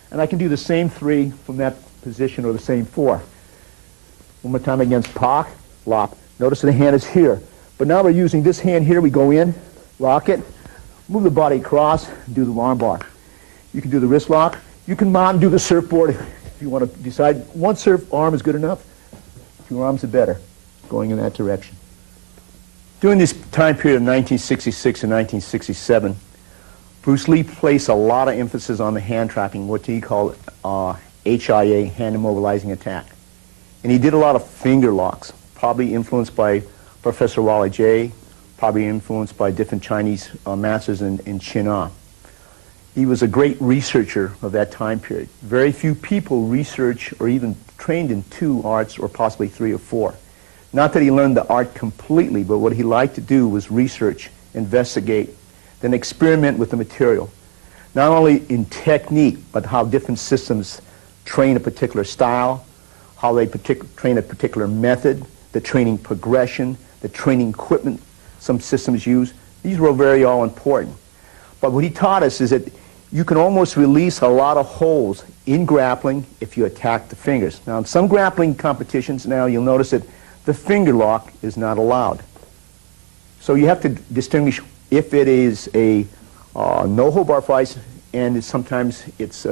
And I can do the same three from that position or the same four. One more time against park, lock. Notice the hand is here. But now we're using this hand here. We go in, lock it, move the body across, and do the arm bar. You can do the wrist lock. You can mount and do the surfboard if you want to decide. One surf arm is good enough. Two arms are better, going in that direction. During this time period of 1966 and 1967, Bruce Lee placed a lot of emphasis on the hand trapping, what he called HIA, hand immobilizing attack. And he did a lot of finger locks, probably influenced by Professor Wally J, probably influenced by different Chinese masters in China. He was a great researcher of that time period. Very few people research or even trained in two arts, or possibly three or four. Not that he learned the art completely, but what he liked to do was research, investigate, then experiment with the material. Not only in technique, but how different systems train a particular style, how they train a particular method, the training progression, the training equipment some systems use. These were very all important. But what he taught us is that you can almost release a lot of holds in grappling if you attack the fingers. Now in some grappling competitions now you'll notice that the finger lock is not allowed. So you have to distinguish if it is a no-hold-bar fight, and sometimes it's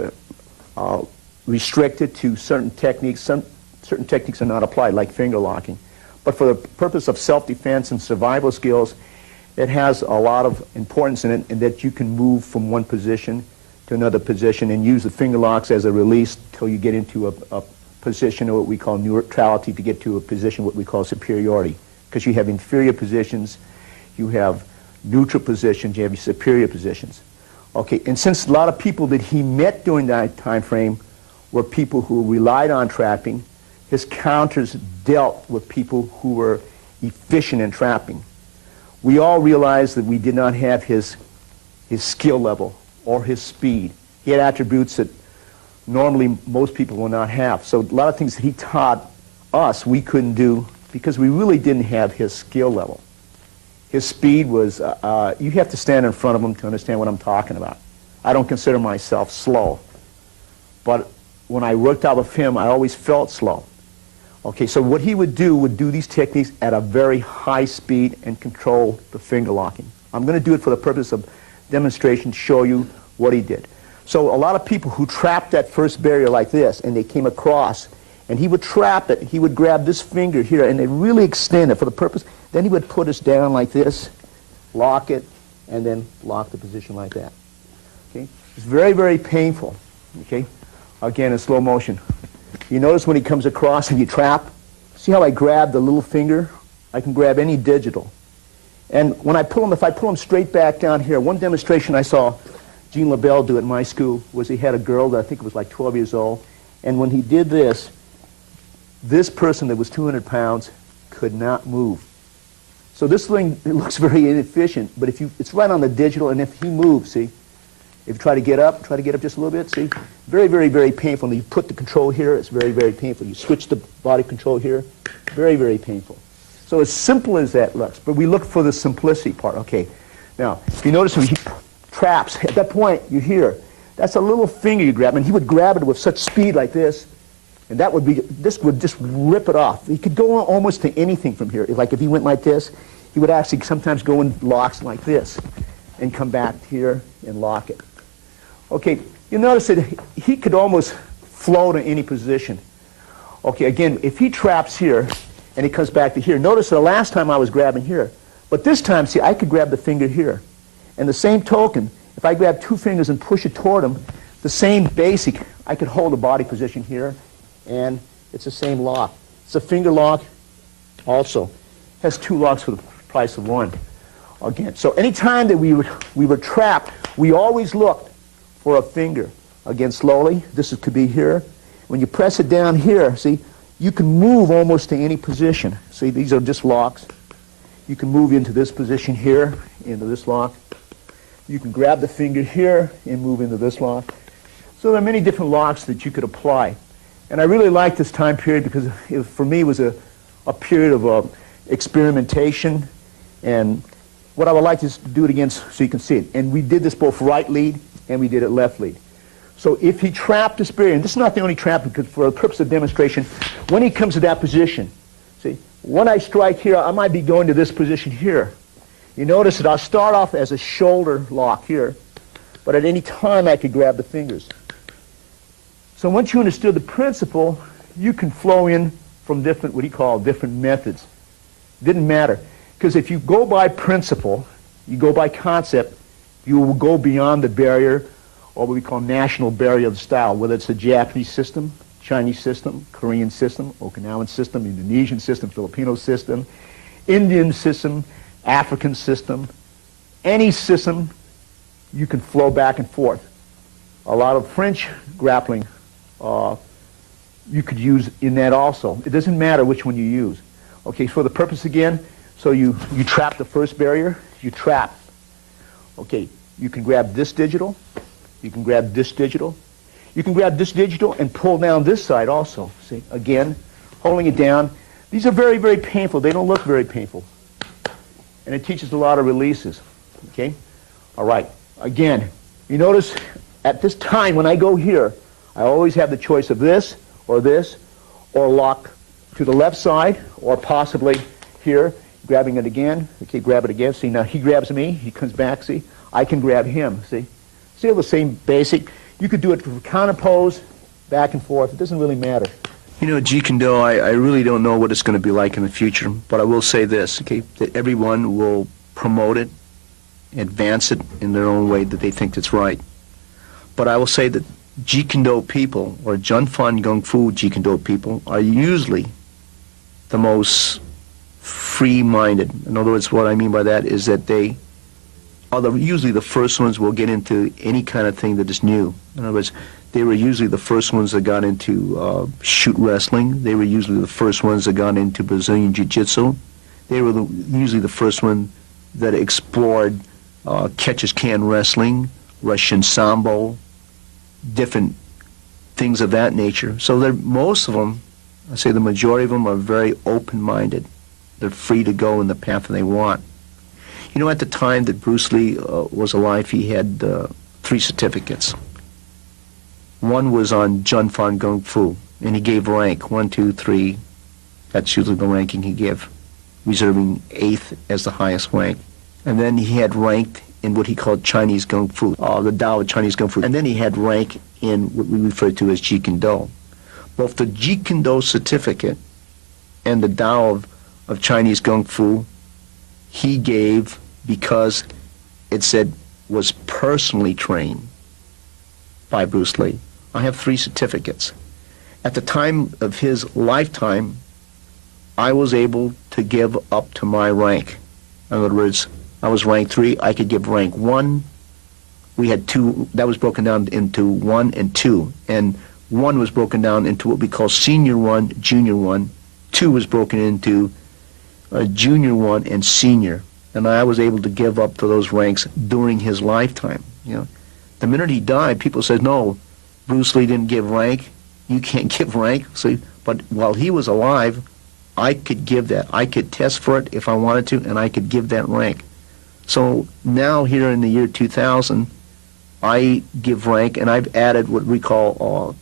restricted to certain techniques. Certain techniques are not applied, like finger locking. But for the purpose of self-defense and survival skills, it has a lot of importance in it, in that you can move from one position to another position and use the finger locks as a release till you get into a position of what we call neutrality, to get to a position what we call superiority. Because you have inferior positions, you have neutral positions, you have your superior positions. Okay, and since a lot of people that he met during that time frame were people who relied on trapping, his counters dealt with people who were efficient in trapping. We all realized that we did not have his skill level or his speed. He had attributes that normally most people will not have. So a lot of things that he taught us we couldn't do because we really didn't have his skill level. His speed was, you have to stand in front of him to understand what I'm talking about. I don't consider myself slow, but when I worked out with him, I always felt slow. Okay, so what he would do these techniques at a very high speed and control the finger locking. I'm going to do it for the purpose of demonstration, show you what he did. So a lot of people who trapped that first barrier like this, and they came across, and he would trap it, he would grab this finger here, and they really extend it for the purpose. Then he would put us down like this, lock it, and then lock the position like that. Okay? It's very, very painful. Okay? Again, in slow motion. You notice when he comes across and you trap, see how I grab the little finger? I can grab any digital. And when I pull him, if I pull him straight back down here, one demonstration I saw Jean LaBelle do at my school was he had a girl that I think was like 12 years old, and when he did this, this person that was 200 pounds could not move. So this thing, it looks very inefficient, but if you, it's right on the digital, and if he moves, see, if you try to get up just a little bit, see, very, very, very painful. And you put the control here, it's very, very painful. You switch the body control here, very, very painful. So as simple as that looks, but we look for the simplicity part. Okay, now, if you notice when he traps, at that point, you hear, that's a little finger you grab, and he would grab it with such speed like this, and that would be, this would just rip it off. He could go on almost to anything from here. Like if he went like this, he would actually sometimes go in locks like this and come back here and lock it. Okay, you notice that he could almost flow to any position. Okay, again, if he traps here and he comes back to here, notice the last time I was grabbing here, but this time, see, I could grab the finger here. And the same token, if I grab two fingers and push it toward him, the same basic, I could hold a body position here, and it's the same lock. It's a finger lock also. Has two locks for the price of one. Again, so anytime that we were trapped, we always looked for a finger. Again, slowly, could be here. When you press it down here, see, you can move almost to any position. See, these are just locks. You can move into this position here, into this lock. You can grab the finger here and move into this lock. So there are many different locks that you could apply. And I really like this time period because for me it was a period of experimentation. And what I would like is to do it again so you can see it. And we did this both right lead and we did it left lead. So if he trapped this barrier, and this is not the only trap because for the purpose of demonstration, when he comes to that position, see, when I strike here, I might be going to this position here. You notice that I'll start off as a shoulder lock here, but at any time I could grab the fingers. So once you understood the principle, you can flow in from different, what he called different methods. Didn't matter. Because if you go by principle, you go by concept, you will go beyond the barrier, or what we call national barrier of the style, whether it's the Japanese system, Chinese system, Korean system, Okinawan system, Indonesian system, Filipino system, Indian system, African system, any system, you can flow back and forth. A lot of French grappling you could use in that also. It doesn't matter which one you use. Okay, for the purpose again, so you trap the first barrier, you trap. Okay, you can grab this digital, you can grab this digital, you can grab this digital and pull down this side also. See, again, holding it down. These are very, very painful. They don't look very painful. And it teaches a lot of releases. Okay? All right. Again, you notice at this time when I go here, I always have the choice of this, or lock to the left side, or possibly here, grabbing it again. Okay, grab it again. See, now he grabs me. He comes back. See, I can grab him. See? Still the same basic. You could do it for counter pose, back and forth. It doesn't really matter. You know, Jeet Kune, I really don't know what it's going to be like in the future, but I will say this, okay, that everyone will promote it, advance it in their own way that they think that's right. But I will say that Jeet Kune people, or Junfan Gung Fu Jeet Kune people, are usually the most free-minded. In other words, what I mean by that is that they are usually the first ones who will get into any kind of thing that is new. In other words, they were usually the first ones that got into shoot wrestling. They were usually the first ones that got into Brazilian Jiu-Jitsu. They were usually the first one that explored catch-as-can wrestling, Russian Sambo, different things of that nature. So most of them I say the majority of them are very open-minded. They're free to go in the path they want. You know, at the time that Bruce Lee was alive, he had 3 certificates. One was on Jun Fan Kung Fu, and he gave rank 1, 2, 3. That's usually the ranking he gave, reserving 8th as the highest rank. And then he had ranked in what he called Chinese Kung Fu, the Tao of Chinese Kung Fu. And then he had rank in what we refer to as Jeet Kune. Both the Jeet Kune certificate and the Tao of Chinese Kung Fu, he gave because it said was personally trained by Bruce Lee. I have 3 certificates. At the time of his lifetime, I was able to give up to my rank. In other words, I was rank 3, I could give rank 1. We had 2, that was broken down into 1 and 2. And 1 was broken down into what we call senior 1, junior 1. 2 was broken into junior 1 and senior. And I was able to give up to those ranks during his lifetime. You know, the minute he died, people said, no, Bruce Lee didn't give rank. You can't give rank. So, but while he was alive, I could give that. I could test for it if I wanted to, and I could give that rank. So now here in the year 2000, I give rank, and I've added what we call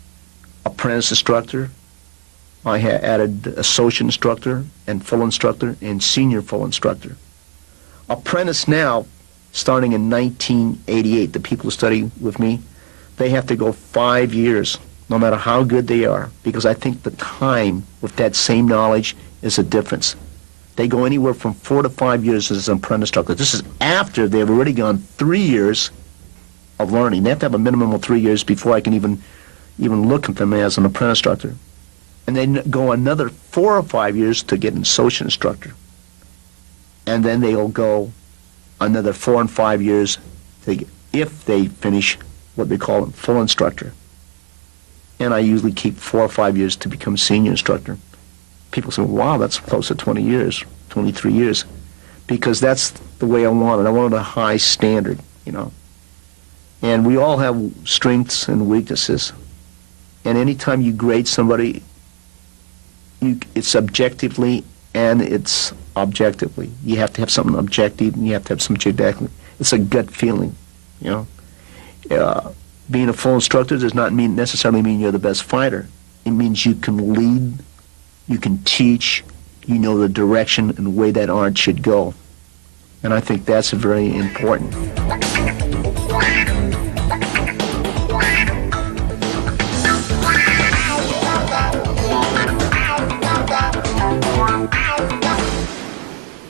apprentice instructor. I have added associate instructor and full instructor and senior full instructor. Apprentice now, starting in 1988, the people who study with me, they have to go 5 years, no matter how good they are, because I think the time with that same knowledge is a difference. They go anywhere from 4 to 5 years as an apprentice instructor. This is after they've already gone 3 years of learning. They have to have a minimum of 3 years before I can even look at them as an apprentice instructor. And then go another 4 or 5 years to get an associate instructor. And then they'll go another 4 and 5 years to, if they finish what they call a full instructor. And I usually keep 4 or 5 years to become senior instructor. People say, wow, that's close to 20 years, 23 years. Because that's the way I want it. I wanted a high standard, you know. And we all have strengths and weaknesses. And anytime you grade somebody, it's subjectively and it's objectively. You have to have something objective and you have to have something subjective. It's a gut feeling, you know. Being a full instructor does not necessarily mean you're the best fighter. It means you can lead, you can teach, you know the direction and the way that art should go. And I think that's very important.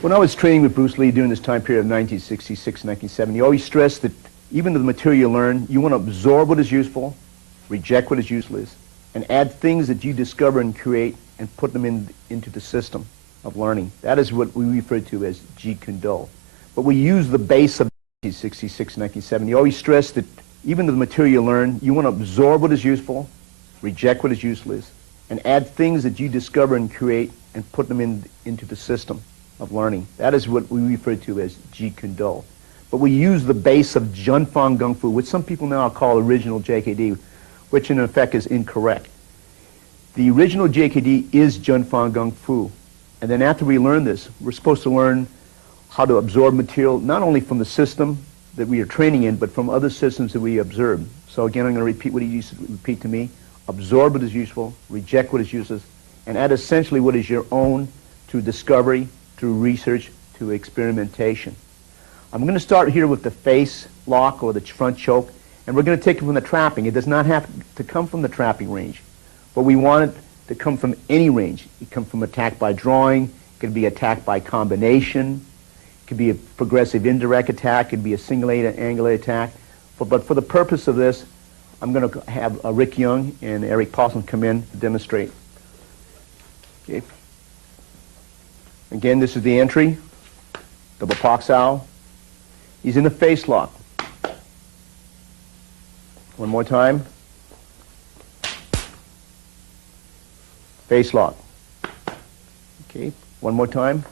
When I was training with Bruce Lee during this time period of 1966, 1970, he always stressed that even the material you learn, you want to absorb what is useful, reject what is useless, and add things that you discover and create and put them into the system of learning. That is what we refer to as Jeet Kune. But we use the base of 1966, 1970. He always stressed that even the material you learn, you want to absorb what is useful, reject what is useless, and add things that you discover and create and put them into the system of learning. That is what we refer to as Jeet Kune. But we use the base of Jun Fan Kung Fu, which some people now call original JKD, which in effect is incorrect. The original JKD is Jun Fan Kung Fu. And then after we learn this, we're supposed to learn how to absorb material, not only from the system that we are training in, but from other systems that we observe. So again, I'm going to repeat what he used to repeat to me. Absorb what is useful, reject what is useless, and add essentially what is your own through discovery, through research, through experimentation. I'm going to start here with the face lock or the front choke, and we're going to take it from the trapping. It does not have to come from the trapping range, but we want it to come from any range. It can come from attack by drawing, it can be attack by combination, it could be a progressive indirect attack, it could be a singulated angulated attack. But for the purpose of this, I'm going to have Rick Young and Eric Paulson come in to demonstrate. Okay. Again, this is the entry, double Paksao. He's in the face lock. One more time. Face lock. Okay, one more time.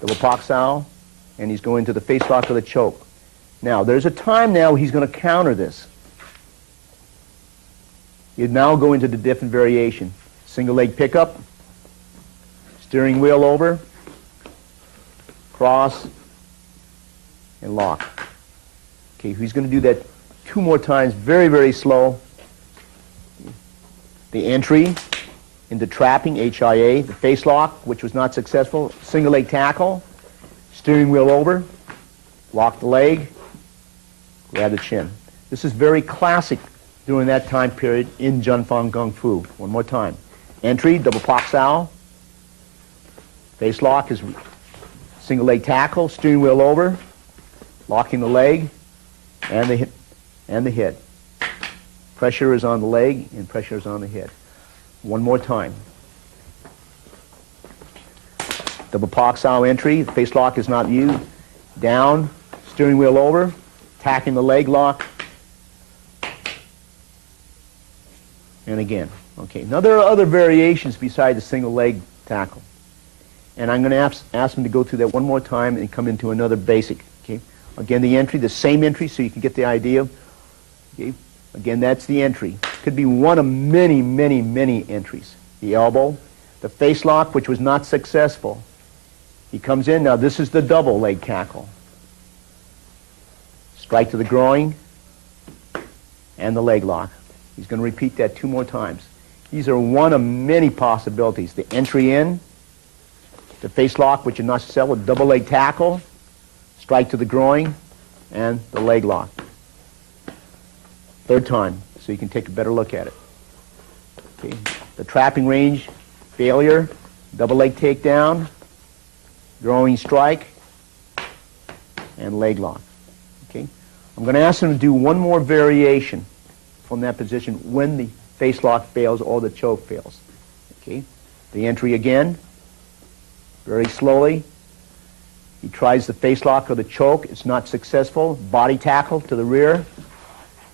Double Paksao, and he's going to the face lock of the choke. Now, there's a time now he's going to counter this. You now go into the different variation. Single leg pickup, steering wheel over, cross, and lock. Okay, he's going to do that 2 more times, very, very slow. The entry into trapping, HIA, the face lock, which was not successful, single leg tackle, steering wheel over, lock the leg, grab the chin. This is very classic during that time period in Junfang Kung Fu. One more time. Entry, double pak sao. Face lock is single leg tackle, steering wheel over, locking the leg, and the head. Pressure is on the leg and pressure is on the head. One more time. Double pak sao entry, the face lock is not used. Down, steering wheel over, tacking the leg lock, and again. Okay, now there are other variations besides the single leg tackle. And I'm going to ask them to go through that one more time and come into another basic. Okay, again, the entry, the same entry, so you can get the idea. Okay, again, that's the entry. Could be one of many, many, many entries. The elbow, the face lock, which was not successful. He comes in, now this is the double leg tackle. Strike to the groin, and the leg lock. He's going to repeat that 2 more times. These are one of many possibilities. The entry in, the face lock, which is not successful, double leg tackle, strike to the groin, and the leg lock. 3rd time, so you can take a better look at it. Okay. The trapping range, failure, double leg takedown, groin strike, and leg lock. Okay. I'm going to ask them to do one more variation from that position when the face lock fails or the choke fails. Okay. The entry again, very slowly. He tries the face lock or the choke. It's not successful. Body tackle to the rear.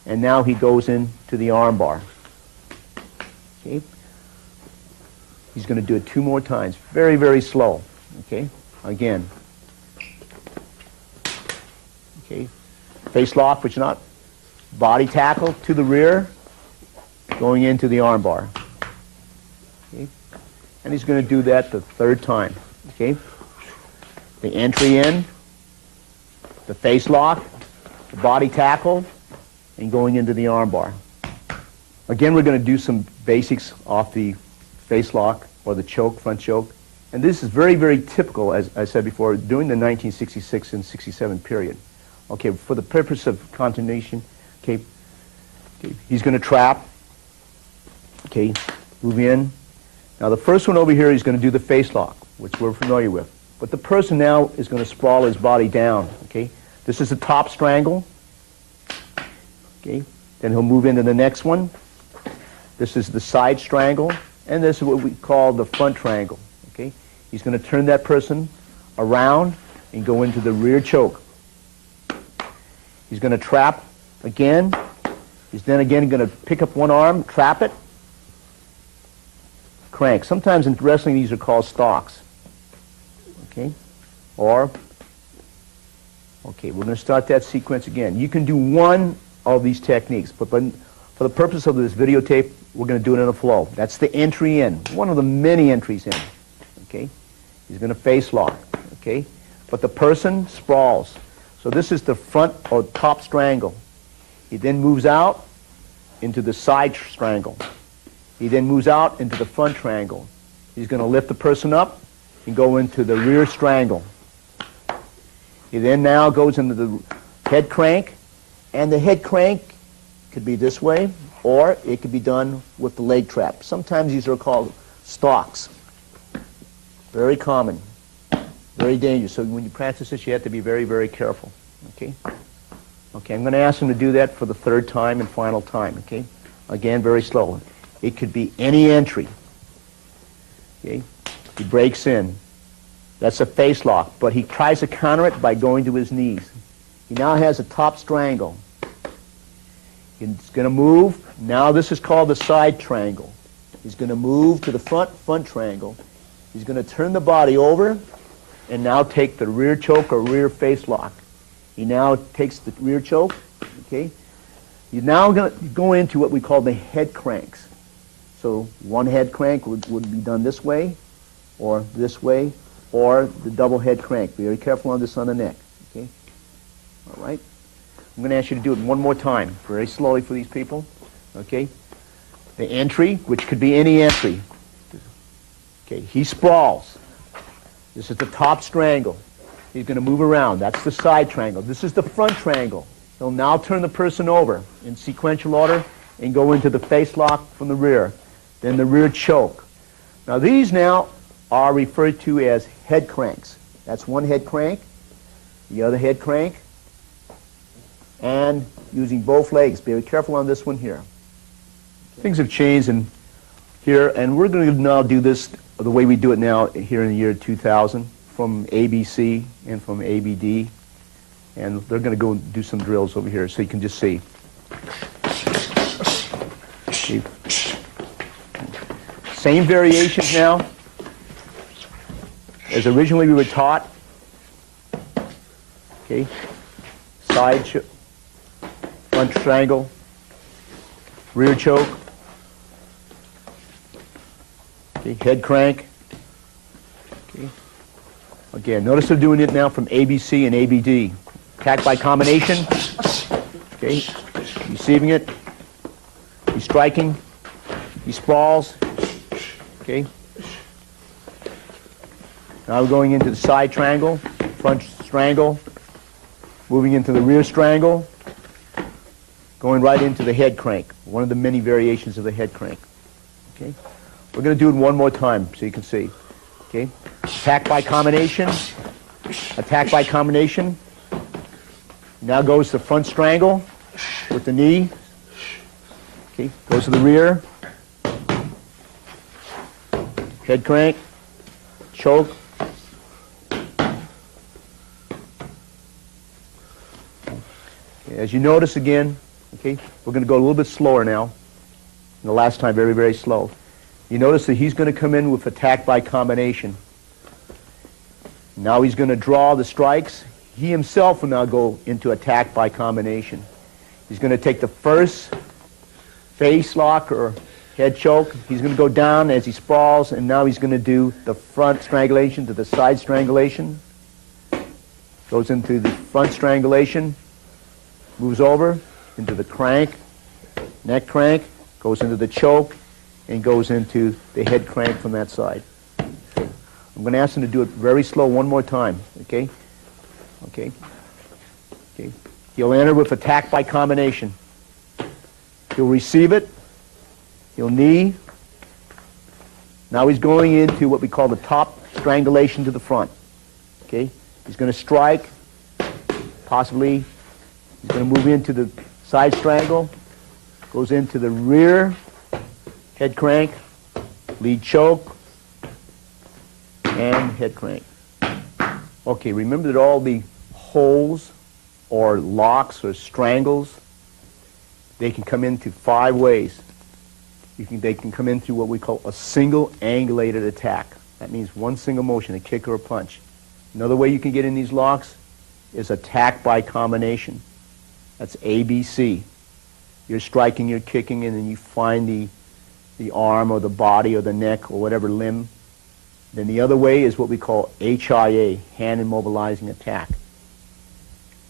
And now he goes into the arm bar. Okay. He's going to do it 2 more times. Very, very slow. Okay. Again. Okay. Face lock, which is not. Body tackle to the rear, going into the arm bar. Okay. And he's going to do that the 3rd time. Okay. The entry in, the face lock, the body tackle, and going into the arm bar. Again, we're going to do some basics off the face lock or the choke, front choke. And this is very, very typical, as I said before, during the 1966 and 67 period. Okay, for the purpose of continuation, okay, he's going to trap. Okay, move in. Now the first one over here, he's going to do the face lock, which we're familiar with. But the person now is going to sprawl his body down. Okay, this is the top strangle. Okay, then he'll move into the next one. This is the side strangle, and this is what we call the front triangle. Okay, he's going to turn that person around and go into the rear choke. He's going to trap again. He's then again going to pick up one arm, trap it, crank. Sometimes in wrestling these are called stalks. Okay, or okay, we're going to start that sequence again. You can do one of these techniques, but for the purpose of this videotape, we're going to do it in a flow. That's the entry in, one of the many entries in. Okay, he's going to face lock. Okay, but the person sprawls. So this is the front or top strangle. He then moves out into the side strangle. He then moves out into the front triangle. He's going to lift the person up and go into the rear strangle. He then now goes into the head crank, and the head crank could be this way, or it could be done with the leg trap. Sometimes these are called stalks. Very common, very dangerous. So when you practice this, you have to be very, very careful. Okay? Okay, I'm going to ask him to do that for the 3rd time and final time. Okay? Again, very slow. It could be any entry. Okay? He breaks in. That's a face lock, but he tries to counter it by going to his knees. He now has a top strangle. He's going to move. Now this is called the side triangle. He's going to move to the front triangle. He's going to turn the body over and now take the rear choke or rear face lock. He now takes the rear choke. Okay? He's now going to go into what we call the head cranks. So one head crank would be done this way, or the double head crank. Be very careful on this on the neck, okay? All right? I'm going to ask you to do it one more time, very slowly for these people, okay? The entry, which could be any entry. Okay, he sprawls. This is the top strangle. He's going to move around. That's the side triangle. This is the front triangle. He'll now turn the person over in sequential order and go into the face lock from the rear. Then the rear choke. Now these now are referred to as head cranks. That's one head crank, the other head crank, and using both legs. Be very careful on this one here. Things have changed in here, and we're going to now do this the way we do it now here in the year 2000 from ABC and from ABD. And they're going to go and do some drills over here so you can just see. Okay. Same variations now as originally we were taught. Okay. Side front strangle, rear choke, okay, head crank. Okay. Again, notice they're doing it now from ABC and ABD. Attack by combination. Okay, receiving it. He's striking. He sprawls. Okay. Now we're going into the side triangle, front strangle, moving into the rear strangle, going right into the head crank, one of the many variations of the head crank. Okay. We're going to do it one more time so you can see. Okay. Attack by combination. Attack by combination. Now goes the front strangle with the knee. Okay. Goes to the rear. Head crank. Choke. Okay. As you notice again, okay, we're going to go a little bit slower now. The last time, very, very slow. You notice that he's going to come in with attack by combination. Now he's going to draw the strikes. He himself will now go into attack by combination. He's going to take the first face lock or head choke. He's going to go down as he sprawls, and now he's going to do the front strangulation to the side strangulation. Goes into the front strangulation, moves over into the crank, neck crank, goes into the choke, and goes into the head crank from that side. Okay. I'm going to ask him to do it very slow one more time, okay? Okay. Okay. He'll enter with attack by combination. He'll receive it. He'll knee. Now he's going into what we call the top strangulation to the front. Okay? He's going to strike. Possibly he's going to move into the side strangle. Goes into the rear head crank, lead choke, and head crank. Okay, remember that all the holes or locks or strangles, they can come in through 5 ways. They can come in through what we call a single angulated attack. That means one single motion, a kick or a punch. Another way you can get in these locks is attack by combination. That's ABC. You're striking, you're kicking, and then you find the arm or the body or the neck or whatever limb. Then the other way is what we call HIA, hand immobilizing attack.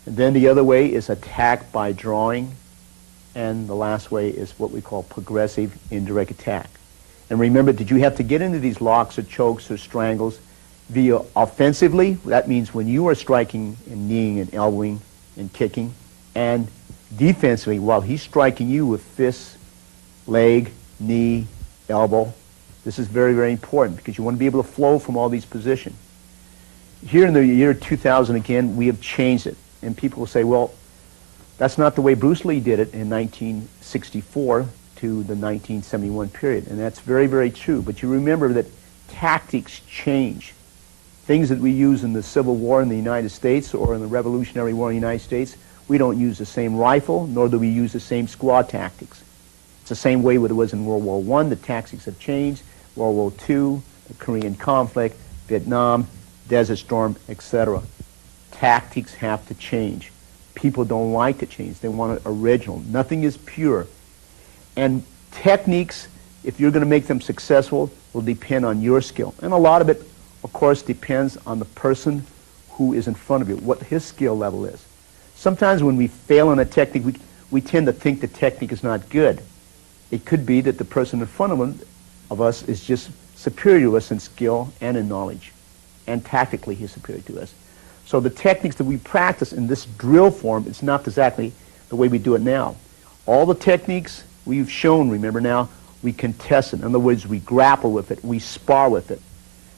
And then the other way is attack by drawing. And the last way is what we call progressive indirect attack. And remember that you have to get into these locks or chokes or strangles via offensively. That means when you are striking and kneeing and elbowing and kicking, and defensively while he's striking you with fists, leg, knee, elbow. This is very, very important because you want to be able to flow from all these positions. Here in the year 2000, again, we have changed it. And people will say, well, that's not the way Bruce Lee did it in 1964 to the 1971 period. And that's very, very true. But you remember that tactics change. Things that we use in the Civil War in the United States or in the Revolutionary War in the United States, we don't use the same rifle, nor do we use the same squad tactics. It's the same way it was in World War I. The tactics have changed. World War II, the Korean conflict, Vietnam, Desert Storm, etc. Tactics have to change. People don't like to change. They want it original. Nothing is pure. And techniques if you're going to make them successful, will depend on your skill. And a lot of it, of course, depends on the person who is in front of you, what his skill level is. Sometimes when we fail in a technique, we tend to think the technique is not good. It could be that the person in front of us is just superior to us in skill and in knowledge. And tactically, he's superior to us. So the techniques that we practice in this drill form, it's not exactly the way we do it now. All the techniques we've shown, remember now, we contest it. In other words, we grapple with it, we spar with it.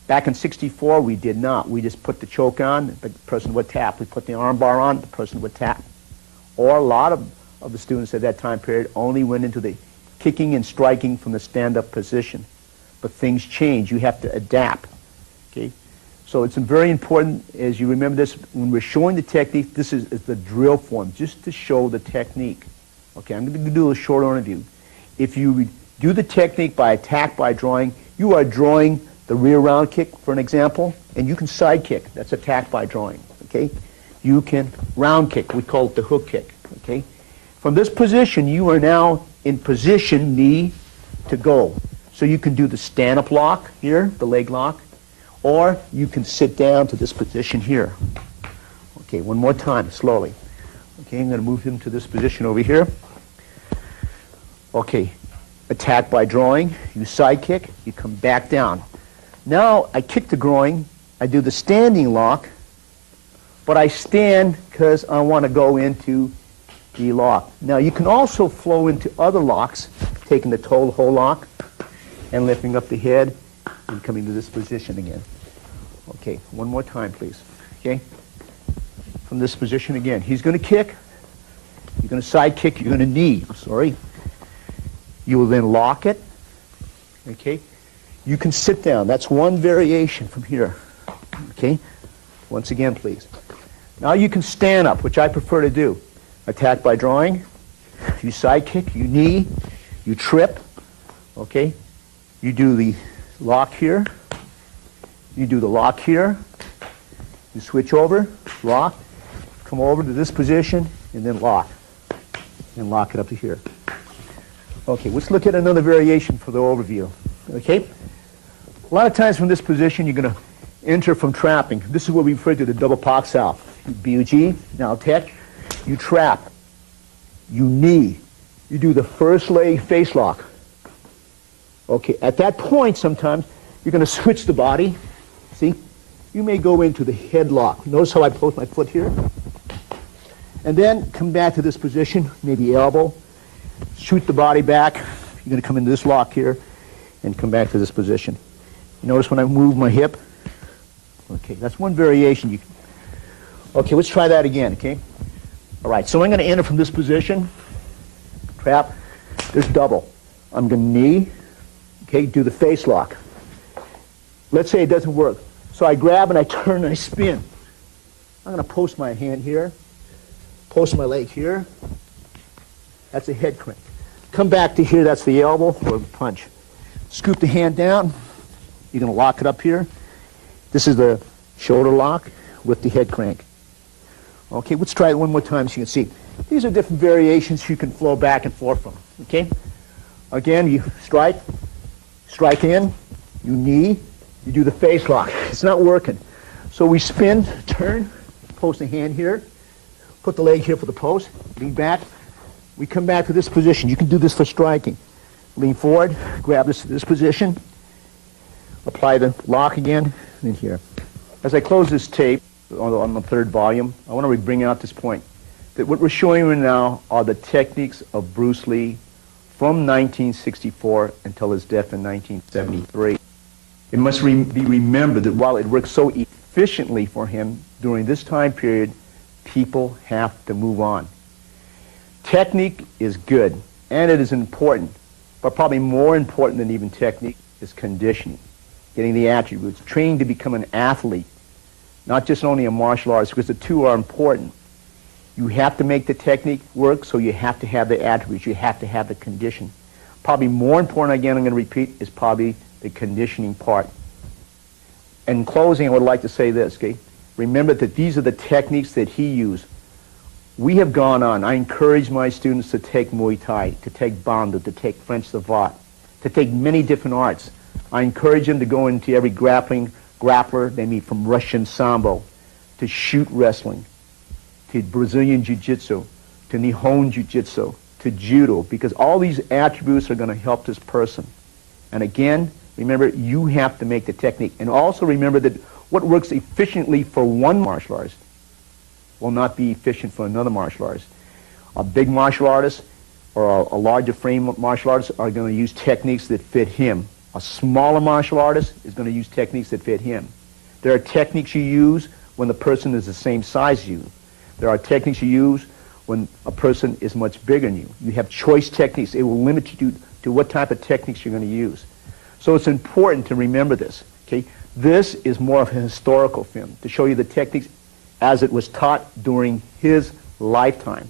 Back in '64, we did not. We just put the choke on, the person would tap. We put the arm bar on, the person would tap. Or a lot of the students at that time period only went into the kicking and striking from the stand-up position. But things change. You have to adapt. Okay? So it's very important, as you remember this, when we're showing the technique, this is the drill form, just to show the technique. Okay, I'm going to do a short overview. If you do the technique by attack by drawing, you are drawing the rear round kick, for an example, and you can side kick. That's attack by drawing. Okay? You can round kick. We call it the hook kick. Okay? From this position, you are now in position, knee to go. So you can do the stand-up lock here, the leg lock, or you can sit down to this position here. Okay, one more time, slowly. Okay, I'm going to move him to this position over here. Okay, attack by drawing. You side kick, you come back down. Now I kick the groin, I do the standing lock, but I stand because I want to go into the lock. Now you can also flow into other locks, taking the toe hold lock and lifting up the head and coming to this position again. Okay, one more time, please. Okay? From this position again. He's going to kick. You're going to side kick. You're going to knee. Sorry. You will then lock it. Okay? You can sit down. That's one variation from here. Okay? Once again, please. Now you can stand up, which I prefer to do. Attack by drawing. You side kick. You knee. You trip. Okay? You do the lock here. You do the lock here. You switch over, lock, come over to this position, and then lock. And lock it up to here. Okay, let's look at another variation for the overview. Okay? A lot of times from this position, you're going to enter from trapping. This is what we refer to the double pak sao. BUG, now tech, you trap. You knee. You do the first leg face lock. Okay, at that point, sometimes, you're going to switch the body. See? You may go into the headlock. Notice how I pose my foot here? And then come back to this position, maybe elbow. Shoot the body back. You're going to come into this lock here and come back to this position. Notice when I move my hip? Okay, that's one variation. Okay, let's try that again, okay? All right, so I'm going to enter from this position. Trap. There's double. I'm going to knee. Okay, do the face lock. Let's say it doesn't work. So I grab and I turn and I spin. I'm going to post my hand here, post my leg here. That's a head crank. Come back to here, that's the elbow or the punch. Scoop the hand down. You're going to lock it up here. This is the shoulder lock with the head crank. Okay, let's try it one more time so you can see. These are different variations you can flow back and forth from. Okay? Again, you strike in, you knee, you do the face lock. It's not working. So we spin, turn, post the hand here, put the leg here for the post, lean back. We come back to this position. You can do this for striking. Lean forward, grab this position, apply the lock again, and here. As I close this tape on the third volume, I want to bring out this point. That what we're showing you now are the techniques of Bruce Lee from 1964 until his death in 1973. It must be remembered that while it worked so efficiently for him during this time period, people have to move on. Technique is good, and it is important, but probably more important than even technique is conditioning, getting the attributes, training to become an athlete, not just only a martial artist, because the two are important. You have to make the technique work, so you have to have the attributes. You have to have the condition. Probably more important, again, I'm going to repeat, is probably the conditioning part. In closing, I would like to say this, okay? Remember that these are the techniques that he used. We have gone on. I encourage my students to take Muay Thai, to take Bando, to take French Savate, to take many different arts. I encourage them to go into every grappler they meet, from Russian Sambo to shoot wrestling, to Brazilian Jiu-Jitsu, to Nihon Jiu-Jitsu, to Judo, because all these attributes are going to help this person. And again, remember, you have to make the technique. And also remember that what works efficiently for one martial artist will not be efficient for another martial artist. A big martial artist or a larger frame martial artist are going to use techniques that fit him. A smaller martial artist is going to use techniques that fit him. There are techniques you use when the person is the same size as you. There are techniques you use when a person is much bigger than you. You have choice techniques. It will limit you to what type of techniques you're going to use. So it's important to remember this. Okay? This is more of a historical film to show you the techniques as it was taught during his lifetime.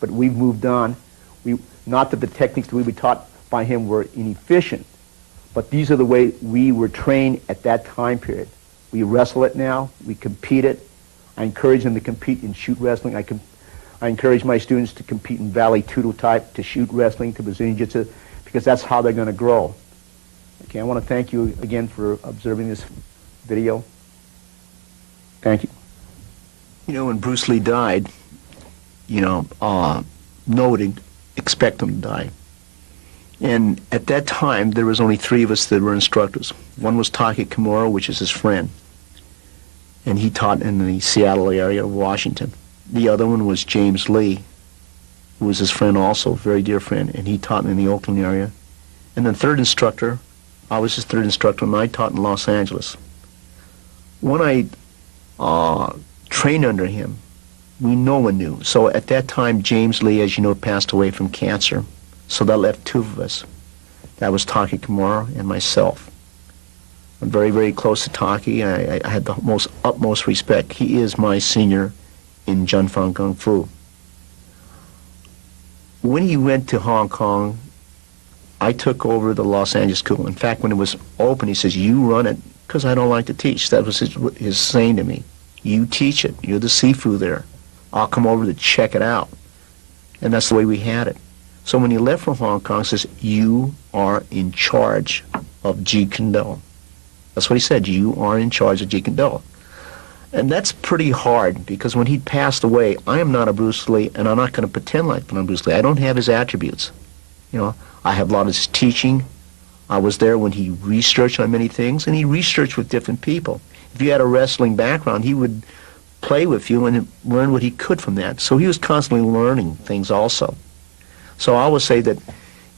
But we've moved on. Not that the techniques that we were taught by him were inefficient, but these are the way we were trained at that time period. We wrestle it now. We compete it. I encourage them to compete in shoot wrestling. I encourage my students to compete in Valley Tudo type, to shoot wrestling, to Brazilian Jiu-Jitsu, because that's how they're going to grow. Okay, I want to thank you again for observing this video. Thank you. You know, when Bruce Lee died, you know, no one didn't expect him to die. And at that time, there was only 3 of us that were instructors. One was Taki Kimura, which is his friend, and he taught in the Seattle area of Washington. The other one was James Lee, who was his friend also, very dear friend, and he taught in the Oakland area. And the third instructor, I was his third instructor, and I taught in Los Angeles. When I trained under him, no one knew. So at that time, James Lee, as you know, passed away from cancer. So that left 2 of us. That was Taki Kimura and myself. I'm very, very close to Taki. I had the utmost respect. He is my senior in Junfang Kung Fu. When he went to Hong Kong, I took over the Los Angeles school. In fact, when it was open, he says, "You run it," because I don't like to teach. That was his saying to me. "You teach it. You're the Sifu there. I'll come over to check it out." And that's the way we had it. So when he left from Hong Kong, he says, "You are in charge of Jeet Kune." That's what he said. "You are in charge of Jeet Kune." And that's pretty hard, because when he passed away, I am not a Bruce Lee, and I'm not going to pretend like I'm Bruce Lee. I don't have his attributes. You know, I have a lot of his teaching. I was there when he researched on many things, and he researched with different people. If you had a wrestling background, he would play with you and learn what he could from that. So he was constantly learning things also. So I would say that,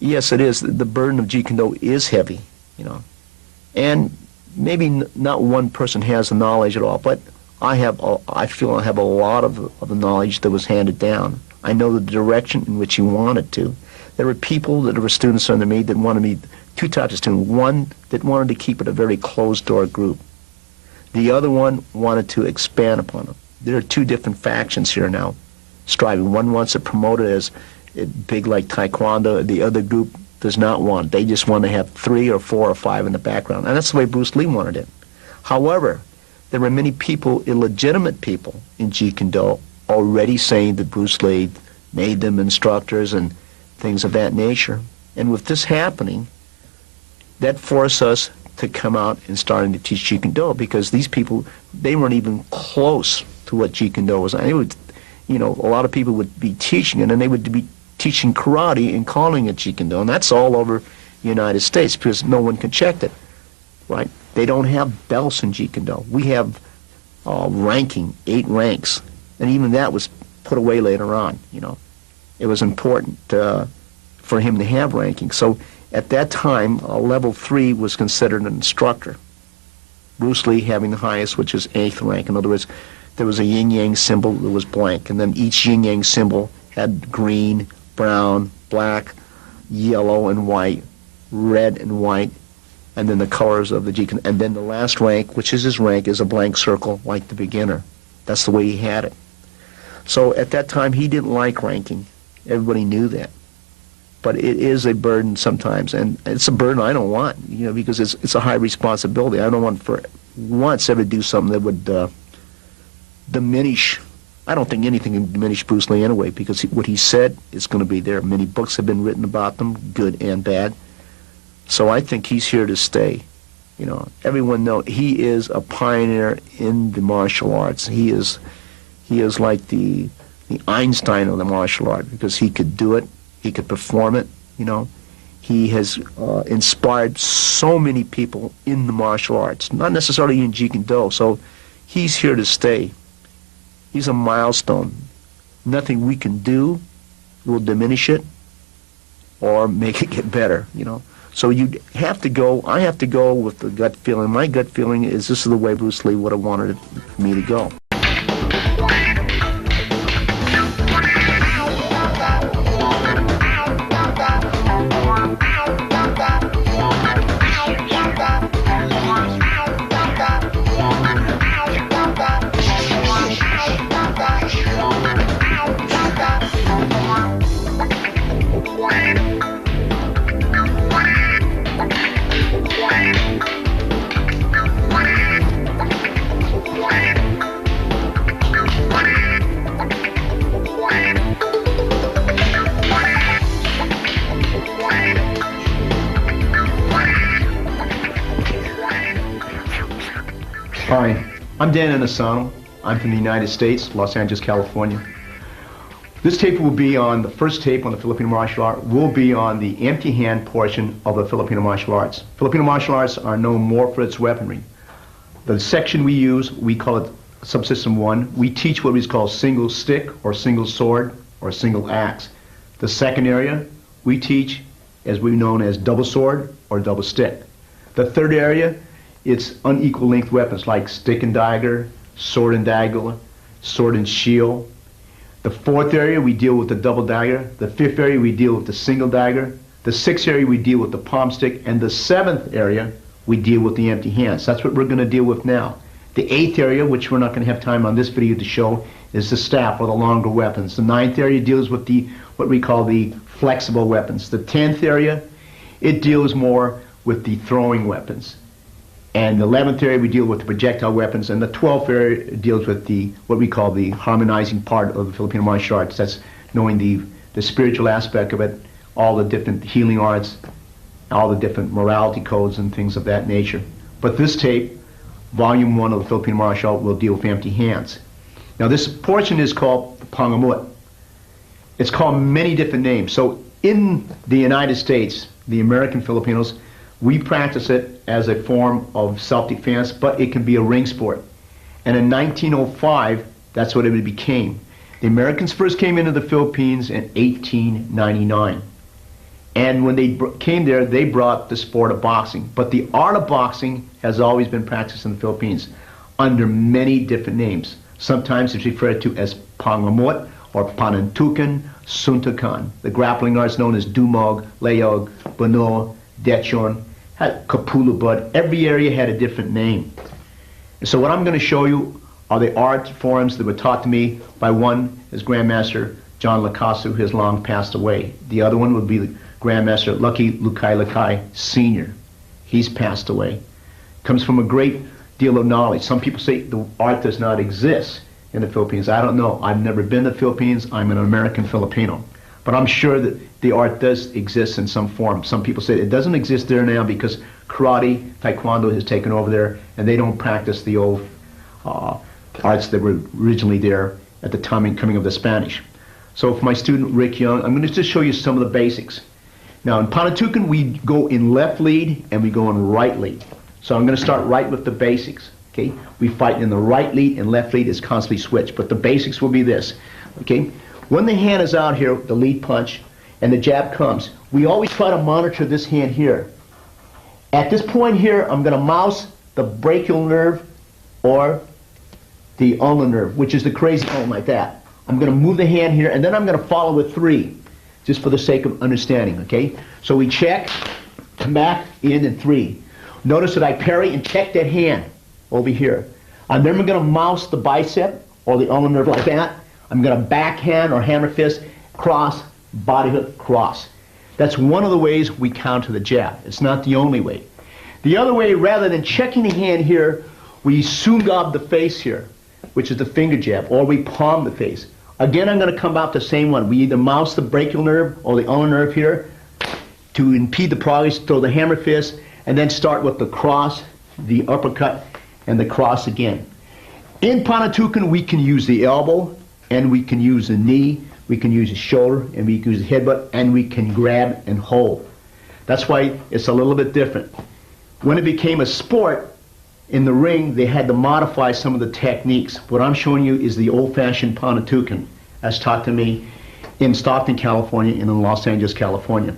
yes, it is. The burden of Jeet Kune is heavy, you know. And maybe not one person has the knowledge at all, but I feel I have a lot of the knowledge that was handed down. I know the direction in which he wanted to. There were people that were students under me that wanted me, 2 types of students. One that wanted to keep it a very closed-door group. The other one wanted to expand upon it. There are 2 different factions here now striving. One wants to promote it as big like Taekwondo. The other group does not want it. They just want to have 3 or 4 or 5 in the background. And that's the way Bruce Lee wanted it. However, there were many people, illegitimate people in Jeet Kune already saying that Bruce Lee made them instructors and things of that nature. And with this happening, that forced us to come out and starting to teach Jeet Kune, because these people, they weren't even close to what Jeet Kune was. And they would, you know, a lot of people would be teaching it, and they would be teaching karate and calling it Jeet Kune, and that's all over the United States because no one can check it, right? They don't have belts in Jeet Kune. We have ranking, 8 ranks, and even that was put away later on, you know. It was important for him to have ranking. So at that time, level 3 was considered an instructor. Bruce Lee having the highest, which is 8th rank. In other words, there was a yin-yang symbol that was blank, and then each yin-yang symbol had green, brown, black, yellow and white, red and white, and then the colors of the Jeet Kune. And then the last rank, which is his rank, is a blank circle like the beginner. That's the way he had it. So at that time, he didn't like ranking. Everybody knew that. But it is a burden sometimes, and it's a burden I don't want, you know, because it's a high responsibility. I don't want for once ever do something that would diminish. I don't think anything can diminish Bruce Lee anyway, because what he said is going to be there. Many books have been written about them, good and bad. So I think he's here to stay. You know, everyone knows he is a pioneer in the martial arts. He is like the Einstein of the martial art, because he could do it, he could perform it. You know, he has inspired so many people in the martial arts, not necessarily in Jeet Kune. So he's here to stay. He's a milestone. Nothing we can do will diminish it or make it get better. You know. So you have to go, I have to go with the gut feeling. My gut feeling is this is the way Bruce Lee would have wanted me to go. Hi, I'm Dan Inosanto. I'm from the United States, Los Angeles, California. This tape will be on, the first tape on the Filipino martial art will be on the empty hand portion of the Filipino martial arts. Filipino martial arts are known more for its weaponry. The section we use, we call it Subsystem 1. We teach what is called single stick or single sword or single axe. The second area we teach as we've known as double sword or double stick. The third area, it's unequal length weapons like stick and dagger, sword and dagger, sword and shield. The fourth area we deal with the double dagger. The fifth area we deal with the single dagger. The sixth area we deal with the palm stick. And the seventh area we deal with the empty hands. That's what we're going to deal with now. The eighth area, which we're not going to have time on this video to show, is the staff or the longer weapons. The ninth area deals with the what we call the flexible weapons. The 10th area, it deals more with the throwing weapons. And the 11th area we deal with the projectile weapons, and the 12th area deals with the what we call the harmonizing part of the Filipino martial arts. That's knowing the spiritual aspect of it, all the different healing arts, all the different morality codes and things of that nature. But this tape, Volume 1 of the Filipino martial art, will deal with empty hands. Now this portion is called Pangamut. It's called many different names. So in the United States, the American Filipinos, we practice it as a form of self-defense, but it can be a ring sport. And in 1905, that's what it became. The Americans first came into the Philippines in 1899. And when they came there, they brought the sport of boxing. But the art of boxing has always been practiced in the Philippines under many different names. Sometimes it's referred to as Pangamut or Panantukan, Suntukan. The grappling arts known as Dumog, Layog, Bano, Dechon, Kapulubud. Every area had a different name. And so what I'm going to show you are the art forms that were taught to me by one is Grandmaster John Lacasu, who has long passed away. The other one would be the Grandmaster Lucky Lukai Lakai Sr. He's passed away. Comes from a great deal of knowledge. Some people say the art does not exist in the Philippines. I don't know. I've never been to the Philippines. I'm an American Filipino. But I'm sure that the art does exist in some form. Some people say it doesn't exist there now because karate, taekwondo has taken over there, and they don't practice the old arts that were originally there at the time coming of the Spanish. So for my student Rick Young, I'm going to just show you some of the basics. Now in Panantukan, we go in left lead and we go in right lead. So I'm going to start right with the basics. Okay, we fight in the right lead and left lead is constantly switched, but the basics will be this. Okay, when the hand is out here, the lead punch, and the jab comes, we always try to monitor this hand here. At this point here, I'm going to mouse the brachial nerve or the ulnar nerve, which is the crazy arm like that. I'm going to move the hand here, and then I'm going to follow with 3, just for the sake of understanding, okay? So we check, come back, in, and 3. Notice that I parry and check that hand over here. And then we're going to mouse the bicep or the ulnar nerve like that. I'm going to backhand or hammer fist, cross, body hook, cross. That's one of the ways we counter the jab. It's not the only way. The other way, rather than checking the hand here, we sungab the face here, which is the finger jab, or we palm the face. Again, I'm going to come out the same one. We either mouse the brachial nerve or the ulnar nerve here, to impede the progress, throw the hammer fist, and then start with the cross, the uppercut, and the cross again. In Panantukan, we can use the elbow, and we can use the knee, we can use the shoulder, and we can use the headbutt, and we can grab and hold. That's why it's a little bit different. When it became a sport, in the ring, they had to modify some of the techniques. What I'm showing you is the old-fashioned Panantukan, as taught to me in Stockton, California, and in Los Angeles, California.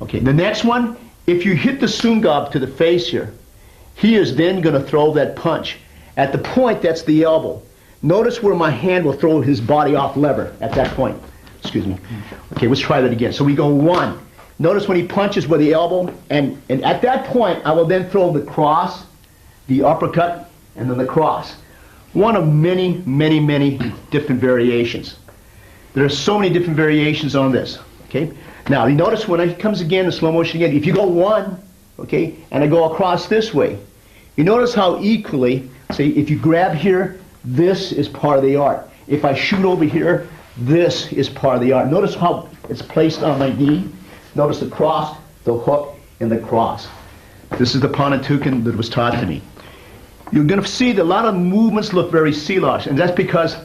Okay, the next one, if you hit the sungab to the face here, he is then going to throw that punch. At the point, that's the elbow. Notice where my hand will throw his body off lever at that point. Excuse me. Okay, let's try that again. So we go one. Notice when he punches with the elbow, and at that point, I will then throw the cross, the uppercut, and then the cross. One of many, many, many different variations. There are so many different variations on this. Okay. Now, you notice when it comes again in slow motion again, if you go one, okay, and I go across this way, you notice how equally, say, if you grab here, this is part of the art. If I shoot over here, this is part of the art. Notice how it's placed on my knee. Notice the cross, the hook, and the cross. This is the Panantukan that was taught to me. You're going to see that a lot of movements look very Silash, and that's because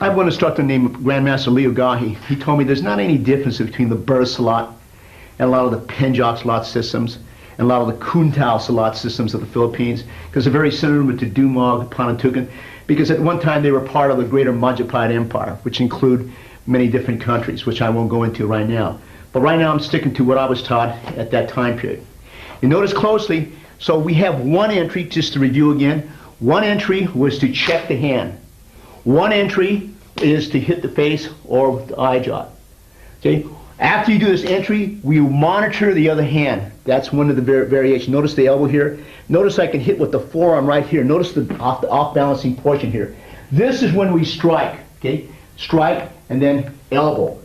I have one instructor named Grandmaster Leo Gahi. He told me there's not any difference between the Burr Salat and a lot of the Penjok Salat systems and a lot of the Kuntao Salat systems of the Philippines, because they're very similar to Dumog, Panantukan, because at one time they were part of the greater Majapahit Empire, which include many different countries, which I won't go into right now. But right now I'm sticking to what I was taught at that time period. You notice closely, so we have one entry, just to review again. One entry was to check the hand. One entry is to hit the face or with the eye jab. Okay? After you do this entry, we monitor the other hand. That's one of the variations. Notice the elbow here. Notice I can hit with the forearm right here. Notice the off-balancing portion here. This is when we strike. Okay? Strike and then elbow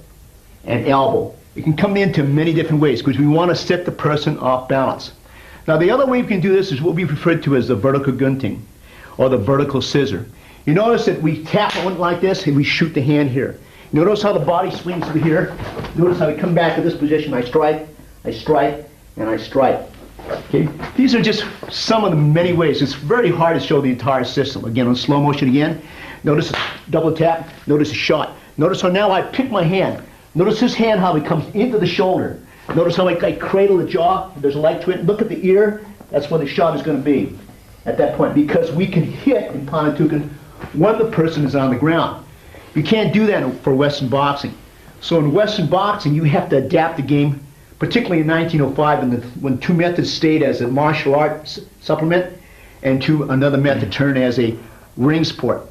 and elbow. It can come into many different ways because we want to set the person off balance. Now the other way we can do this is what we refer to as the vertical gunting or the vertical scissor. You notice that we tap one like this and we shoot the hand here. Notice how the body swings to here. Notice how we come back to this position. I strike, and I strike. Okay? These are just some of the many ways. It's very hard to show the entire system. Again, on slow motion again. Notice double tap. Notice a shot. Notice how now I pick my hand. Notice his hand, how it comes into the shoulder. Notice how I cradle the jaw. There's a light to it. Look at the ear. That's where the shot is going to be at that point, because we can hit in Panantukan when the person is on the ground. You can't do that for Western boxing. So in Western boxing, you have to adapt the game, particularly in 1905 when two methods stayed as a martial arts supplement and another method turned as a ring sport.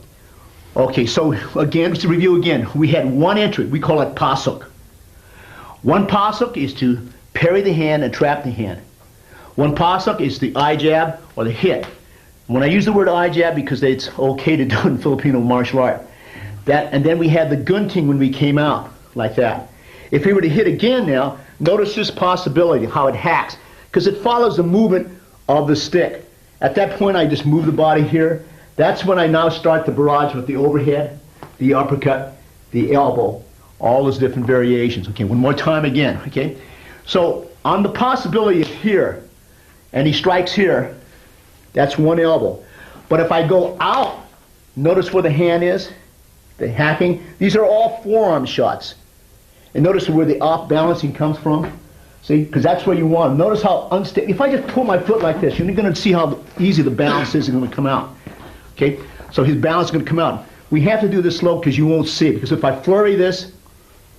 Okay, so again, to review again, we had one entry. We call it pasok. One pasok is to parry the hand and trap the hand. One pasok is the eye jab or the hit. When I use the word eye jab, because it's okay to do it in Filipino martial art. And then we had the gunting when we came out, like that. If we were to hit again now, notice this possibility, how it hacks, because it follows the movement of the stick. At that point, I just move the body here. That's when I now start the barrage with the overhead, the uppercut, the elbow, all those different variations. Okay, one more time again, okay? So on the possibility of here, and he strikes here, that's one elbow. But if I go out, notice where the hand is, the hacking. These are all forearm shots. And notice where the off-balancing comes from. See, because that's where you want it. Notice how unstable. If I just pull my foot like this, you're going to see how easy the balance is going to come out. Okay, so his balance is going to come out. We have to do this slow because you won't see it. Because if I flurry this,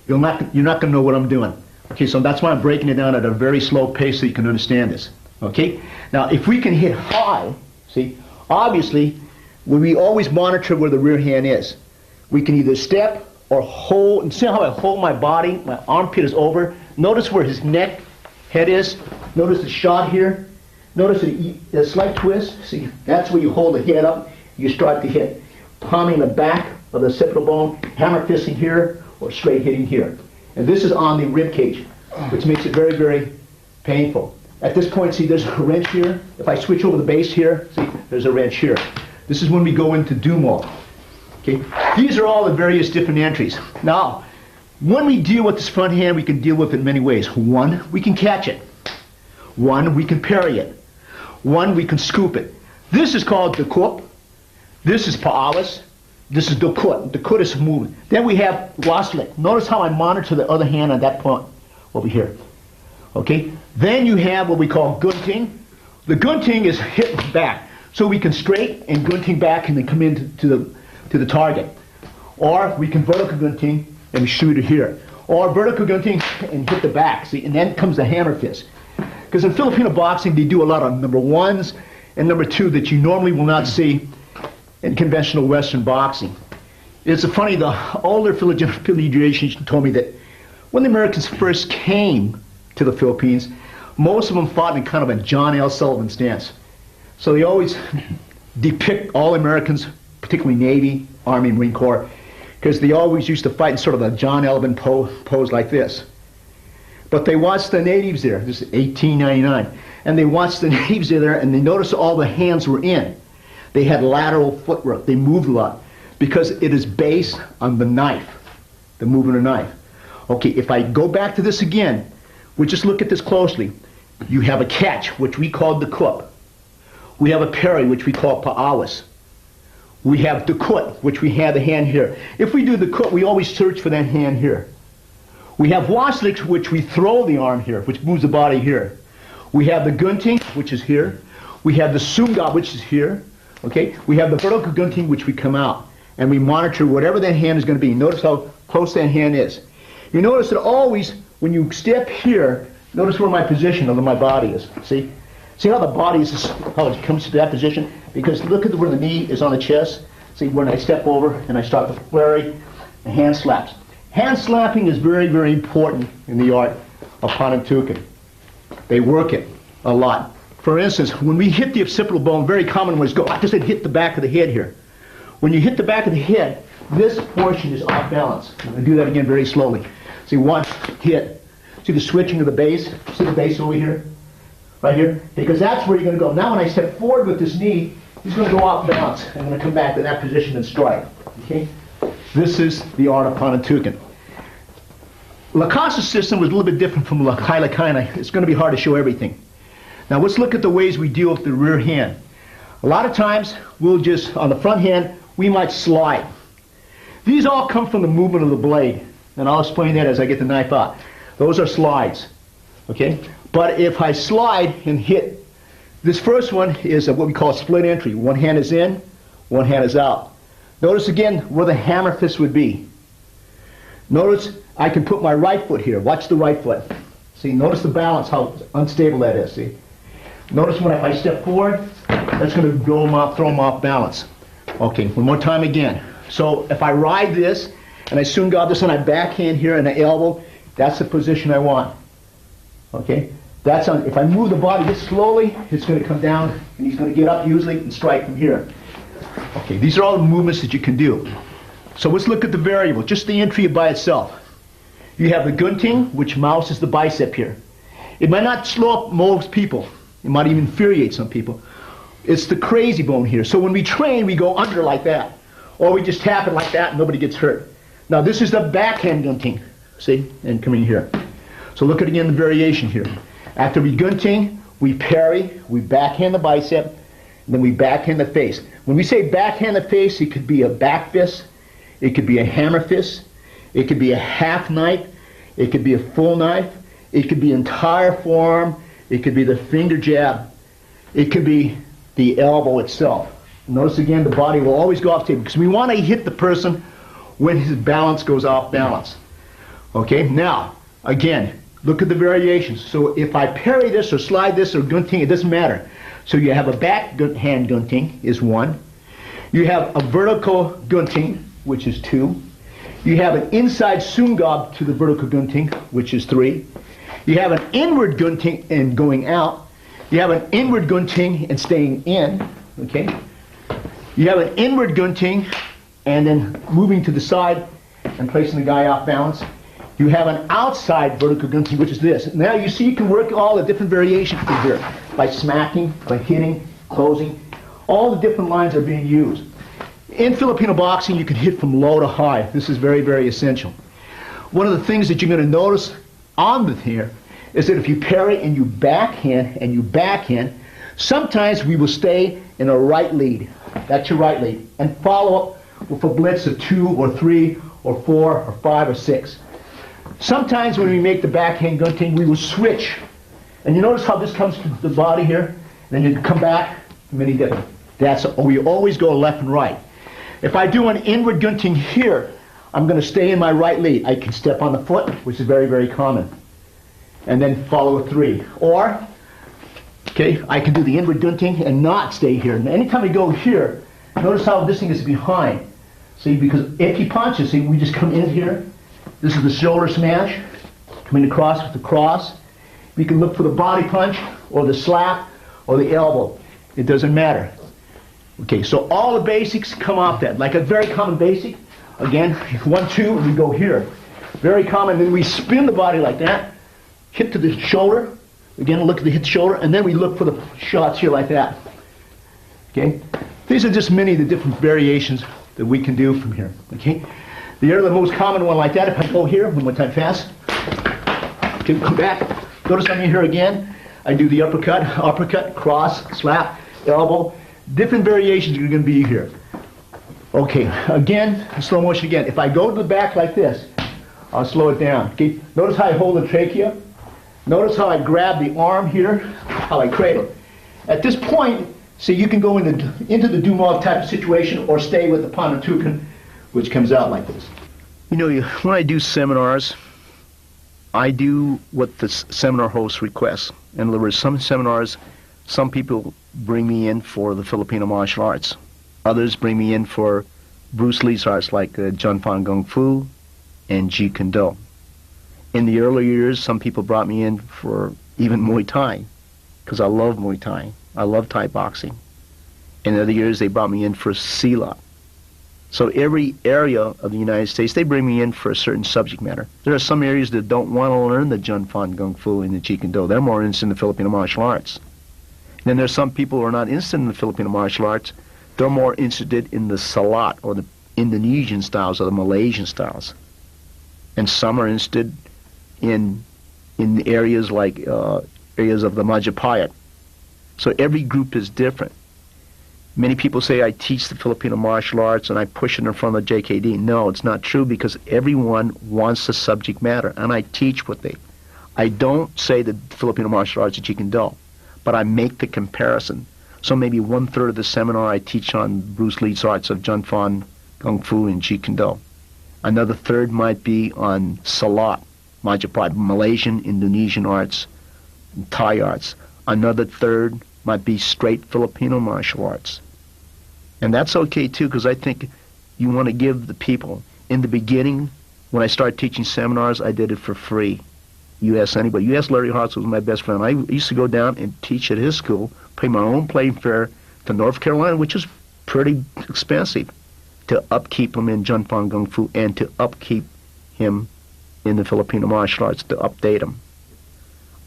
you're not going to know what I'm doing. Okay, so that's why I'm breaking it down at a very slow pace so you can understand this. Okay, now if we can hit high, see, obviously, we always monitor where the rear hand is. We can either step or hold, and see how I hold my body, my armpit is over. Notice where his neck, head is. Notice the shot here. Notice the slight twist. See, that's where you hold the head up. You start to hit. Palming the back of the occipital bone, hammer fisting here, or straight hitting here. And this is on the rib cage, which makes it very, very painful. At this point, see, there's a wrench here. If I switch over the base here, see, there's a wrench here. This is when we go into Dumo. Okay? These are all the various different entries. Now, When we deal with this front hand, we can deal with it in many ways. One, we can catch it. One, we can parry it. One, we can scoop it. This is called the kup. This is pa'awas. This is the kut. The kut is moving. Then we have waslik. Notice how I monitor the other hand on that point over here. Okay? Then you have what we call gunting. The gunting is hit back. So we can straight and gunting back and then come into to the target. Or we can vertical gunting and shoot it here. Or vertical gunting and hit the back. See, and then comes the hammer fist. Because in Filipino boxing, they do a lot of number ones and number two that you normally will not see in conventional Western boxing. It's funny, the older Filipino generation told me that when the Americans first came to the Philippines, most of them fought in kind of a John L. Sullivan stance. So they always depict all Americans, particularly Navy, Army, Marine Corps, because they always used to fight in sort of a John Sullivan pose like this. But they watched the natives there, this is 1899, and they watched the natives there and they noticed all the hands were in. They had lateral footwork, they moved a lot, because it is based on the knife, the movement of the knife. Okay, if I go back to this again, we just look at this closely. You have a catch, which we call the kup. We have a parry, which we call pa'awas. We have the kut, which we have the hand here. If we do the kut, we always search for that hand here. We have waslik, which we throw the arm here, which moves the body here. We have the gunting, which is here. We have the sungab, which is here. Okay? We have the vertical gunting, which we come out. And we monitor whatever that hand is going to be. Notice how close that hand is. You notice that always, when you step here, notice where my position of my body is. See? See how the body is, how it comes to that position? Because look at where the knee is on the chest. See, when I step over and I start to flurry, the hand slaps. Hand slapping is very, very important in the art of Panantukan. They work it a lot. For instance, when we hit the occipital bone, very common ones go, I just hit the back of the head here. When you hit the back of the head, this portion is off balance. I'm going to do that again very slowly. See, one hit. See the switching of the base? See the base over here? Right here? Because that's where you're going to go. Now when I step forward with this knee, he's going to go off balance. I'm going to come back to that position and strike. Okay? This is the art of Panantukan. Lacasa's system was a little bit different from Lacaina. It's going to be hard to show everything. Now let's look at the ways we deal with the rear hand. A lot of times we'll just, on the front hand, we might slide. These all come from the movement of the blade. And I'll explain that as I get the knife out. Those are slides. Okay? But if I slide and hit, this first one is what we call split entry. One hand is in, one hand is out. Notice again where the hammer fist would be. Notice I can put my right foot here. Watch the right foot. See, notice the balance, how unstable that is. See? Notice when if I step forward, that's going to throw them off balance. Okay, one more time again. So if I ride this, and I soon got this on my backhand here and the elbow, that's the position I want. Okay? That's on, if I move the body just slowly, it's going to come down, and he's going to get up usually and strike from here. Okay, these are all the movements that you can do. So let's look at the variable, just the entry by itself. You have the gunting, which mouses the bicep here. It might not slow up most people. It might even infuriate some people. It's the crazy bone here. So when we train, we go under like that. Or we just tap it like that and nobody gets hurt. Now this is the backhand gunting. See? And coming here. So look at again the variation here. After we gunting, we parry, we backhand the bicep, and then we backhand the face. When we say backhand the face, it could be a back fist, it could be a hammer fist, it could be a half knife, it could be a full knife, it could be entire forearm, it could be the finger jab, it could be the elbow itself. Notice again the body will always go off table because we want to hit the person when his balance goes off balance. Okay, now again, look at the variations. So if I parry this or slide this or gunting, it doesn't matter. So you have a back hand gunting is 1. You have a vertical gunting, which is 2. You have an inside sungab to the vertical gunting, which is 3. You have an inward gunting and going out. You have an inward gunting and staying in. Okay. You have an inward gunting and then moving to the side and placing the guy off balance. You have an outside vertical gunting, which is this. Now you see you can work all the different variations from here by smacking, by hitting, closing. All the different lines are being used. In Filipino boxing, you can hit from low to high. This is very, very essential. one of the things that you're going to notice on the here is that if you parry and you backhand, sometimes we will stay in a right lead. That's your right lead. And follow up with a blitz of 2 or 3 or 4 or 5 or 6. Sometimes when we make the backhand gunting, we will switch. And you notice how this comes to the body here? Then you come back, and then you get we always go left and right. If I do an inward gunting here, I'm going to stay in my right lead. I can step on the foot, which is very, very common, and then follow a 3. Or, okay, I can do the inward gunting and not stay here. And anytime I go here, notice how this thing is behind. See, because if he punches, see, we just come in here. This is the shoulder smash, coming across with the cross. We can look for the body punch, or the slap, or the elbow. It doesn't matter. Okay, so all the basics come off that. Like a very common basic, again, 1, 2, and we go here. Very common, then we spin the body like that, hit to the shoulder, again, look at the hit shoulder, and then we look for the shots here like that. Okay, these are just many of the different variations that we can do from here. Okay, the most common one like that, if I go here, one more time fast, okay, come back, notice I'm here again, I do the uppercut, cross, slap, elbow, different variations are going to be here. Okay, again, slow motion again. If I go to the back like this, I'll slow it down. Okay, notice how I hold the trachea. Notice how I grab the arm here, how I cradle. At this point, see, you can go into the Dumov type of situation or stay with the Panatukan, which comes out like this. You know, when I do seminars, I do what the seminar host requests. In other words, some seminars, some people bring me in for the Filipino martial arts. Others bring me in for Bruce Lee's arts, like Jun Fan Kung Fu and Jeet Kune. In the early years, some people brought me in for even Muay Thai, because I love Muay Thai. I love Thai boxing. In other years, they brought me in for Silat. So every area of the United States, they bring me in for a certain subject matter. There are some areas that don't want to learn the Jun Fan Kung Fu and the Jeet Kune. They're more interested in the Filipino martial arts. Then there's some people who are not interested in the Filipino martial arts. They're more interested in the Salat, or the Indonesian styles, or the Malaysian styles. And some are interested in areas like areas of the Majapahit. So every group is different. Many people say I teach the Filipino martial arts and I push it in front of the JKD. No, it's not true, because everyone wants the subject matter, and I teach I don't say that Filipino martial arts are Jeet Kune, but I make the comparison. So maybe 1/3 of the seminar I teach on Bruce Lee's arts of Jun Fan Kung Fu and Jeet Kune. Another third might be on Salat, Majapahit, Malaysian, Indonesian arts, and Thai arts. Another third might be straight Filipino martial arts. And that's okay too, because I think you want to give the people, in the beginning, when I started teaching seminars, I did it for free. You ask anybody. You ask Larry Hartz, who was my best friend. I used to go down and teach at his school, pay my own plane fare to North Carolina, which is pretty expensive, to upkeep him in Jun Fan Kung Fu and to upkeep him in the Filipino martial arts, to update him.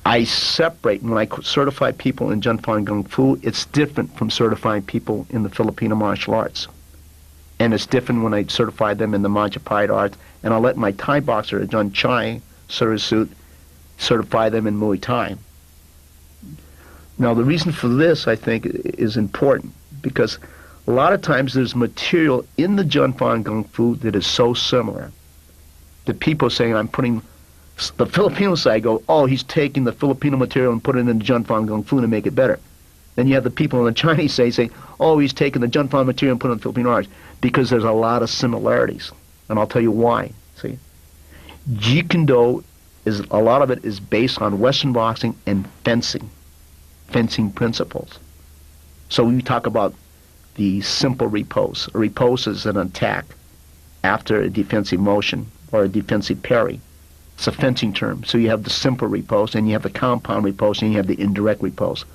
I separate, when I certify people in Jun Fan Kung Fu, it's different from certifying people in the Filipino martial arts. And it's different when I certify them in the Majapahit arts, and I'll let my Thai boxer, John Chai Surasut, certify them in Muay Thai. Now, the reason for this, I think, is important, because a lot of times there's material in the Jun Fan Kung Fu that is so similar. The people saying, I'm putting the Filipino side go, oh, he's taking the Filipino material and putting it in the Jun Fan Kung Fu to make it better. Then you have the people on the Chinese side saying, oh, he's taking the Jun Fan material and putting it in the Filipino arts, because there's a lot of similarities. And I'll tell you why. See, Jeet Kune is, a lot of it is based on Western boxing and fencing principles. So we talk about the simple repose. A repose is an attack after a defensive motion or a defensive parry. It's a fencing term. So you have the simple repose, and you have the compound repose, and you have the indirect repose.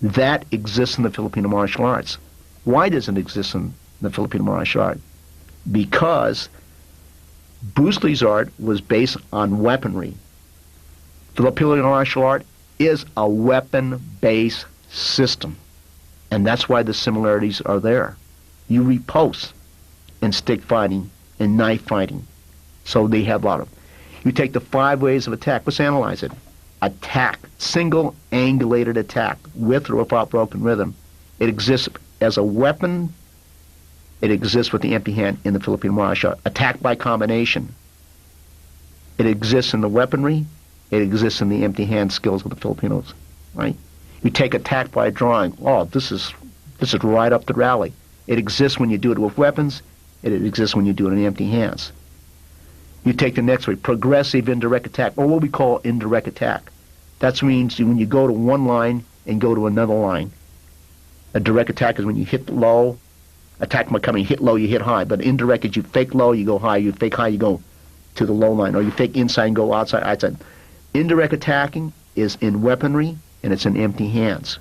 That exists in the Filipino martial arts. Why does it exist in the Filipino martial art? Because Bruce Lee's art was based on weaponry. Filipino martial art is a weapon-based system. And that's why the similarities are there. You repose in stick fighting and knife fighting. So they have a lot of. You take the 5 ways of attack. Let's analyze it. Attack, single angulated attack, with or without broken rhythm. It exists as a weapon. It exists with the empty hand in the Filipino martial art. Attack by combination. It exists in the weaponry. It exists in the empty hand skills of the Filipinos, right? You take attack by drawing. Oh, this is right up the rally. It exists when you do it with weapons. It exists when you do it in empty hands. You take the next way, progressive indirect attack, or what we call indirect attack. That means when you go to one line and go to another line. A direct attack is when you hit low. Attack by coming, hit low, you hit high. But indirect is you fake low, you go high. You fake high, you go to the low line. Or you fake inside and go outside. Indirect attacking is in weaponry, and it's in empty hands.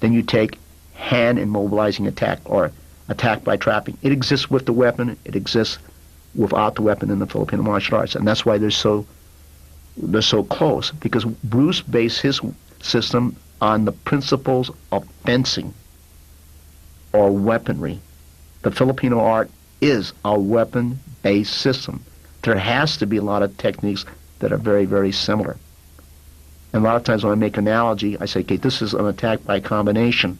Then you take hand immobilizing attack, or attack by trapping. It exists with the weapon. It exists without the weapon in the Filipino martial arts, and that's why they're so close, because Bruce based his system on the principles of fencing or weaponry. The Filipino art is a weapon-based system. There has to be a lot of techniques that are very, very similar. And a lot of times when I make an analogy, I say, okay, this is an attack by combination,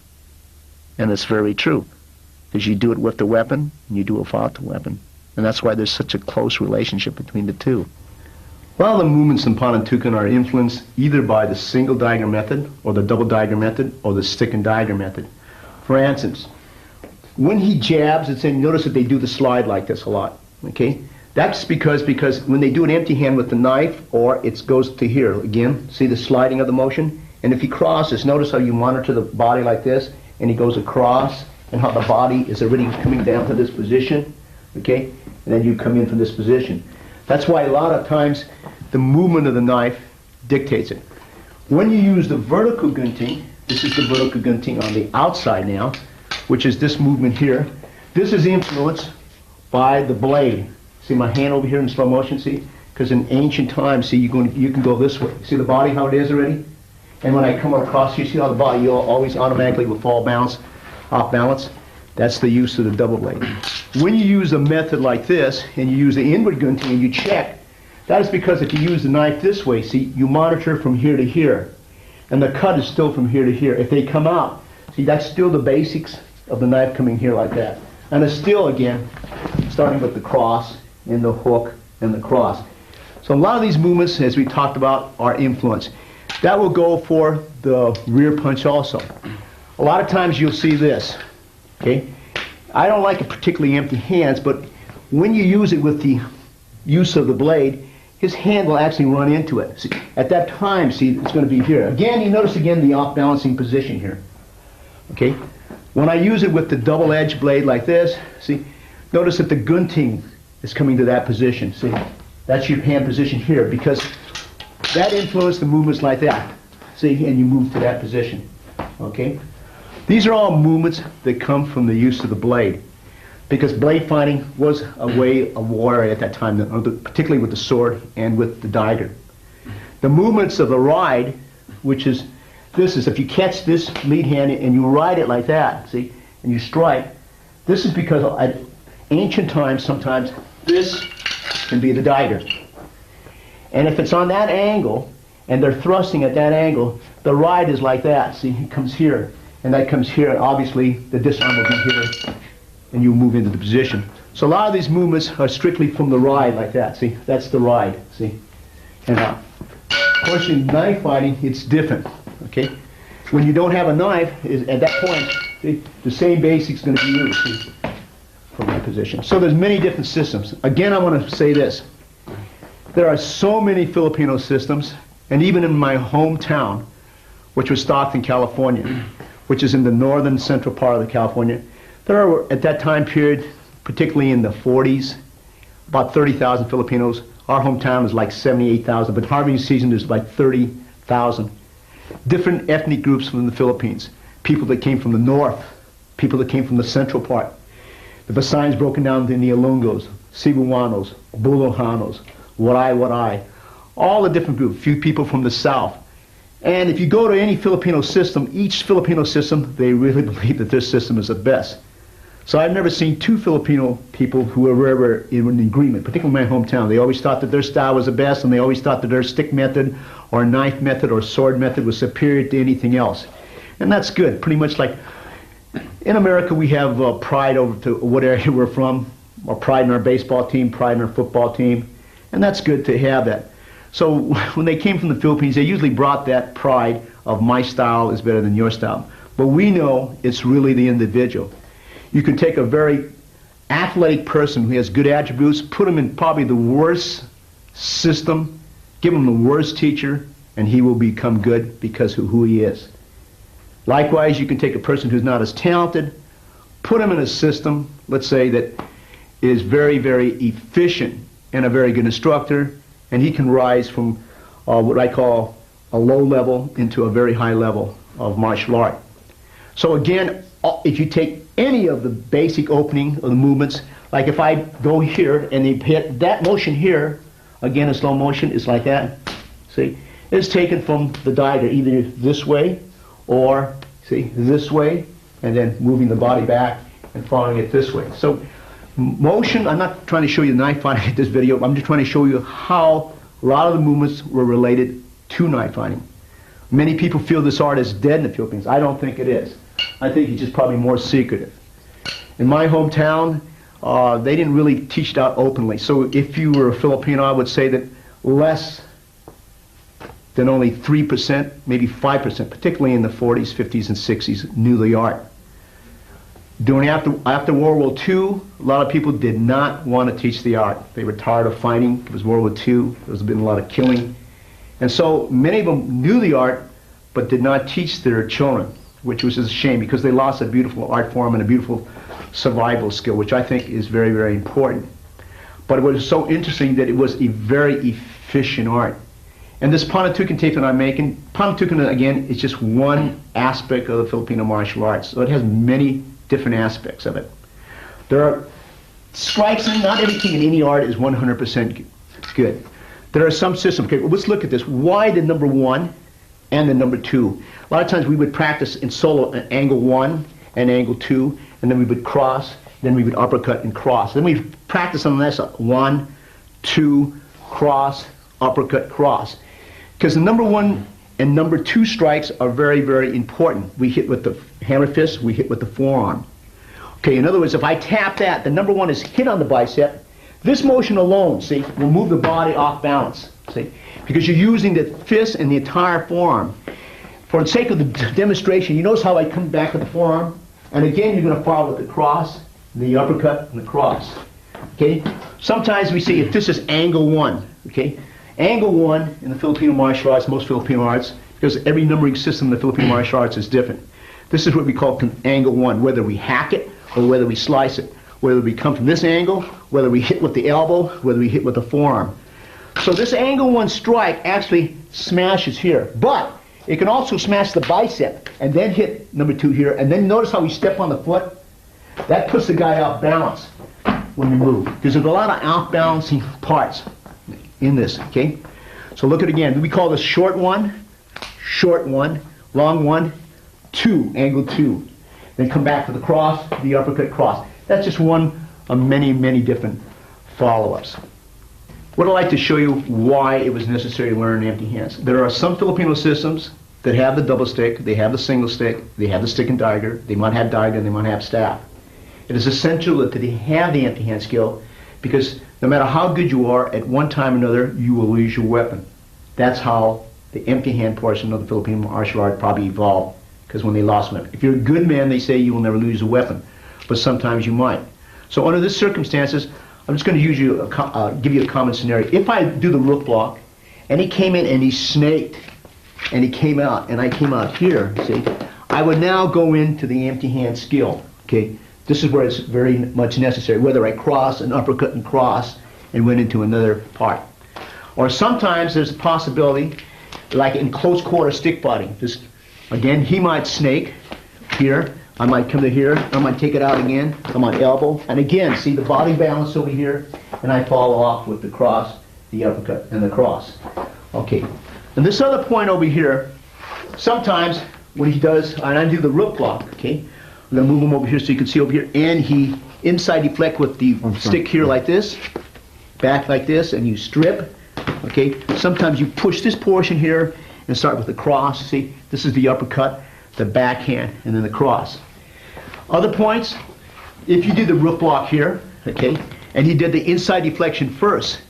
and it's very true, because you do it with the weapon, and you do it without the weapon. And that's why there's such a close relationship between the two. A lot of the movements in Panantukan are influenced either by the single dagger method, or the double dagger method, or the stick and dagger method. For instance, when he jabs, it's in, notice that they do the slide like this a lot, okay? That's because when they do an empty hand with the knife, or it goes to here, again, see the sliding of the motion? And if he crosses, notice how you monitor the body like this, and he goes across, and how the body is already coming down to this position, okay? And then you come in from this position. That's why a lot of times the movement of the knife dictates it. When you use the vertical gunting, this is the vertical gunting on the outside now, which is this movement here. This is influenced by the blade. See my hand over here in slow motion, see? Because in ancient times, see, you can go this way. See the body, how it is already? And when I come across, you see how the body always automatically will fall balance, off balance? That's the use of the double blade. When you use a method like this, and you use the inward gunting and you check, that is because if you use the knife this way, see, you monitor from here to here. And the cut is still from here to here. If they come out, see, that's still the basics of the knife coming here like that. And it's still, again, starting with the cross and the hook and the cross. So a lot of these movements, as we talked about, are influenced. That will go for the rear punch also. A lot of times you'll see this, okay? I don't like it particularly empty hands, but when you use it with the use of the blade, his hand will actually run into it. See, at that time, see, it's going to be here. Again, you notice again the off-balancing position here. Okay? When I use it with the double-edged blade like this, see, notice that the gunting is coming to that position. See, that's your hand position here, because that influenced the movements like that. See, and you move to that position. Okay? These are all movements that come from the use of the blade, because blade fighting was a way of war at that time, particularly with the sword and with the dagger. The movements of the ride, which is, this is, if you catch this lead hand and you ride it like that, see, and you strike, this is because at ancient times, sometimes this can be the dagger. And if it's on that angle, and they're thrusting at that angle, the ride is like that, see, it comes here, and that comes here, and obviously the disarm will be here, and you move into the position. So a lot of these movements are strictly from the ride like that, see, that's the ride, see. And of course in knife fighting, it's different, okay. When you don't have a knife, at that point, see, the same basic's going to be used, see, from that position. So there's many different systems. Again, I want to say this. There are so many Filipino systems, and even in my hometown, which was Stockton, California, which is in the northern central part of California, there were, at that time period, particularly in the 40s, about 30,000 Filipinos. Our hometown is like 78,000, but harvesting season there's like 30,000. Different ethnic groups from the Philippines. People that came from the north, people that came from the central part. The Visayans broken down into the Ilonggos, Cebuanos, Bulacanos, Waray, all the different groups, few people from the south. And if you go to any Filipino system, each Filipino system, they really believe that their system is the best. So I've never seen two Filipino people who were ever in agreement, particularly in my hometown. They always thought that their style was the best, and they always thought that their stick method or knife method or sword method was superior to anything else. And that's good. Pretty much like in America, we have pride over to what area we're from, or pride in our baseball team, pride in our football team, and that's good to have that. So when they came from the Philippines, they usually brought that pride of my style is better than your style. But we know it's really the individual. You can take a very athletic person who has good attributes, put him in probably the worst system, give him the worst teacher, and he will become good because of who he is. Likewise, you can take a person who's not as talented, put him in a system, let's say, that is very, very efficient and a very good instructor, and he can rise from what I call a low level into a very high level of martial art. So again, if you take any of the basic opening of the movements, like if I go here and they hit that motion here, again in slow motion, it's like that. See, it's taken from the diagram, either this way or, see, this way, and then moving the body back and following it this way. So motion, I'm not trying to show you knife fighting in this video, I'm just trying to show you how a lot of the movements were related to knife fighting. Many people feel this art is dead in the Philippines. I don't think it is. I think it's just probably more secretive. In my hometown, they didn't really teach it out openly. So if you were a Filipino, I would say that less than only 3%, maybe 5%, particularly in the 40s, 50s, and 60s, knew the art. After World War II, a lot of people did not want to teach the art. They were tired of fighting. It was World War II. There's been a lot of killing. And so many of them knew the art, but did not teach their children, which was a shame because they lost a beautiful art form and a beautiful survival skill, which I think is very, very important. But it was so interesting that it was a very efficient art. And this Panantukan tape that I'm making, Panantukan, again, is just one aspect of the Filipino martial arts. So it has many different aspects of it. There are strikes, and not everything in any art is 100% good. There are some systems. Okay, well, let's look at this. Why the number 1 and the number 2? A lot of times we would practice in solo angle 1 and angle 2, and then we would cross, then we would uppercut and cross. Then we practice on this 1, 2, cross, uppercut, cross. Because the number 1 and number 2 strikes are very, very important. We hit with the hammer fist, we hit with the forearm. Okay, in other words, if I tap that, the number 1 is hit on the bicep. This motion alone, see, will move the body off balance, see, because you're using the fist and the entire forearm. For the sake of the demonstration, you notice how I come back with the forearm? And again, you're going to follow with the cross, the uppercut, and the cross. Okay? Sometimes we see if this is angle 1, okay? Angle 1 in the Filipino martial arts, most Filipino arts, because every numbering system in the Filipino martial arts is different. This is what we call angle 1, whether we hack it or whether we slice it. Whether we come from this angle, whether we hit with the elbow, whether we hit with the forearm. So this angle 1 strike actually smashes here, but it can also smash the bicep and then hit number 2 here, and then notice how we step on the foot? That puts the guy off balance when we move, because there's a lot of off-balancing parts in this, okay? So look at it again. We call this short 1, long 1, 2, angle 2. Then come back to the cross, the uppercut, cross. That's just one of many, many different follow-ups. What I'd like to show you why it was necessary to learn empty hands. There are some Filipino systems that have the double stick, they have the single stick, they have the stick and dagger, they might have dagger, they might have staff. It is essential that they have the empty hand skill because no matter how good you are, at one time or another, you will lose your weapon. That's how the empty hand portion of the Filipino martial art probably evolved, because when they lost weapon. If you're a good man, they say you will never lose a weapon. But sometimes you might. So under these circumstances, I'm just going to use you give you a common scenario. If I do the rook block, and he came in and he snaked, and he came out, and I came out here, see, I would now go into the empty hand skill. Okay, this is where it's very much necessary, whether I cross and uppercut and cross and went into another part. Or sometimes there's a possibility, like in close quarter stick fighting. Just, again, he might snake here, I might come to here, I might take it out again, I'm on elbow, and again, see the body balance over here, and I follow off with the cross, the uppercut, and the cross. Okay, and this other point over here, sometimes when he does, and I do the rook block, okay, I'm going to move him over here so you can see over here. And he inside deflect with the stick here like this, back like this, and you strip. Okay. Sometimes you push this portion here and start with the cross. See, this is the uppercut, the backhand, and then the cross. Other points, if you did the rook block here, okay, and he did the inside deflection first,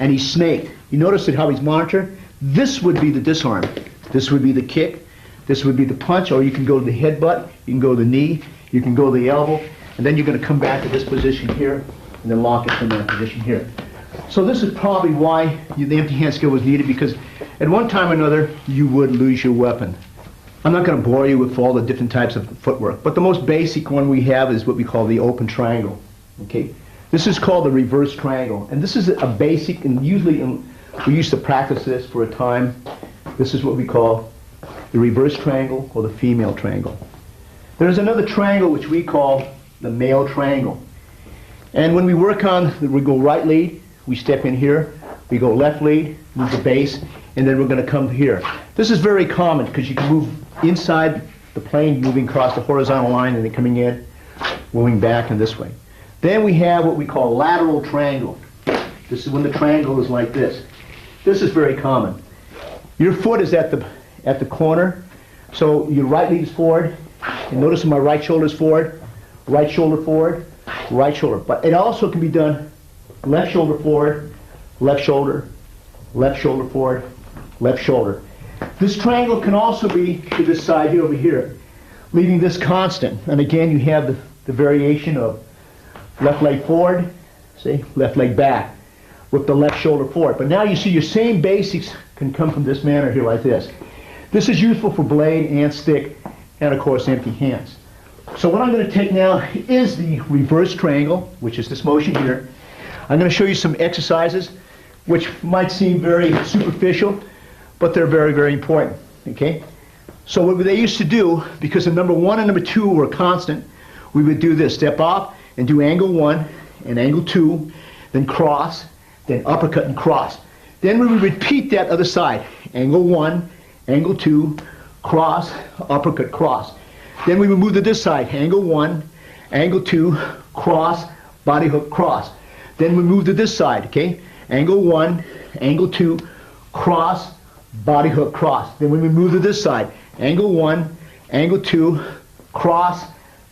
and he snaked. You notice that how he's monitored? This would be the disarm. This would be the kick. This would be the punch, or you can go to the headbutt, you can go to the knee, you can go to the elbow, and then you're going to come back to this position here, and then lock it from that position here. So this is probably why the empty hand skill was needed, because at one time or another, you would lose your weapon. I'm not going to bore you with all the different types of footwork, but the most basic one we have is what we call the open triangle. Okay, this is called the reverse triangle, and this is a basic, and usually we used to practice this for a time. This is what we call the reverse triangle or the female triangle. There's another triangle which we call the male triangle. And when we work on, we go right lead, we step in here, we go left lead, move the base, and then we're going to come here. This is very common because you can move inside the plane, moving across the horizontal line, and then coming in, moving back and this way. Then we have what we call lateral triangle. This is when the triangle is like this. This is very common. Your foot is at the corner, so your right lead is forward. And notice my right shoulder is forward, right shoulder forward, right shoulder. But it also can be done left shoulder forward, left shoulder, left shoulder forward, left shoulder. This triangle can also be to this side here over here, leaving this constant. And again, you have the variation of left leg forward, see, left leg back, with the left shoulder forward. But now you see your same basics can come from this manner here like this. This is useful for blade and stick, and of course empty hands. So what I'm going to take now is the reverse triangle, which is this motion here. I'm going to show you some exercises which might seem very superficial, but they're very, very important. Okay? So what they used to do, because the number 1 and number 2 were constant, we would do this: step off and do angle 1 and angle 2, then cross, then uppercut and cross. Then we would repeat that other side: angle 1, angle 2, cross, uppercut, cross. Then we would move to this side: angle 1, angle 2, cross, body hook, cross. Then we move to this side, okay? Angle 1, angle 2, cross, body hook, cross. Then we would move to this side: angle 1, angle 2, cross,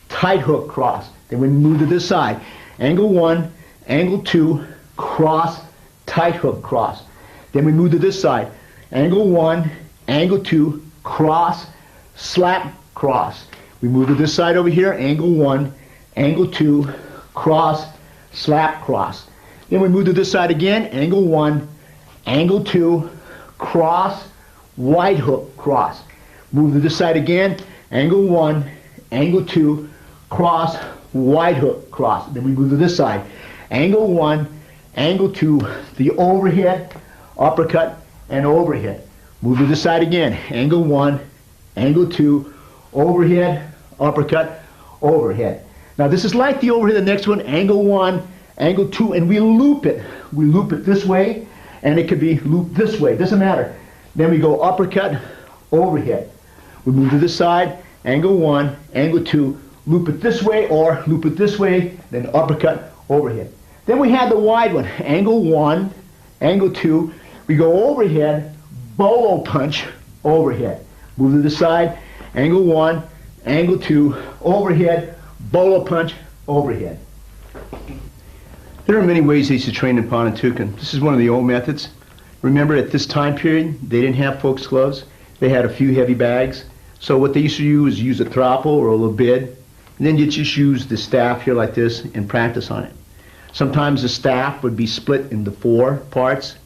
tight hook, cross. Then we move to this side: angle 1, angle 2, cross, tight hook, cross. Then we move to this side: angle 1, angle 2, cross, slap, cross. We move to this side over here: angle 1, angle 2, cross, slap, cross. Then we move to this side again: angle 1, angle 2, cross, wide hook, cross. Move to this side again: angle 1, angle 2, cross, wide hook, cross. Then we move to this side: angle 1, angle 2, the overhead, uppercut, and overhead. Move to this side again: angle 1, angle 2, overhead, uppercut, overhead. Now this is like the overhead, the next one: angle 1, angle 2, and we loop it. We loop it this way, and it could be looped this way. Doesn't matter. Then we go uppercut, overhead. We move to this side: angle 1, angle 2, loop it this way or loop it this way, then uppercut, overhead. Then we have the wide one: angle 1, angle 2, we go overhead, bolo punch, overhead. Move to the side: angle 1, angle 2, overhead, bolo punch, overhead. There are many ways they used to train in Pontotocan. This is one of the old methods. Remember, at this time period, they didn't have folks' gloves. They had a few heavy bags. So what they used to use a thropo or a little bid, and then you just use the staff here like this and practice on it. Sometimes the staff would be split into 4 parts,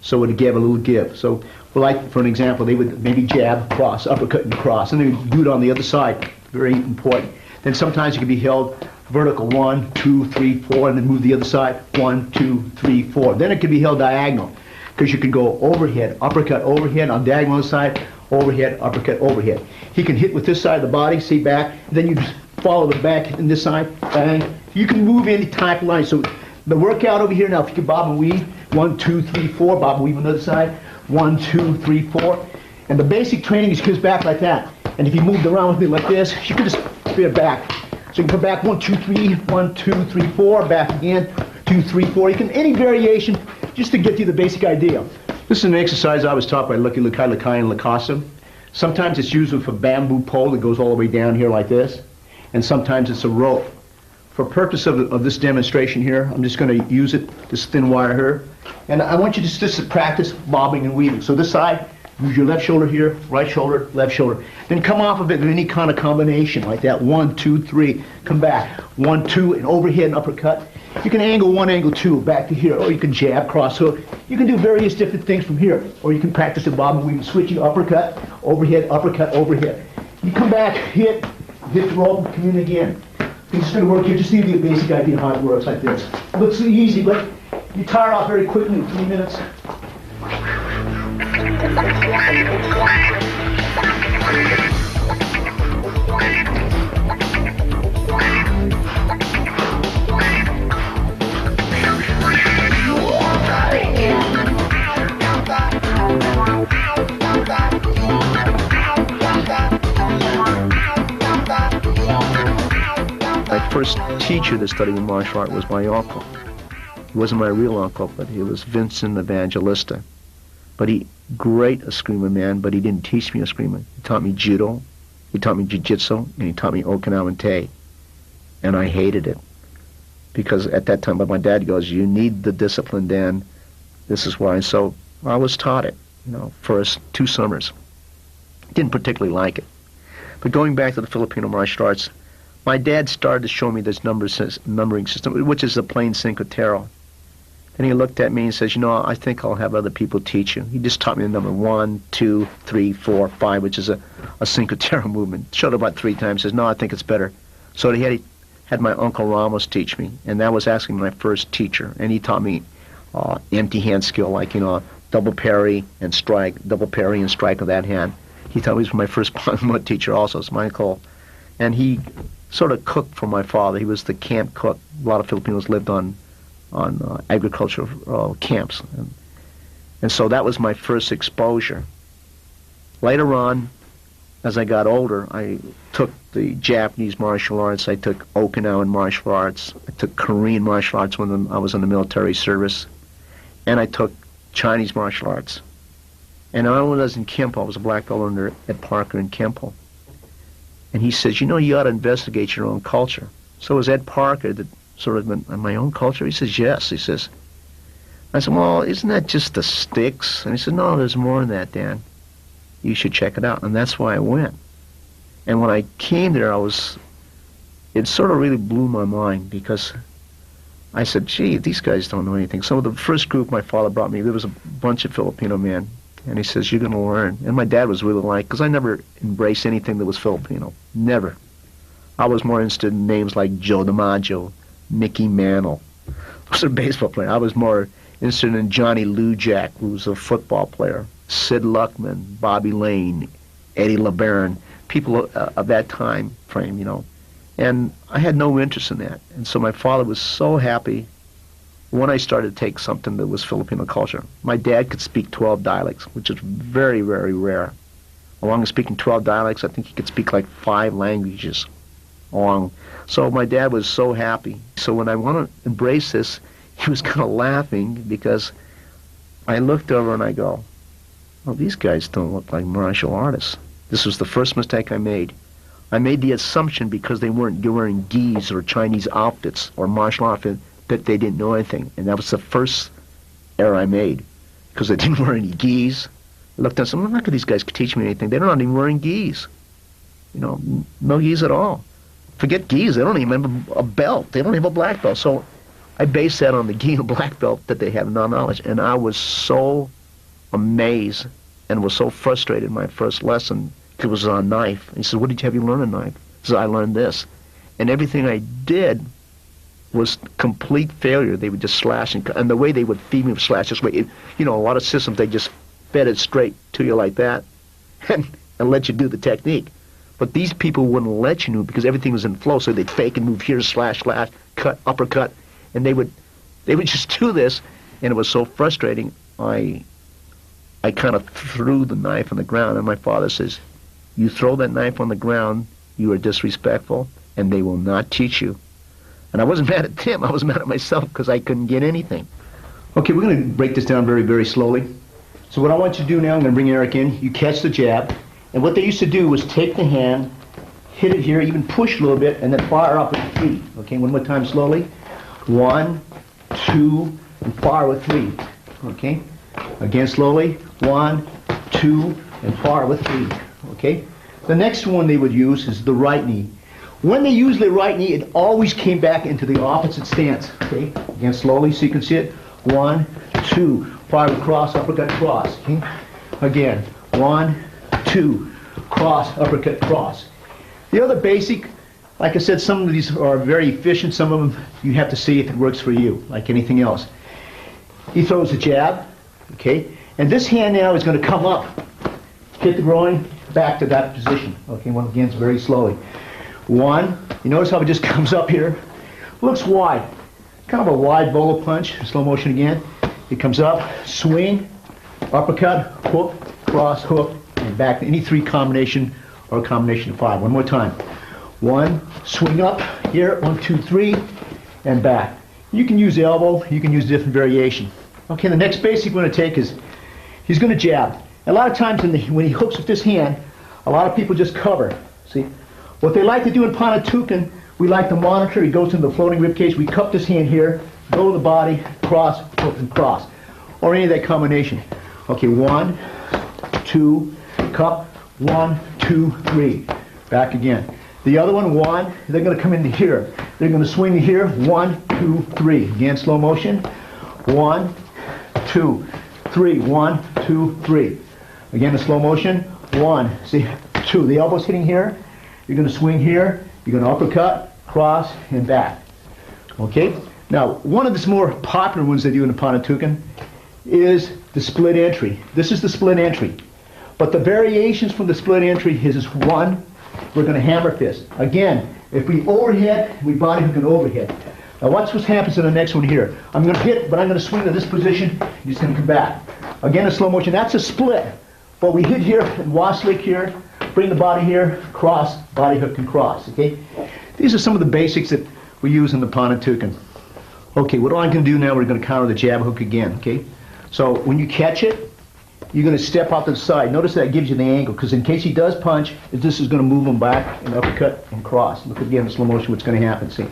so it would give a little give. So, like for an example, they would maybe jab, cross, uppercut, and cross, and they would do it on the other side. Very important. Then sometimes it could be held vertical: 1, 2, 3, 4, and then move the other side: 1, 2, 3, 4. Then it could be held diagonal, because you can go overhead, uppercut, overhead, on diagonal side, overhead, uppercut, overhead. He can hit with this side of the body, see back, then you just follow the back in this side, bang. You can move any type of line. So the workout over here now, if you can bob and weave: 1, 2, 3, 4, bob and weave on the other side: 1, 2, 3, 4. And the basic training is goes back like that. And if you moved around with me like this, you can just veer back. So you can come back 1, 2, 3, 1, 2, 3, 4, back again, 2, 3, 4. You can, any variation, just to get you the basic idea. This is an exercise I was taught by Lucky Lukai Lukai and Lakasa. Sometimes it's used with a bamboo pole that goes all the way down here like this, and sometimes it's a rope. For purpose of this demonstration here, I'm just going to use it, this thin wire here, and I want you just to practice bobbing and weaving. So this side, use your left shoulder here, right shoulder, left shoulder. Then come off of it in any kind of combination like that. 1, 2, 3, come back. 1, 2, and overhead and uppercut. You can angle 1, angle 2, back to here, or you can jab, cross hook. You can do various different things from here, or you can practice the bob and weave, switching uppercut, overhead, overhead. You come back, hit the rope, come in again. It's just going to work here. Just to give you a basic idea how it works like this. It looks easy, but you tire off very quickly in 3 minutes. My first teacher that studied martial art was my uncle. He wasn't my real uncle, but he was Vincent Evangelista. But great Eskrima man, but he didn't teach me Eskrima. He taught me judo, he taught me jiu-jitsu, and he taught me Okinawan Te. And I hated it. Because at that time, but my dad goes, you need the discipline, Dan. This is why. So I was taught it, for 2 summers. Didn't particularly like it. But going back to the Filipino martial arts, my dad started to show me this numbering system, which is a plain Cinco Terro. And he looked at me and says, I think I'll have other people teach you. He just taught me the number 1, 2, 3, 4, 5, which is a Cinco Terro movement. Showed it about 3 times, says, no, I think it's better. So he had my Uncle Ramos teach me, and that was actually my first teacher. And he taught me empty hand skill, like, double parry and strike with that hand. He taught me he was my first Pangmut teacher also, it's my uncle. And he sort of cooked for my father. He was the camp cook. A lot of Filipinos lived on agricultural camps. And so that was my first exposure. Later on, as I got older, I took the Japanese martial arts, I took Okinawan martial arts, I took Korean martial arts when I was in the military service, and I took Chinese martial arts. And I was in Kempo. I was a black belt under Ed Parker in Kempo. And he says, you ought to investigate your own culture. So it was Ed Parker that sort of went, my own culture? He says, yes. He says, I said, well, isn't that just the sticks? And he said, no, there's more than that, Dan. You should check it out. And that's why I went. And when I came there, it sort of really blew my mind because I said, gee, these guys don't know anything. So the first group my father brought me, there was a bunch of Filipino men. And he says, you're going to learn. And my dad was really like, because I never embraced anything that was Filipino. Never. I was more interested in names like Joe DiMaggio, Mickey Mantle. I was a baseball player. I was more interested in Johnny Lujack, who was a football player, Sid Luckman, Bobby Lane, Eddie LeBaron, people of that time frame, And I had no interest in that. And so my father was so happy when I started to take something that was Filipino culture. My dad could speak 12 dialects, which is very, very rare. Along with speaking 12 dialects, I think he could speak like 5 languages along. So my dad was so happy. So when I want to embrace this, he was kind of laughing because I looked over and I go, well, these guys don't look like martial artists. This was the first mistake I made. I made the assumption because they weren't wearing gis or Chinese outfits or martial outfits that they didn't know anything. And that was the first error I made because they didn't wear any gis. I looked at them and said, well, look at these guys could teach me anything. They're not even wearing gis. No gis at all. Forget gis. They don't even have a belt. They don't have a black belt. So I based that on the gi and black belt that they have no knowledge. And I was so amazed and was so frustrated in my first lesson because it was on knife. And he said, what did you have you learn a knife? I said, I learned this. And everything I did was complete failure. They would just slash and the way they would feed me was slash this way. A lot of systems, they just fed it straight to you like that and let you do the technique. But these people wouldn't let you do because everything was in flow, so they'd fake and move here, slash, cut, uppercut, and they would just do this, and it was so frustrating. I kind of threw the knife on the ground, and my father says, you throw that knife on the ground, you are disrespectful, and they will not teach you. And I wasn't mad at them, I was mad at myself because I couldn't get anything. Okay, we're going to break this down very, very slowly. So what I want you to do now, I'm going to bring Eric in. You catch the jab. And what they used to do was take the hand, hit it here, even push a little bit, and then fire up with 3. Okay, one more time slowly. 1, 2, and fire with 3. Okay? Again slowly. 1, 2, and fire with 3. Okay? The next one they would use is the right knee. When they use the right knee, it always came back into the opposite stance. Okay? Again slowly so you can see it. 1, 2, fire with cross, uppercut, cross. Okay? Again. 1, 2, cross, uppercut, cross. The other basic, like I said, some of these are very efficient. Some of them you have to see if it works for you, like anything else. He throws a jab, okay? And this hand now is going to come up, hit the groin, back to that position. Okay, one again, very slowly. 1, you notice how it just comes up here? Looks wide. Kind of a wide bolo punch, slow motion again. It comes up, swing, uppercut, hook, cross, hook, and back. Any 3 combination or a combination of 5. One more time. 1, swing up here, 1, 2, 3, and back. You can use the elbow, you can use different variation. Okay, the next basic we're going to take is, he's going to jab. A lot of times when he hooks with this hand, a lot of people just cover. See? What they like to do in Panatukan, we like to monitor. He goes into the floating rib cage, we cup this hand here, go to the body, cross, hook, and cross. Or any of that combination. Okay, 1, 2, cup, 1, 2, 3. Back again. The other one, 1, they're going to come into here. They're going to swing to here, 1, 2, 3. Again, slow motion. 1, 2, 3. 1, 2, 3. Again, the slow motion. 1, see, 2. The elbow's hitting here. You're going to swing here. You're going to uppercut, cross, and back. Okay? Now, one of the more popular ones they do in the Panatukan is the split entry. This is the split entry. But the variations from the split entry is 1, we're going to hammer fist. Again, if we overhead, we body hook and overhead. Now watch what happens in the next one here. I'm going to hit, but I'm going to swing to this position. He's going to come back. Again, a slow motion. That's a split. But we hit here and waslick here, bring the body here, cross, body hook and cross. Okay? These are some of the basics that we use in the Panatukan. Okay, what I'm going to do now, we're going to counter the jab hook again. Okay? So when you catch it, you're going to step out to the side. Notice that gives you the angle, because in case he does punch, this is going to move him back and uppercut and cross. Look again in slow motion what's going to happen. See?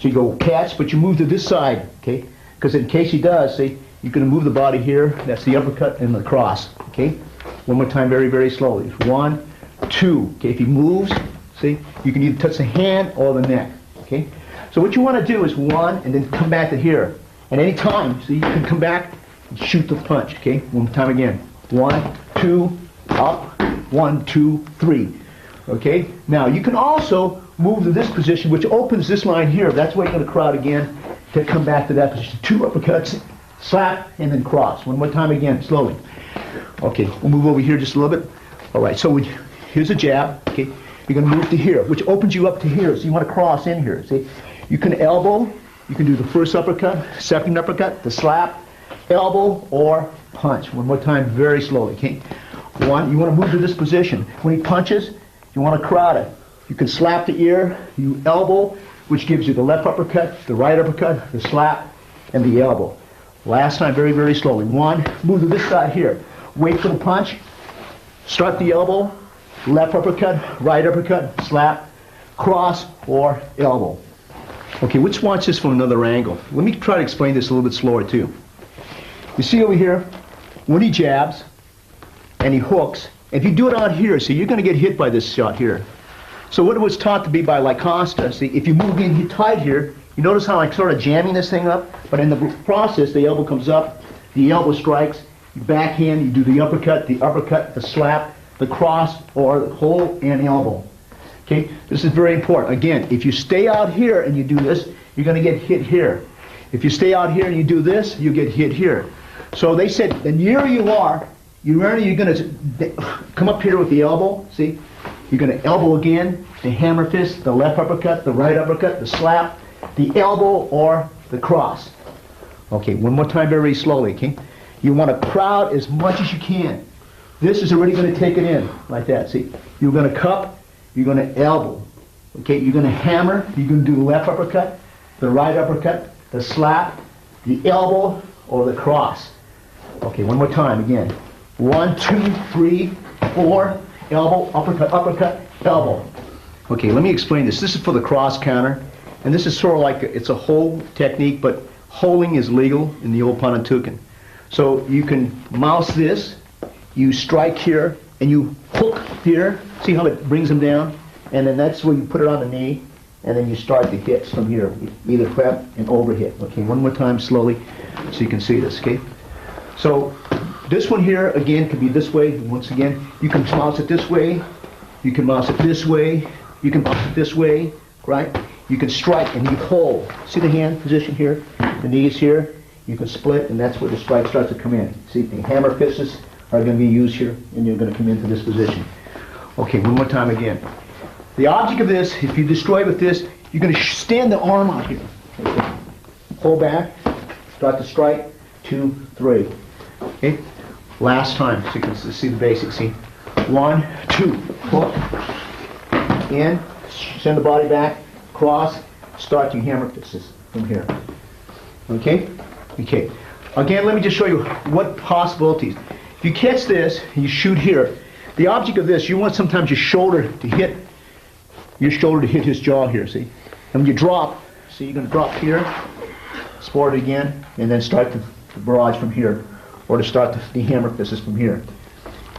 So you go catch, but you move to this side, okay? Because in case he does, see, you're going to move the body here. That's the uppercut and the cross, okay? One more time, very, very slowly. 1, 2. Okay, if he moves, see, you can either touch the hand or the neck, okay? So what you want to do is 1, and then come back to here. And any time, so you can come back and shoot the punch, okay? One more time again. 1, 2, up, 1, 2, 3. Okay? Now, you can also move to this position, which opens this line here. That's why you're going to crowd again to come back to that position. 2 uppercuts, slap, and then cross. One more time again, slowly. Okay, we'll move over here just a little bit. All right, so here's a jab. Okay, you're going to move to here, which opens you up to here. So you want to cross in here. See, you can elbow. You can do the first uppercut, second uppercut, the slap, elbow, or punch. One more time, very slowly. Okay, 1. You want to move to this position. When he punches, you want to crowd it. You can slap the ear. You elbow, which gives you the left uppercut, the right uppercut, the slap, and the elbow. Last time, very, very slowly. 1. Move to this side here. Wait for the punch. Start the elbow. Left uppercut, right uppercut, slap, cross, or elbow. Okay, let's watch this from another angle. Let me try to explain this a little bit slower too. You see over here, when he jabs and he hooks, if you do it out here, see, you're going to get hit by this shot here. So what it was taught to be by Lacosta, see, if you move in tight here, you notice how I'm sort of jamming this thing up, but in the process, the elbow comes up, the elbow strikes, you backhand, you do the uppercut, the slap, the cross, or the hold and elbow. Okay, this is very important. Again, if you stay out here and you do this, you're going to get hit here. If you stay out here and you do this, you get hit here. So they said, the nearer you are, you're going to come up here with the elbow, see? You're going to elbow again, the hammer fist, the left uppercut, the right uppercut, the slap, the elbow, or the cross. Okay, one more time very slowly, okay? You want to crowd as much as you can. This is already going to take it in, like that, see? You're going to cup, you're going to elbow, Okay, you're going to hammer, you're going to do the left uppercut, the right uppercut, the slap, the elbow, or the cross. Okay, one more time again. 1, 2, 3, 4, elbow, uppercut, uppercut, elbow. Okay, let me explain this. This is for the cross counter, and this is sort of like, it's a hold technique, but holding is legal in the old Panantukan. So you can mouse this, you strike here, and you hook here. See how it brings them down? And then that's where you put it on the knee, and then you start the hits from here, either prep and overhit. Okay, one more time slowly so you can see this, okay? So this one here, again, can be this way. Once again, you can mouse it this way, you can mouse it this way, you can mouse it this way, right? You can strike and you hold. See the hand position here? The knees here. You can split, and that's where the strike starts to come in. See, the hammer fists are going to be used here, and you're going to come into this position. Okay, one more time again. The object of this, if you destroy with this, you're going to stand the arm out here. Okay. Hold back, start to strike, 2, 3. Okay, last time, so you can see the basics. See, 1, 2, hook, in, send the body back, cross, start your hammer fists from here. Okay? Okay. Again, let me just show you what possibilities. If you catch this, you shoot here. The object of this, you want sometimes your shoulder to hit his jaw here, see? And when you drop, see, you're going to drop here, sport it again, and then start the barrage from here, or to start the hammer fists from here.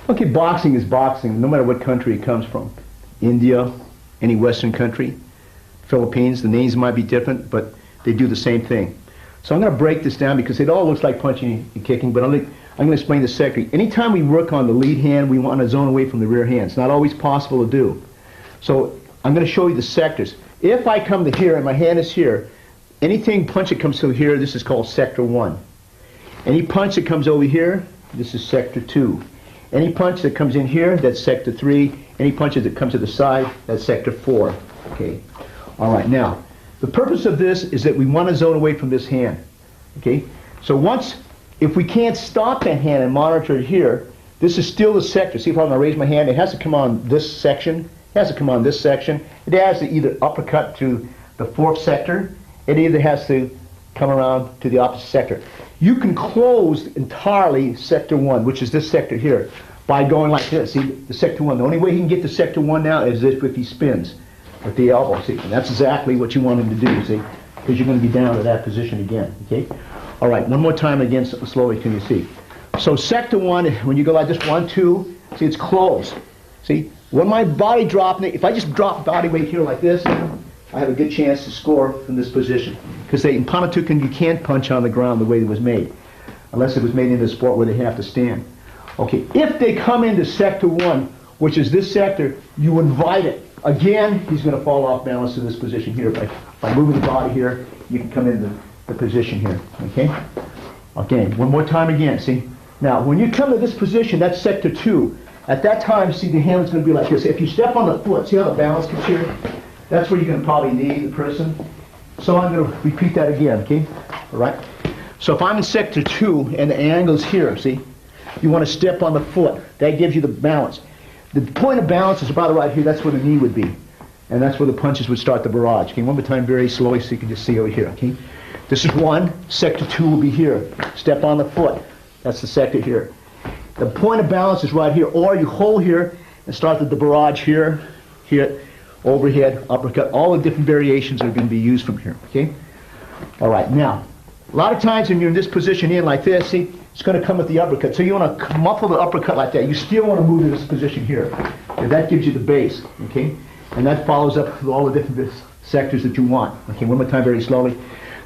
Okay, boxing is boxing, no matter what country it comes from. India, any Western country, Philippines, the names might be different, but they do the same thing. So I'm going to break this down because it all looks like punching and kicking, but I'm going to explain the secret. Anytime we work on the lead hand, we want to zone away from the rear hand. It's not always possible to do. So I'm going to show you the sectors. If I come to here and my hand is here, anything punch that comes to here, this is called sector 1. Any punch that comes over here, this is sector 2. Any punch that comes in here, that's sector 3. Any punches that come to the side, that's sector 4. Okay. All right. Now, the purpose of this is that we want to zone away from this hand. Okay. So once, if we can't stop that hand and monitor it here, this is still the sector. See if I'm going to raise my hand, it has to come on this section. It has to come on this section. It has to either uppercut to the 4th sector. It either has to come around to the opposite sector. You can close entirely sector 1, which is this sector here, by going like this. See, the sector 1. The only way he can get to sector 1 now is if he spins with the elbow. See, and that's exactly what you want him to do. See, because you're going to be down to that position again. Okay. All right. One more time again, slowly. Can you see? So sector 1, when you go like this, 1, 2. See, it's closed. See. When my body dropping it, if I just drop body weight here like this, I have a good chance to score from this position. Because in Panantukan, you can't punch on the ground the way it was made, unless it was made into a sport where they have to stand. Okay, if they come into sector 1, which is this sector, you invite it. Again, he's going to fall off balance to this position here. By moving the body here, you can come into the position here. Okay? Okay, one more time again, see? Now, when you come to this position, that's sector 2. At that time, see, the hand is going to be like this. If you step on the foot, see how the balance comes here? That's where you're going to probably knee the person. So I'm going to repeat that again, okay? All right? So if I'm in sector 2 and the angle's here, see? You want to step on the foot. That gives you the balance. The point of balance is about right here. That's where the knee would be. And that's where the punches would start the barrage. Okay, one more time very slowly so you can just see over here, okay? This is 1. Sector 2 will be here. Step on the foot. That's the sector here. The point of balance is right here, or you hold here and start the barrage here, here, overhead, uppercut. All the different variations are going to be used from here, okay? All right, now, a lot of times when you're in this position here like this, see, it's going to come with the uppercut. So you want to muffle the uppercut like that. You still want to move to this position here. And that gives you the base, okay? And that follows up with all the different sectors that you want. Okay, one more time very slowly.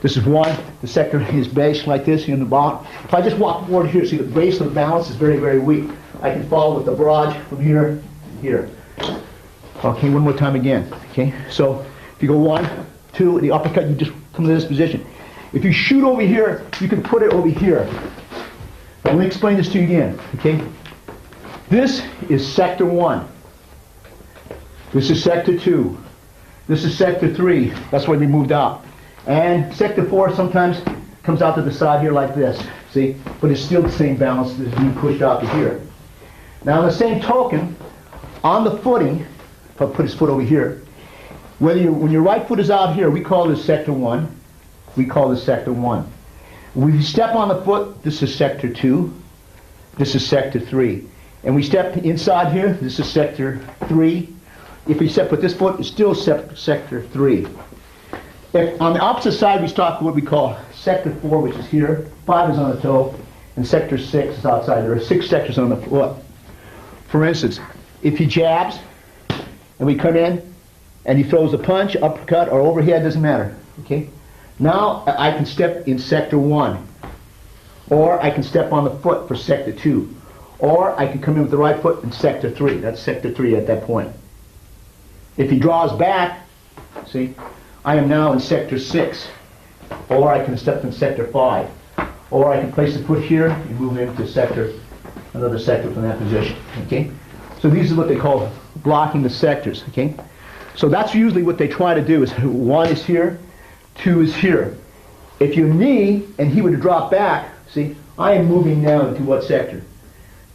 This is 1. The sector is base like this in the bottom. If I just walk forward here, see the base of the balance is very, very weak. I can follow with the barrage from here to here. Okay, one more time again. Okay, so if you go 1, 2, the uppercut, you just come to this position. If you shoot over here, you can put it over here. Now, let me explain this to you again. Okay, this is sector 1. This is sector 2. This is sector 3. That's why they moved out. And sector 4 sometimes comes out to the side here like this, see? But it's still the same balance as being pushed out to here. Now, on the same token, on the footing, if I put his foot over here, When your right foot is out here, we call this sector 1. We call this sector 1. When you step on the foot, this is sector 2. This is sector 3. And we step inside here, this is sector 3. If we step with this foot, it's still sector 3. If on the opposite side, we start what we call sector 4, which is here. 5 is on the toe, and sector 6 is outside. There are 6 sectors on the foot. For instance, if he jabs, and we come in, and he throws a punch, uppercut, or overhead, doesn't matter. Okay? Now I can step in sector 1, or I can step on the foot for sector 2, or I can come in with the right foot in sector 3. That's sector 3 at that point. If he draws back, see, I am now in sector 6, or I can step in sector 5, or I can place the foot here and move into another sector from that position. Okay? So these are what they call blocking the sectors. Okay? So that's usually what they try to do. Is 1 is here, 2 is here. If you knee and he were to drop back, see, I am moving now into what sector?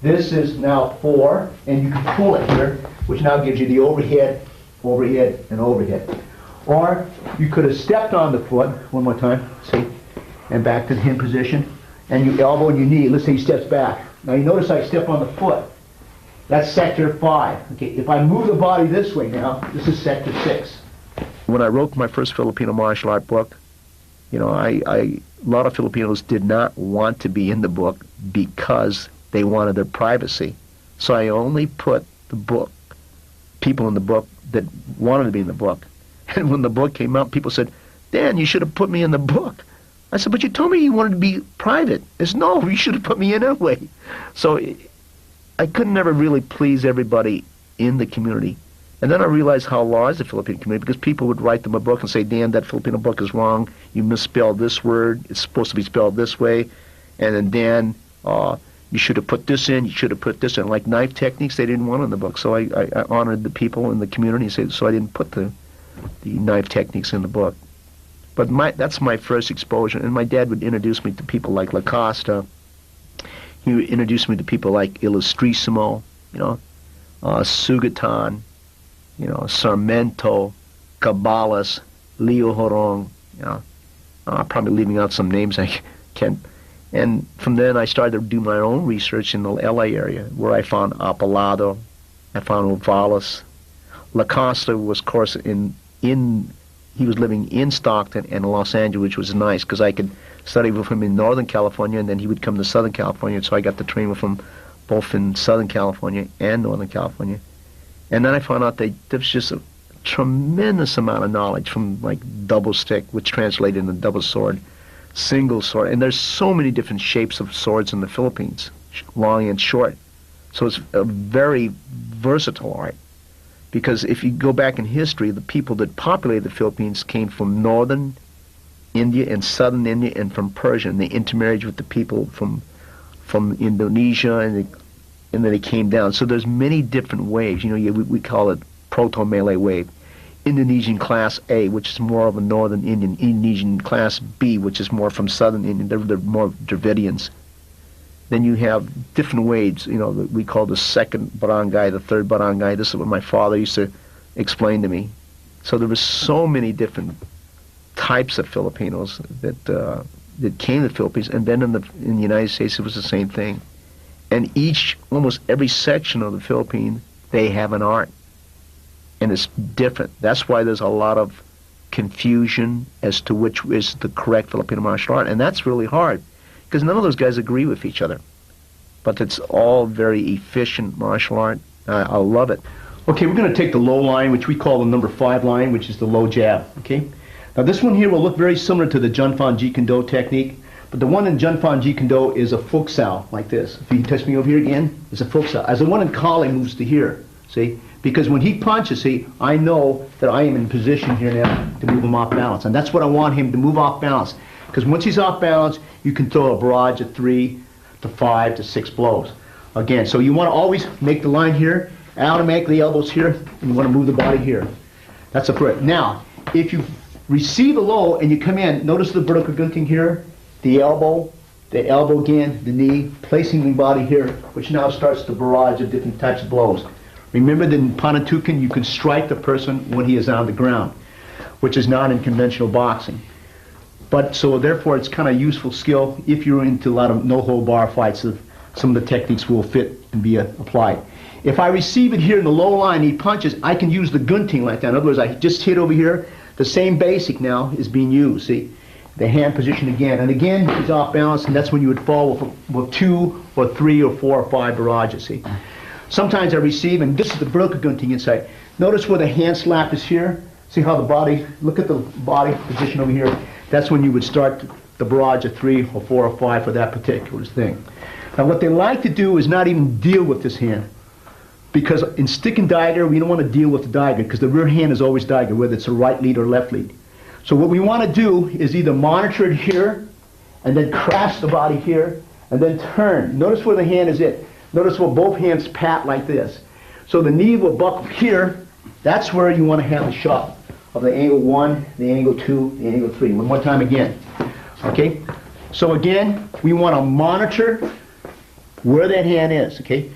This is now 4, and you can pull it here, which now gives you the overhead, overhead, and overhead. Or you could have stepped on the foot, one more time, see, and back to the hin position, and you elbow and you knee. Let's say he steps back. Now you notice I step on the foot. That's sector 5. Okay, if I move the body this way now, this is sector 6. When I wrote my first Filipino martial art book, a lot of Filipinos did not want to be in the book because they wanted their privacy. So I only put people in the book that wanted to be in the book. And when the book came out, people said, Dan, you should have put me in the book. I said, but you told me you wanted to be private. I said, no, you should have put me in anyway. So I could never really please everybody in the community. And then I realized how large the Filipino community, because people would write them a book and say, Dan, that Filipino book is wrong. You misspelled this word. It's supposed to be spelled this way. And then, Dan, you should have put this in. You should have put this in. Like knife techniques, they didn't want in the book. So I honored the people in the community, so I didn't put the knife techniques in the book. But that's my first exposure. And my dad would introduce me to people like Lacosta. He would introduce me to people like Illustrissimo, Sugatan, Sarmento, Cabalas, Leo Horong, probably leaving out some names I can't. And from then I started to do my own research in the LA area, where I found Apalado, I found Ovalis. Lacosta was, of course, he was living in Stockton and Los Angeles, which was nice because I could study with him in Northern California, and then he would come to Southern California, so I got to train with him both in Southern California and Northern California. And then I found out that there was just a tremendous amount of knowledge from like double stick, which translated into double sword, single sword, and there's so many different shapes of swords in the Philippines, long and short. So it's a very versatile art. Because if you go back in history, the people that populated the Philippines came from northern India and southern India and from Persia, and they intermarried with the people from Indonesia, and then they came down. So there's many different waves. We call it Proto-Malay wave. Indonesian Class A, which is more of a northern Indian. Indonesian Class B, which is more from southern Indian. They're more Dravidians. Then you have different waves, we call the second barangay, the third barangay. This is what my father used to explain to me. So there were so many different types of Filipinos that came to the Philippines, and then in the United States it was the same thing. And almost every section of the Philippines, they have an art, and it's different. That's why there's a lot of confusion as to which is the correct Filipino martial art, and that's really hard. Because none of those guys agree with each other. But it's all very efficient martial art. I love it. Okay, we're going to take the low line, which we call the number 5 line, which is the low jab. Okay. Now this one here will look very similar to the Junfan Jeet Kune Do technique, but the one in Junfan Jeet Kune Do is a fuksao, like this. If you can touch me over here again, it's a fuksao. As the one in Kali moves to here, see? Because when he punches, see, I know that I am in position here now to move him off balance. And that's what I want him to move off balance. Because once he's off balance, you can throw a barrage of 3 to 5 to 6 blows. Again, so you want to always make the line here, automatically elbows here, and you want to move the body here. That's a threat. Now, if you receive a low and you come in, notice the vertical gunting here, the elbow again, the knee, placing the body here, which now starts the barrage of different types of blows. Remember that in Panatukan, you can strike the person when he is on the ground, which is not in conventional boxing. But so therefore, it's kind of useful skill if you're into a lot of no-hold-bar fights. Some of the techniques will fit and be applied. If I receive it here in the low line, he punches, I can use the gunting like that. In other words, I just hit over here. The same basic now is being used. See, the hand position again, and again he's off balance, and that's when you would fall with 2 or 3 or 4 or 5 barrages. See, sometimes I receive, and this is the broken gunting inside. Notice where the hand slap is here. See how the body? Look at the body position over here. That's when you would start the barrage of 3 or 4 or 5 for that particular thing. Now, what they like to do is not even deal with this hand. Because in stick and dagger, we don't want to deal with the dagger because the rear hand is always dagger, whether it's a right lead or left lead. So what we want to do is either monitor it here, and then crash the body here, and then turn. Notice where the hand is it. Notice where both hands pat like this. So the knee will buckle here. That's where you want to have the shot of the angle 1, the angle 2, the angle 3. One more time again. Okay? So again, we want to monitor where that hand is. Okay?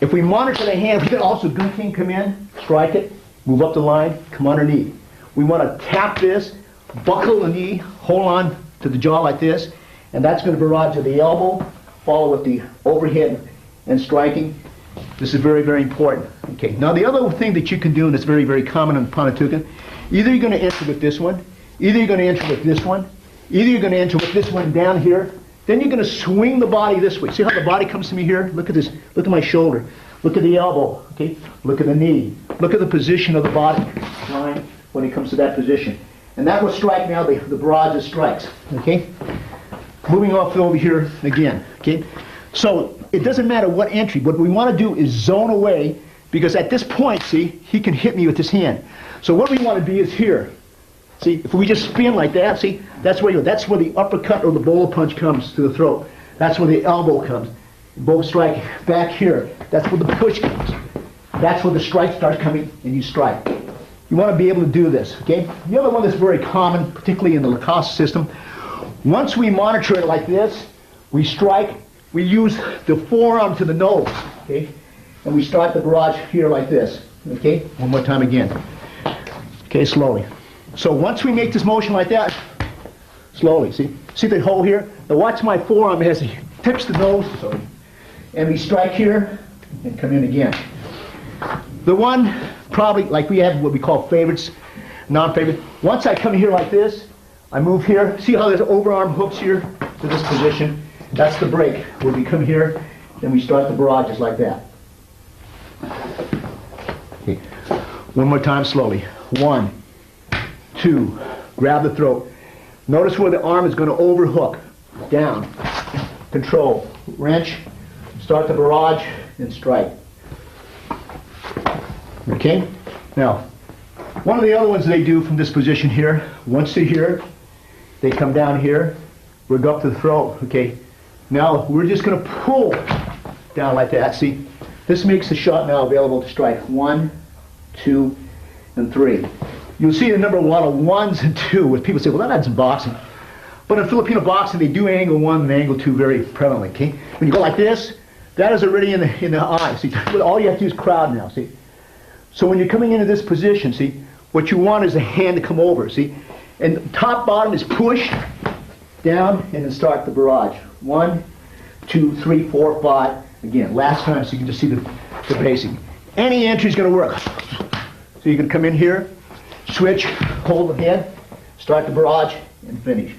If we monitor the hand, we can also gunting come in, strike it, move up the line, come underneath. We want to tap this, buckle the knee, hold on to the jaw like this, and that's going to barrage to the elbow, follow with the overhead and striking. This is very, very important. Okay. Now the other thing that you can do, and it's very, very common in Panatukan, either you're going to enter with this one, either you're going to enter with this one, either you're going to enter with this one down here. Then you're going to swing the body this way. See how the body comes to me here? Look at this. Look at my shoulder. Look at the elbow. Okay. Look at the knee. Look at the position of the body line when it comes to that position. And that will strike now the barrage of strikes. Okay. Moving off over here again. Okay. So it doesn't matter what entry. What we want to do is zone away because at this point, see, he can hit me with his hand. So what we want to be is here. See, if we just spin like that, see, that's where the uppercut or the bowler punch comes to the throat. That's where the elbow comes. Both strike back here. That's where the push comes. That's where the strike starts coming, and you strike. You want to be able to do this, okay? The other one that's very common, particularly in the Lacoste system, once we monitor it like this, we strike, we use the forearm to the nose, okay? And we start the barrage here like this, okay? One more time again. Okay, slowly. So once we make this motion like that, slowly, see the hole here? Now watch my forearm as he tips the nose, sorry, and we strike here and come in again. The one, probably, like we have what we call favorites, non-favorite. Once I come here like this, I move here. See how there's overarm hooks here to this position? That's the break, where we come here and we start the barrages like that. Okay. One more time slowly. 1, 2, grab the throat. Notice where the arm is going to overhook. Down. Control. Wrench. Start the barrage and strike. Okay? Now, one of the other ones they do from this position here, once they're here, they come down here, we go up to the throat. Okay? Now, we're just going to pull down like that. See? This makes the shot now available to strike 1, 2, and 3. You'll see a lot of 1s and 2s with people say, well, that's in boxing. But in Filipino boxing, they do angle 1 and angle 2 very prevalently. Okay? When you go like this, that is already in the eye. See? All you have to do is crowd now. See? So when you're coming into this position, see, what you want is the hand to come over. See? And top bottom is push down and then start the barrage. 1, 2, 3, 4, 5. Again, last time so you can just see the basic. Any entry is going to work. So you can come in here, switch, hold the head, start the barrage, and finish.